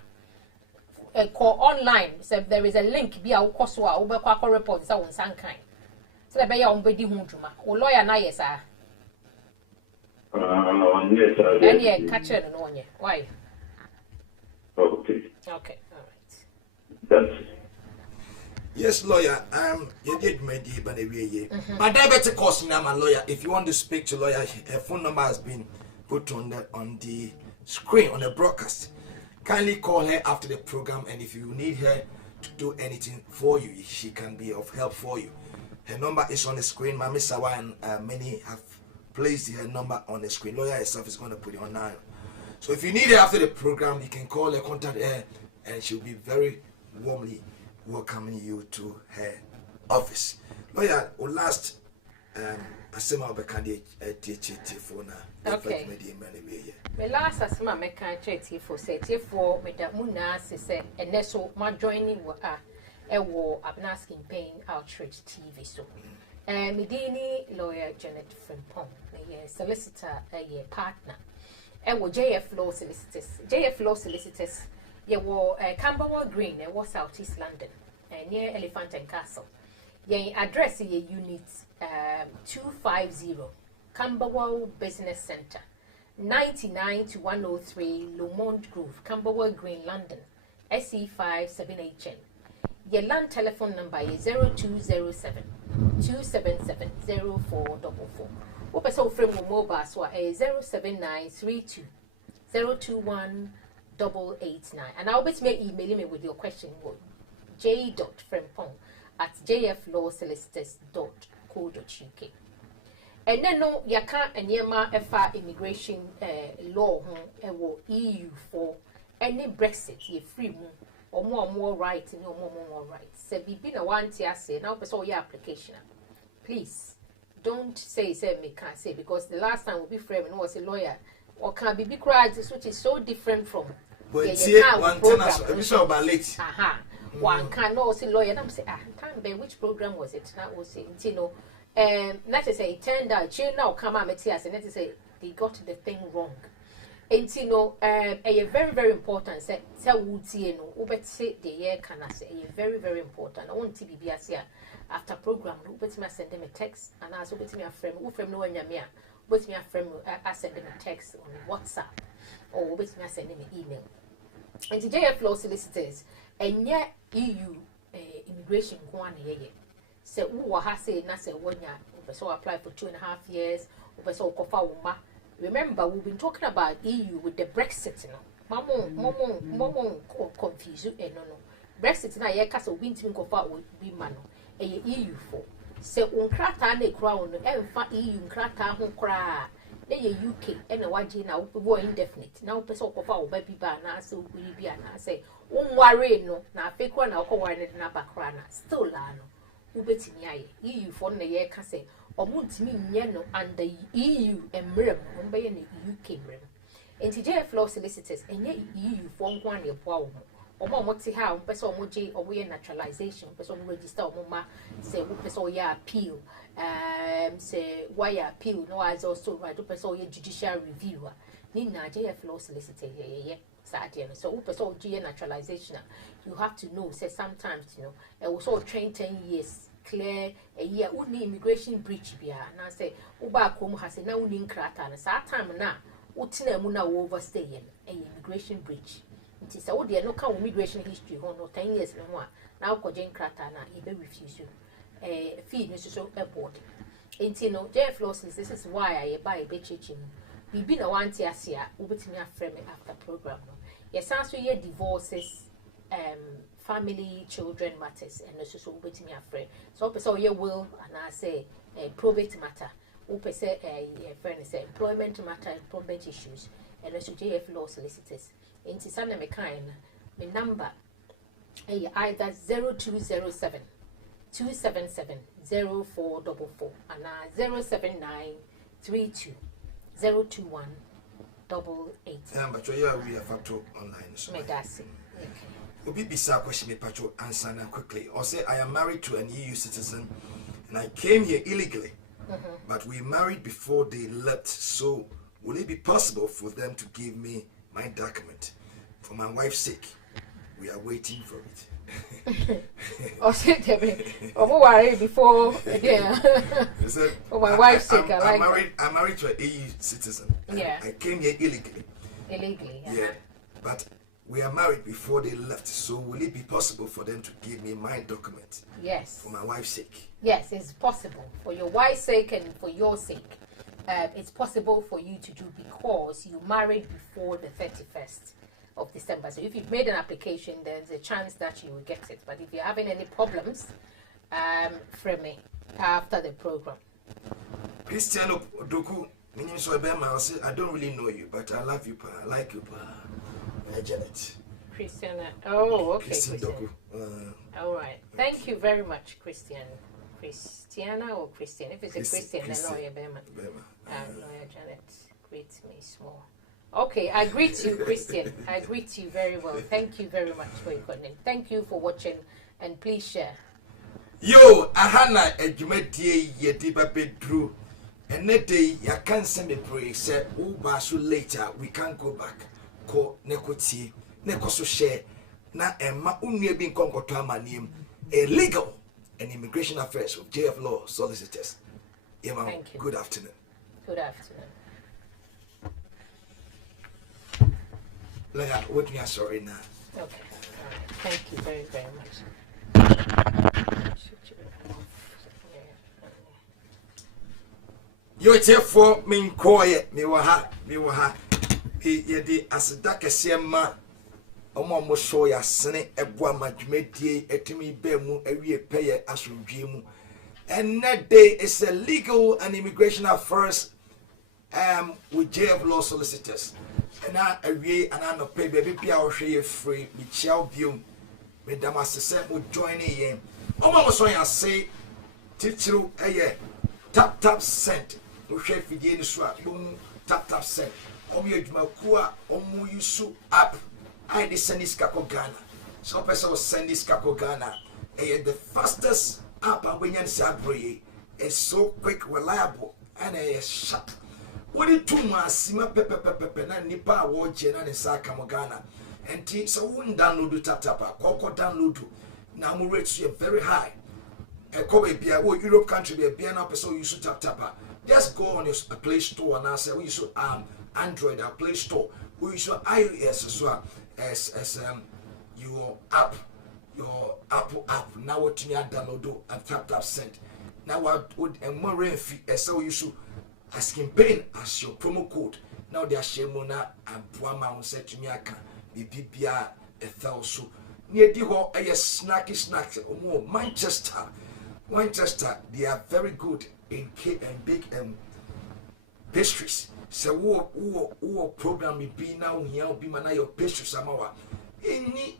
A call online, so there is a link be our Koswa, over Quaco reports on Sankai. So, the bay on Bedi Hundruma, or lawyer Naya, sir. Yes, sir. And yeah, catch it on you. Why? Okay. Okay, all right. That's yes, lawyer. You did my deal, but my diabetic course now, my lawyer. If you want to speak to lawyer, her phone number has been put on the screen on the broadcast. Kindly call her after the program, and if you need her to do anything for you, she can be of help for you. Her number is on the screen. Mami Sawa and many have placed her number on the screen. Lawyer herself is going to put it on now. So if you need her after the program, you can call her, contact her, and she'll be very warmly welcoming you to her office. Lawyer, or last, asema obekandi THT for na. Okay. The last asema meka THT for say for me da muna say eneso ma joining wo ewo AMNESTY campaign outreach TV so. Medini lawyer Janet Frimpong, a solicitor, a partner. Ewo JF Law Solicitors. JF Law Solicitors, ye wo Camberwell Green, was South East London, near Elephant and Castle. Ye address ye unit 250 Camberwell Business Centre, 99 to 103 Lomond Grove, Camberwell Green, London, SE57HN. Your land telephone number is 0207 277 0444. Open so frame mobile so 07932 021 889. And I'll bet me email me with your question j.frempong@jflawsolicitors.co.uk. And then no yaka and yema efa immigration law EU for any Brexit ye free mo or more rights and more rights. So be na one tia say now person your application. Please don't say me can't say, because the last time we be frame and was a lawyer or can be cried, which is so different from one late. One can know say lawyer and I'm say can't be which program was it? That was it, you know. Not to say it turned out she now come out and not to say they got the thing wrong. And you know, a very, very important say would see no ubet say the year can I say very, very important. I want to be here after program, ubet me send them a text and ask ubet me a friend who from no one yamia, ubet me a friend I send them a text on WhatsApp or ubet me send them an email. And the JF Law Solicitors and yet EU immigration one year. Say who has say na say 1 year, so apply for 2.5 years, so kofa uma. Remember, we've been talking about EU with the Brexit, you know. Mamo confuse you, no. Brexit na ye kasa winti kofa will be mano. EU for. Se unkrata ne crown, emfa EU unkrata ho kra. Ne UK, and a waji na wo indefinite. Now person kofa will be ba na so will be na say, worry no, na fake one na ko worry na bakra na still la no. Ubetimi aye EU for na ye kasa omuntimi nyeno and the EU emrem ombe ne UK emrem enti JF Law Solicitors enye EU for nko an eboa wo omo ti ha o pese omo je omo ye naturalization pese omo register omo ma say wo pese o ya appeal say why appeal no as also right pese o ye judicial reviewer ni na JF Law Solicitors ye so wo pese o je naturalization you have to know say sometimes you know it was all train 10 years clear a year only immigration breach bia na say uba kom ha say na uni nkrata na sa time na utina mu na overstay a immigration breach It is all the no can immigration history no 10 years no now ko jen krata na e be refuse you fee no so airport enti no JF losses. This is why I buy a be chichi bibi na wanti asia ubetimi afrɛ me after program no yes so ye divorces family children matters and so ubetimi afrɛ so person ye will and I say probate matter open say friend say employment matter employment issues and also JF law solicitors into sana me kind my number either 0207 277 0444 and 07932 021 88. But you are factor online. So Obi bisa question me pacho answer na quickly. Or say I am married to an EU citizen and I came here illegally. But we married before they left. So will it be possible for them to give me my document for my wife's sake? We are waiting for it. Or say worry before for my wife's sake. I'm married to an EU citizen. Yeah. I came here illegally. Illegally. Yeah. But we are married before they left. So will it be possible for them to give me my document? Yes. For my wife's sake. Yes, it's possible. For your wife's sake and for your sake. It's possible for you to do because you married before the 31st of December. So if you've made an application, there's a chance that you will get it. But if you're having any problems, from me after the program. Cristiano Doku, I don't really know you, but I love you, pa. I like you, pa. Janet. Christiana. Oh, okay. Christian Doku. All right. Thank you very much, Christian. Christiana or Christian? If it's a Christian, then no, you're Bema. Lawyer Janet, greet me small. Okay, I greet you, Christian. I greet you very well. Thank you very much for your comment. Thank you for watching, and please share. Yo, Ahana Ejumeti Yediba Bedru. And that day, ya can't send me pray, say, oh, basu later, we can't go back. Ko Nekoti, Nekoso share. Na Emma Unye bin Konkotama name, a legal and immigration affairs with JF Law solicitors. Thank you. Good afternoon. Good afternoon. Like, what me sorry now. Okay. All right. Thank you very, very much. You take for me quiet, me waha. Ye di asida kesema. Omo show ya sene ebwa madwumedie etimi bemu ewie peye asundwemu. And that day is a legal and immigration affairs with JF Law solicitors. And now awie and I no pay baby pia ohwe free me chiao biom. Me damasese mo join yen. Omo so ya say titru tap send. Ohwe fidie ni so a tap send. Omo adwumaku a omo yusu app. I send this kako Ghana. So person was send this kako Ghana. The fastest app when you say it's so quick, reliable, and sharp. What it 2 months, pepe na nipa watch and sa kamo Ghana. And so won't download tap koko download. Now my rates are very high. Kobe be a Europe country be a person you should tap. Just go on your Play Store and I say we should Android or Play Store. We should iOS as well as your Apple app. Now what you download and tap send. Now what would a more fee so you should asking pain as your promo code. Now they are shemona and Buama said to me I can be BBR 1,000. Near the whole snacky or more Manchester, they are very good in cake and big pastries. So what program be now here be mana your pastries samawa. Any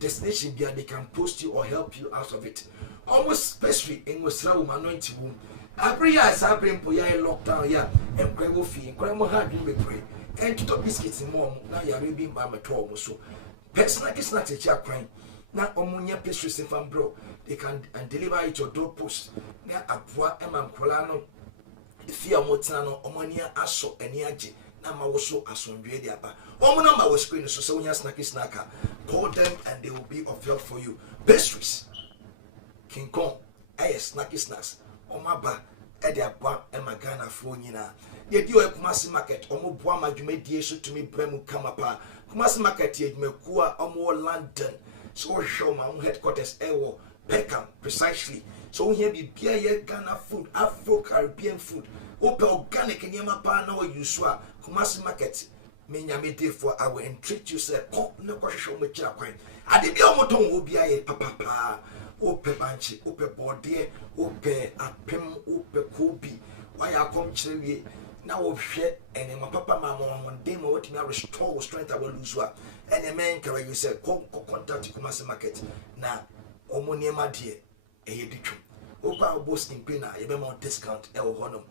destination there they can post you or help you out of it. Almost pastry in Muslim anointing womb. Every year is happening for your lockdown here and cremo fee and cremo hard we pray. And to the biscuits in mom now you are being by my trouble so. Personal is not a chair crying. Now omunya pastries in fan bro. They can deliver it your doorpost. Now Apua Eman Colano. If you are Motano, Omania Aso, and Yaji, Nama was so as on Radiaba. Omo number was screen so when you snacker. Call them and they will be of help for you. Pastries. King Kong, snacky snacks. Omaba, Edia Bois, and Magana Fonina. Ye do a Kumasi market, Omo Bois Majumedi so to me Bremu Kamapa, Kumasi market ye mekua omo London. So show my own headquarters ewo Peckham precisely. So here be beer ye Ghana food, Afro Caribbean food. Ope organic and yama pa na wa yuswa. Kumasi market. Me nyame day for I will entreat you say come no kwahwe show me kira kwan. Ade bi omoton wo bia ye papa. Ope banchi, ope bode, ope apem, ope kobi. Why I come chire now we share and my papa mama one day my what me restore strength I will lose wa. And the man can you say come contact Kumasi market. Na omo niema die e di twum. Opa boss in pay na e be more discount e wo honom.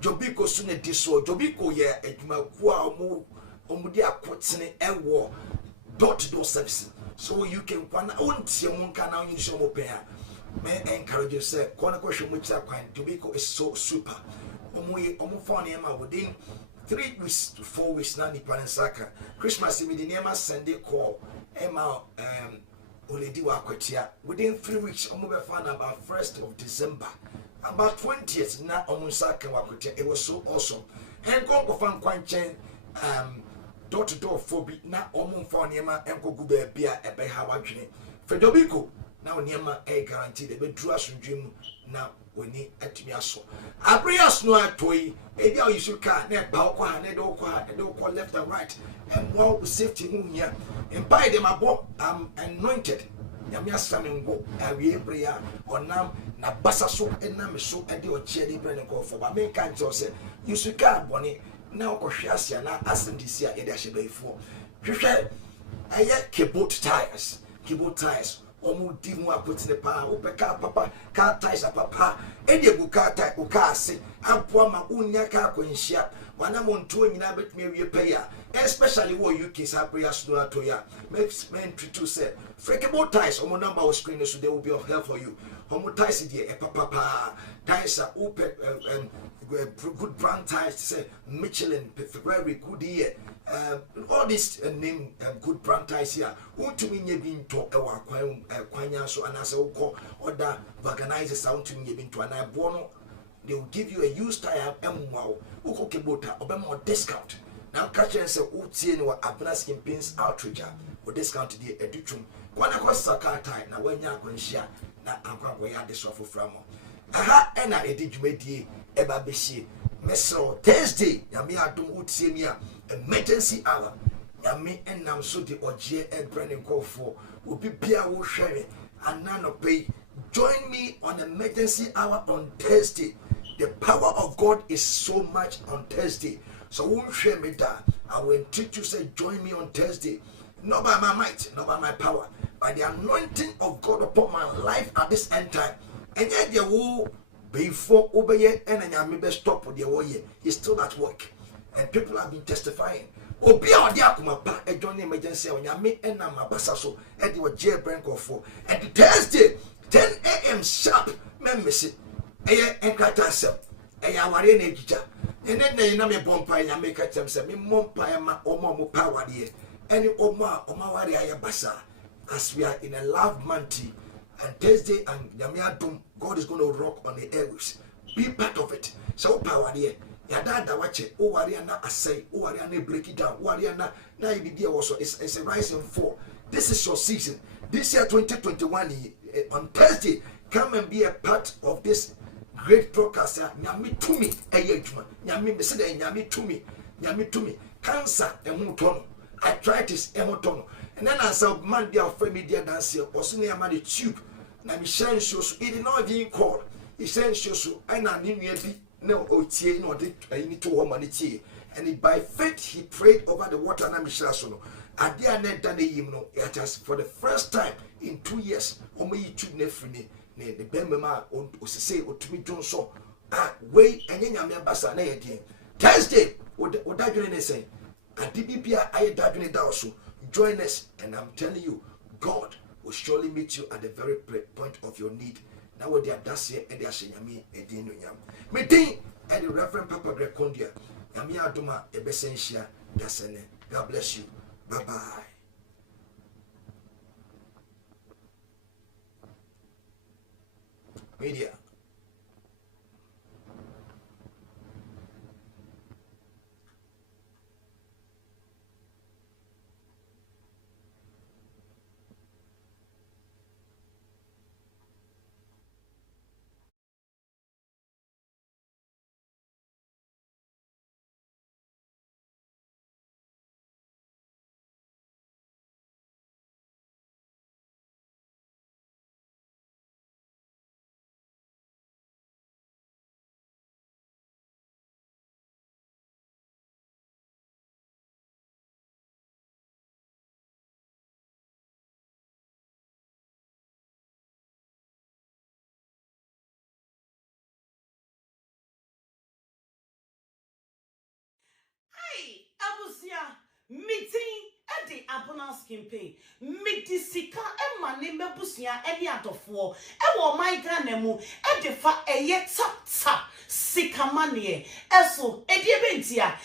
Jobiko sune diso Jobiko ye adwuma kwa omo di akotene e wo door-to-door service. So you can one unti omo kan na you show mo pay. May encourage you say kona ko show mo cha kwan. Jobiko is so super. Omo phone ema within 3 weeks to 4 weeks na ni Saka. Christmas me the name Sunday call ema Oledi wa kwatia within 3 weeks omo be found about 1st of December about 20th na omo Saka wa kwatia. It was so awesome. And go fan kwanchen door to door phobi na omo phone ema enko gu be bia ebe ha wadwene Fedobiko na oniema guarantee the be dru asundwem na woni atumi aso abrias no atoi ebi a yisu car na ba okwa ha na de okwa left and right and more safety hu hia empai dem abo anointed nyame asame ngo awie prayer onam na basa so enam so ede ochie de bre ne ko fo ba me kan tell say yisu car boni na okohwe asia na asendisi a yede ahye baifo hwehwe aye keyboard tires omu di mu apotine pa opeka papa car tires papa edi egu car tire o car se ampo ma unya ka kwanhia wana monto nyina betumi awie paya especially wo UK sa prayer slow atoya makes men to say freakable tires omu number on screen so they will be of help for you omu tires die papa tires open good brand tires say Michelin very good here all this name good brand tires here untumi nye bi nto e wa kwanya so anase ukọ order organize sound to nye bi nto na ebo no they will give you a used tire emwa ukọ kebota obema discount now catch and say utie ni wa abnas campaigns outreach o discount die edutwum kwana kwa saka tire na wanya akwanhia na ankwa ya de so afoframo aha ena edi dwumadie eba behie mesro Thursday yami adom utie mi a emergency hour yami enam so de oje ebrane nkofo obi bia wo hwere anano pay join me on emergency hour on Thursday. The power of God is so much on Thursday, so won't share me that I will entreat you say join me on Thursday, not by my might, not by my power, by the anointing of God upon my life at this end time. And yet there will before obey and I may stop with the warrior. He's still at work, and people have been testifying. Obi a odi akoma pa e join emergency when ya me and na mabasa so e de waje brank of for and Thursday 10 a.m. sharp membership eye enkrata sel eye aware na ejija ene na me bompa ya make atem se me mompa ma omo power de any omo ware aye basa as we are in a love month and Thursday and Yamiadum God is going to rock on the airwaves. Be part of it. So power de yada wache o ware na asay o ware na break it down ware na ibidi also it's a rise and fall. This is your season. This year 2021 on Thursday come and be a part of this great broadcast. Nyami tumi eyejuma nyami me say nyami tumi cancer emutono arthritis emutono and then as a man there for media dance also near man the tube na me shine show so it did not even call he shine show so and na ni bi no otie no de any to woman tie and by faith he prayed over the water na me shira so no ade anet da ne yim no it has for the first time in 2 years omo yi tube na free ne the bemma osese otumi jonso we enye nyame basa na ye den Thursday odadwene ne say adibibia aye dadwene da so join us and I'm telling you God will surely meet you at the very point of your need. Now what they are das here and they are saying me edin no nyam me din and the Reverend Papa Grekondia yami adoma ebesensia dasene. God bless you. Bye bye. Media. meeting at the Abonance campaign. Midi sika Emma name busia any atofo. Ewo migrant at the fa a tap sika money. Eso ediebentia.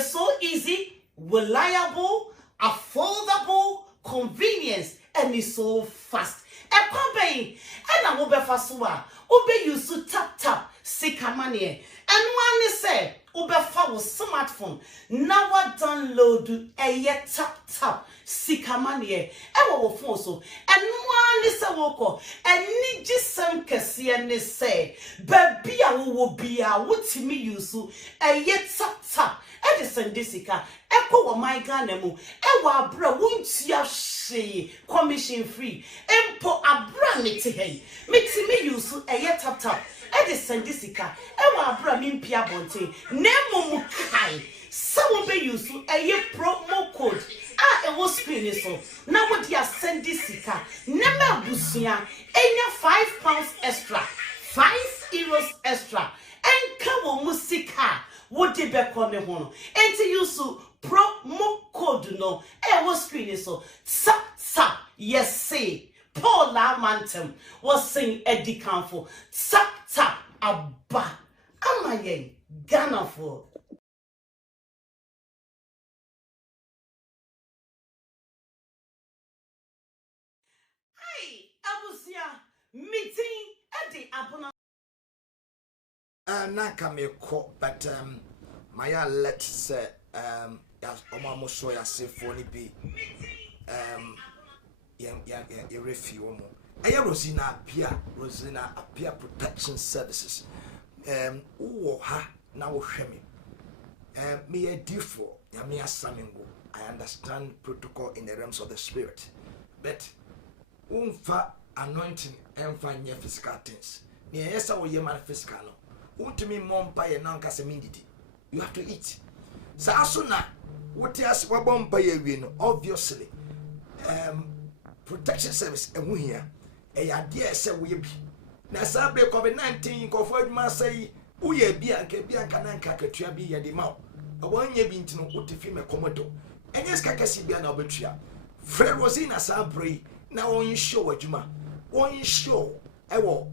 So easy, reliable, affordable, convenience, and it's so fast. A company and I will be fastwa. Obe you to tap sika money. And one is say Obe follow smartphone. Now I download a tap sika money. E wo phone so. And one is a woko. And need just some kasi and say baby I will be a wutimi use a tap. Edison Disica, echo my ganemu, ewa bra won't ya she commission free, empo a brand me me use a tap. Edison Disica, ewa bra mimpia bonte, nemo mukai, some be use a promo code. Ah, it was screen so. Now what ya send Disica, never busia, £5 extra, €5 extra, and come musica. What did be call me one? And to use promo code no. Was screen so. Tap. Yes, say. Paul Lamantem was saying Eddie Campo. Tap. Abba. Am I Ghana for? Hey, I was here meeting at the Abona. Naka me ko, but my let say almost so ya say phone be ya refuge mo. Rosina Appear Protection Services. Uwo ha na wo hwe me. Me a diffo ya me asamingo. I understand protocol in the realms of the spirit. But umfa anointing emfa nye physical things. Ni yesa wo ye man physical no. Want me mompa ye nan kase mindidi. You have to eat. Sa asuna wote as wabompa ye wi no obviously protection service emu hia e ya de se wo ye bi. Na sa bre COVID-19 ko fo adwuma sai wo ye bi anka na nka katua bi ye de ma. Obonye bi ntino wote fi me komodo. Enye ska kasi bi na obetua. Frere Rosina sa bre na won show adwuma. Won show ewo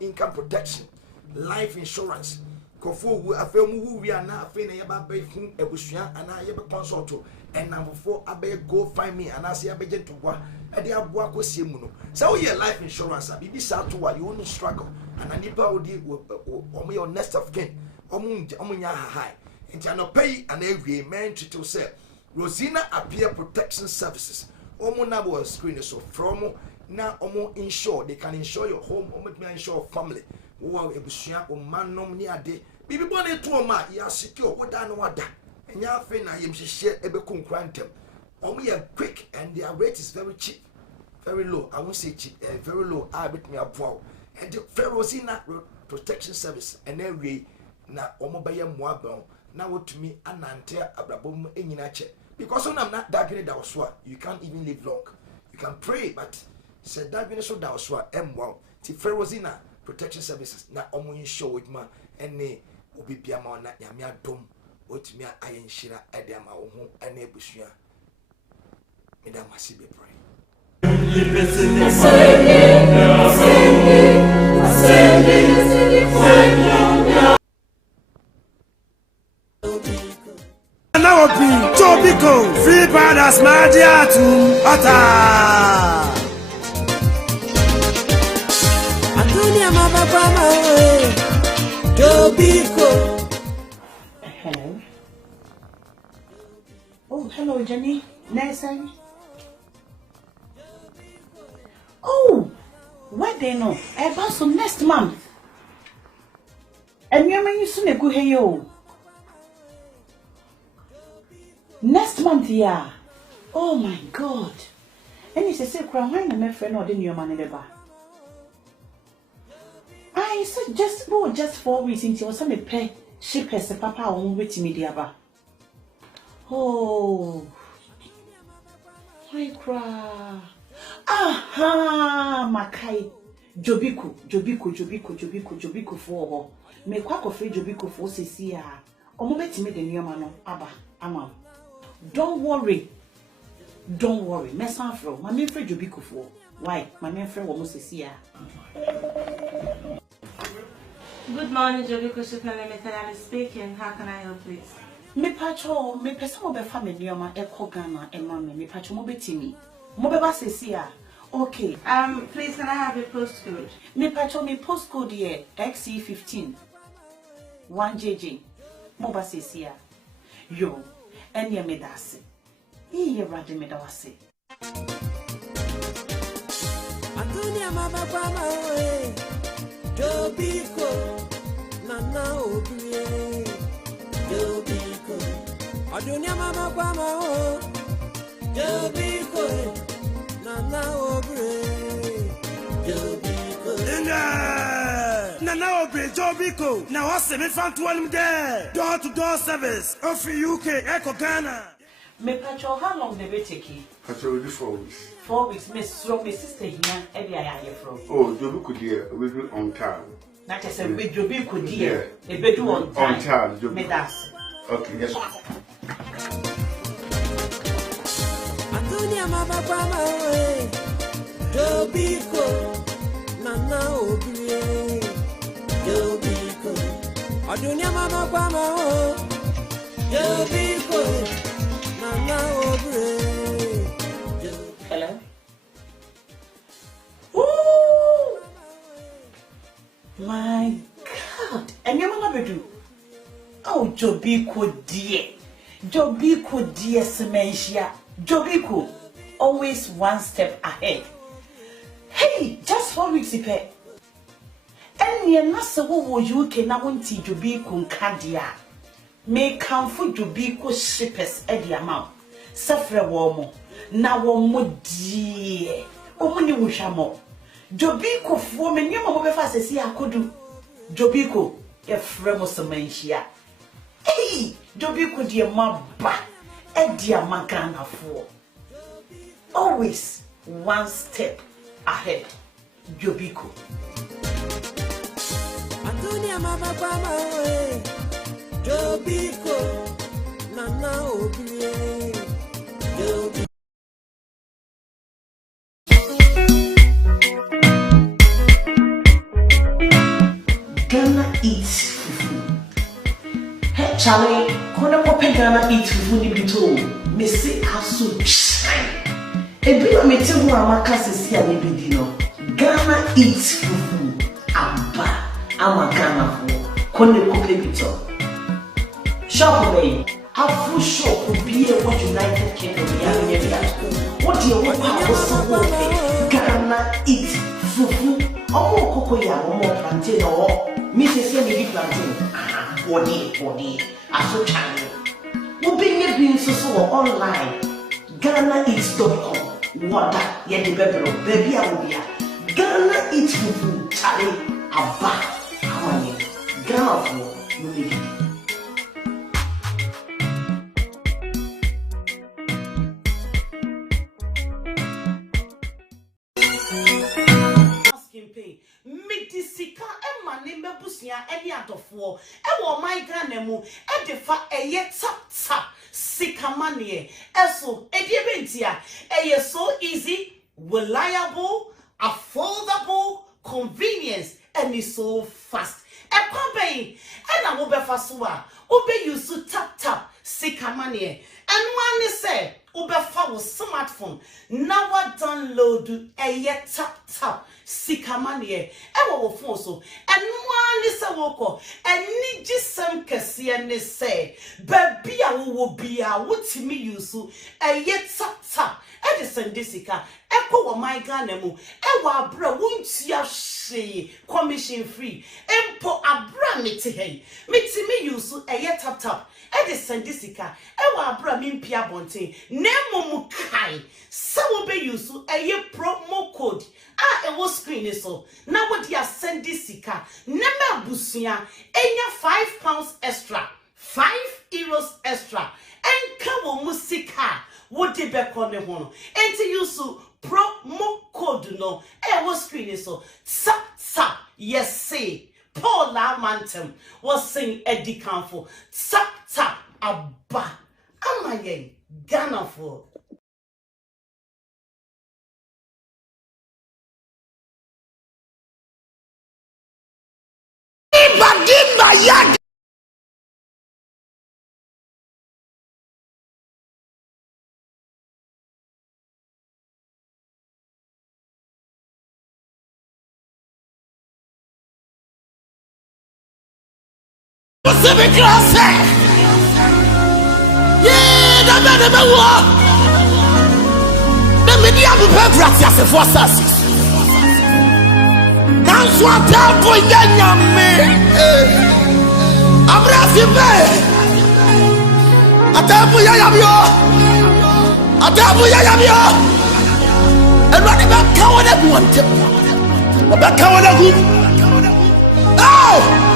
income protection. Life insurance. Kofo wu afemu wu wi ana afi na yeba ba fun ebusua ana yeba consult and number 4 abe go find me ana se abeje towa e de aboa kosie mu no. So we life insurance bibi sa to wa you won't struggle and anipa odi omo your next of kin omo nya high nti ano pay and every man to say Rosina Appear Protection Services omo na bo screen so from na omo insure they can insure your home omo insure family. Wow, ebusua o manom ni ade bibi bone to ma ya secure woda no wada enya afi na yem hihye ebeku nkwantem omo ye quick and their rate is very cheap, very low. I won't say cheap, very low. I bet me aboa and the Ferrosina Protection Service and every na omo baye moabon na wotumi anante abrabom enyina che because when I'm not that that was what you can't even live long. You can pray but said that so that was what ti Ferrosina Protection Services na omo insure with ma ene obi bia ma na nyame adom otumi ayenhira ade ama wo ho ene ebusua medam hasibe pray. Now be Tobiko, free brothers, my dear to Ata. Hello. Oh, hello, Jenny. Nice. Oh, where they know? I pass on next month. And you mean you soon go here? Next month, yeah. Oh my God. And it's a secret. Why my friend or didn't your money ever? I said just 4 weeks into was some pay ship as a papa on with me dear. Oh, I cry. Aha, Makai. Jobiku for me quack of free Jobiku for Cecilia. Or move me the new man, Abba, Ama. Don't worry. Don't worry. Mess on from. My main friend Jobiko for. Why? My main friend was here. Good morning, Jobiko Super Limited. I'm speaking. How can I help, please? Me pacho, me person mo be family oma eko Ghana e mama me pacho mo betimi. Mo be ba sesia. Okay. Please can I have your postcode? Me pacho me postcode here XC15 1JJ. Mo ba sesia. Yo, enye me dase. Iye rade me dawase. Antonia mama kwa mawe. Jobiko nana obie. Jobiko Adunia mama kwa mawe. Jobiko nana obie. Jobiko Nana Obe Jobiko. Now what's the fan to him there? Door to door service. Of UK, Echo Ghana. Me pacho, how long they be taking? Pacho will do 4 weeks. 4 weeks. Miss from my sister here. Every I hear from. Oh, Jobiko dear, we do on time. Not just a bit Jobiko dear. A bit on time. On time, Me das. Okay, yes. Antonia mama kwa mawe. Jobiko nana obie. Jobiko Adunia mama kwa mawe. Jobiko nana obie. Hello? Ooh! My God! And your mama do? Oh, Jobiko dear. Jobiko dear Sementia. Jobiko, always one step ahead. Hey, just 4 weeks ipe. And you're not so what you can now want to Jobiko Kadia. May come for Jobiko shippers at the amount. Suffer warmo. Na womo die omuni wushamo Jobiko fo me nyama mo be fa sesi akodu Jobiko e fremo semanhia eh Jobiko die maba e dia magana fo always one step ahead Jobiko Antonia mama kwa mawe Jobiko nana obie Jobiko Ghana eats fufu. Hey Charlie, kona pope Ghana eats fufu ni bito. Me say aso chai. Ebi na me tebu amaka sesi a me bidi no. Ghana eats fufu. Aba ama Ghana fo. Kone pope bito. Shop me. Afu shop be what United Kingdom ya ya. What do you want to say? Ghana eats fufu. Omo koko ya omo plantain o. Me say me give plantain. Body. Aso channel. We be so online. GhanaEats.com. Wada ye de baby awobia. Ghana eats fufu chale aba. Amane. Ghana fo no be. Medisika Emma Nimbe Busia any out of war. Ewo migrant mu edefa eye tap sikamanie. Eso ediebentia eye so easy, reliable, affordable, convenience and is so fast. E pampe ena wo be fasoa. Obe use tap sikamanie. And one say ubefa wo smartphone. Now download eye tap sikamanie. Ewa wo phone so. And one say woko. And ni jisem kesiye ne say. Baby a wo bia wotimi use eye tap. Edison Disika. Eko wo migrant mu. Ewa abra wontia she commission free. Empo abra meti hey. Mitimi use eye tap. Edison Disika. Ewa abra mimpia bonte. Nemo mu kai. Sawo be use eye promo code. E was screen so. Now what you send Disika. Nema busia. Enya £5 extra. €5 extra. Enka wo musika. What de be kone hono. Enti use promo code no. E was screen so. Tap. Yes say. Paul Mantem was saying Eddie Canfo. Tap abba. Amaye. Ghana for. Pacific class. Yeah, the man of the war. The media will pay for us for assassins. That's what I'm going to do. I'm raising me. I tell you, I tell you, and running back, coward, everyone. Back, coward, oh!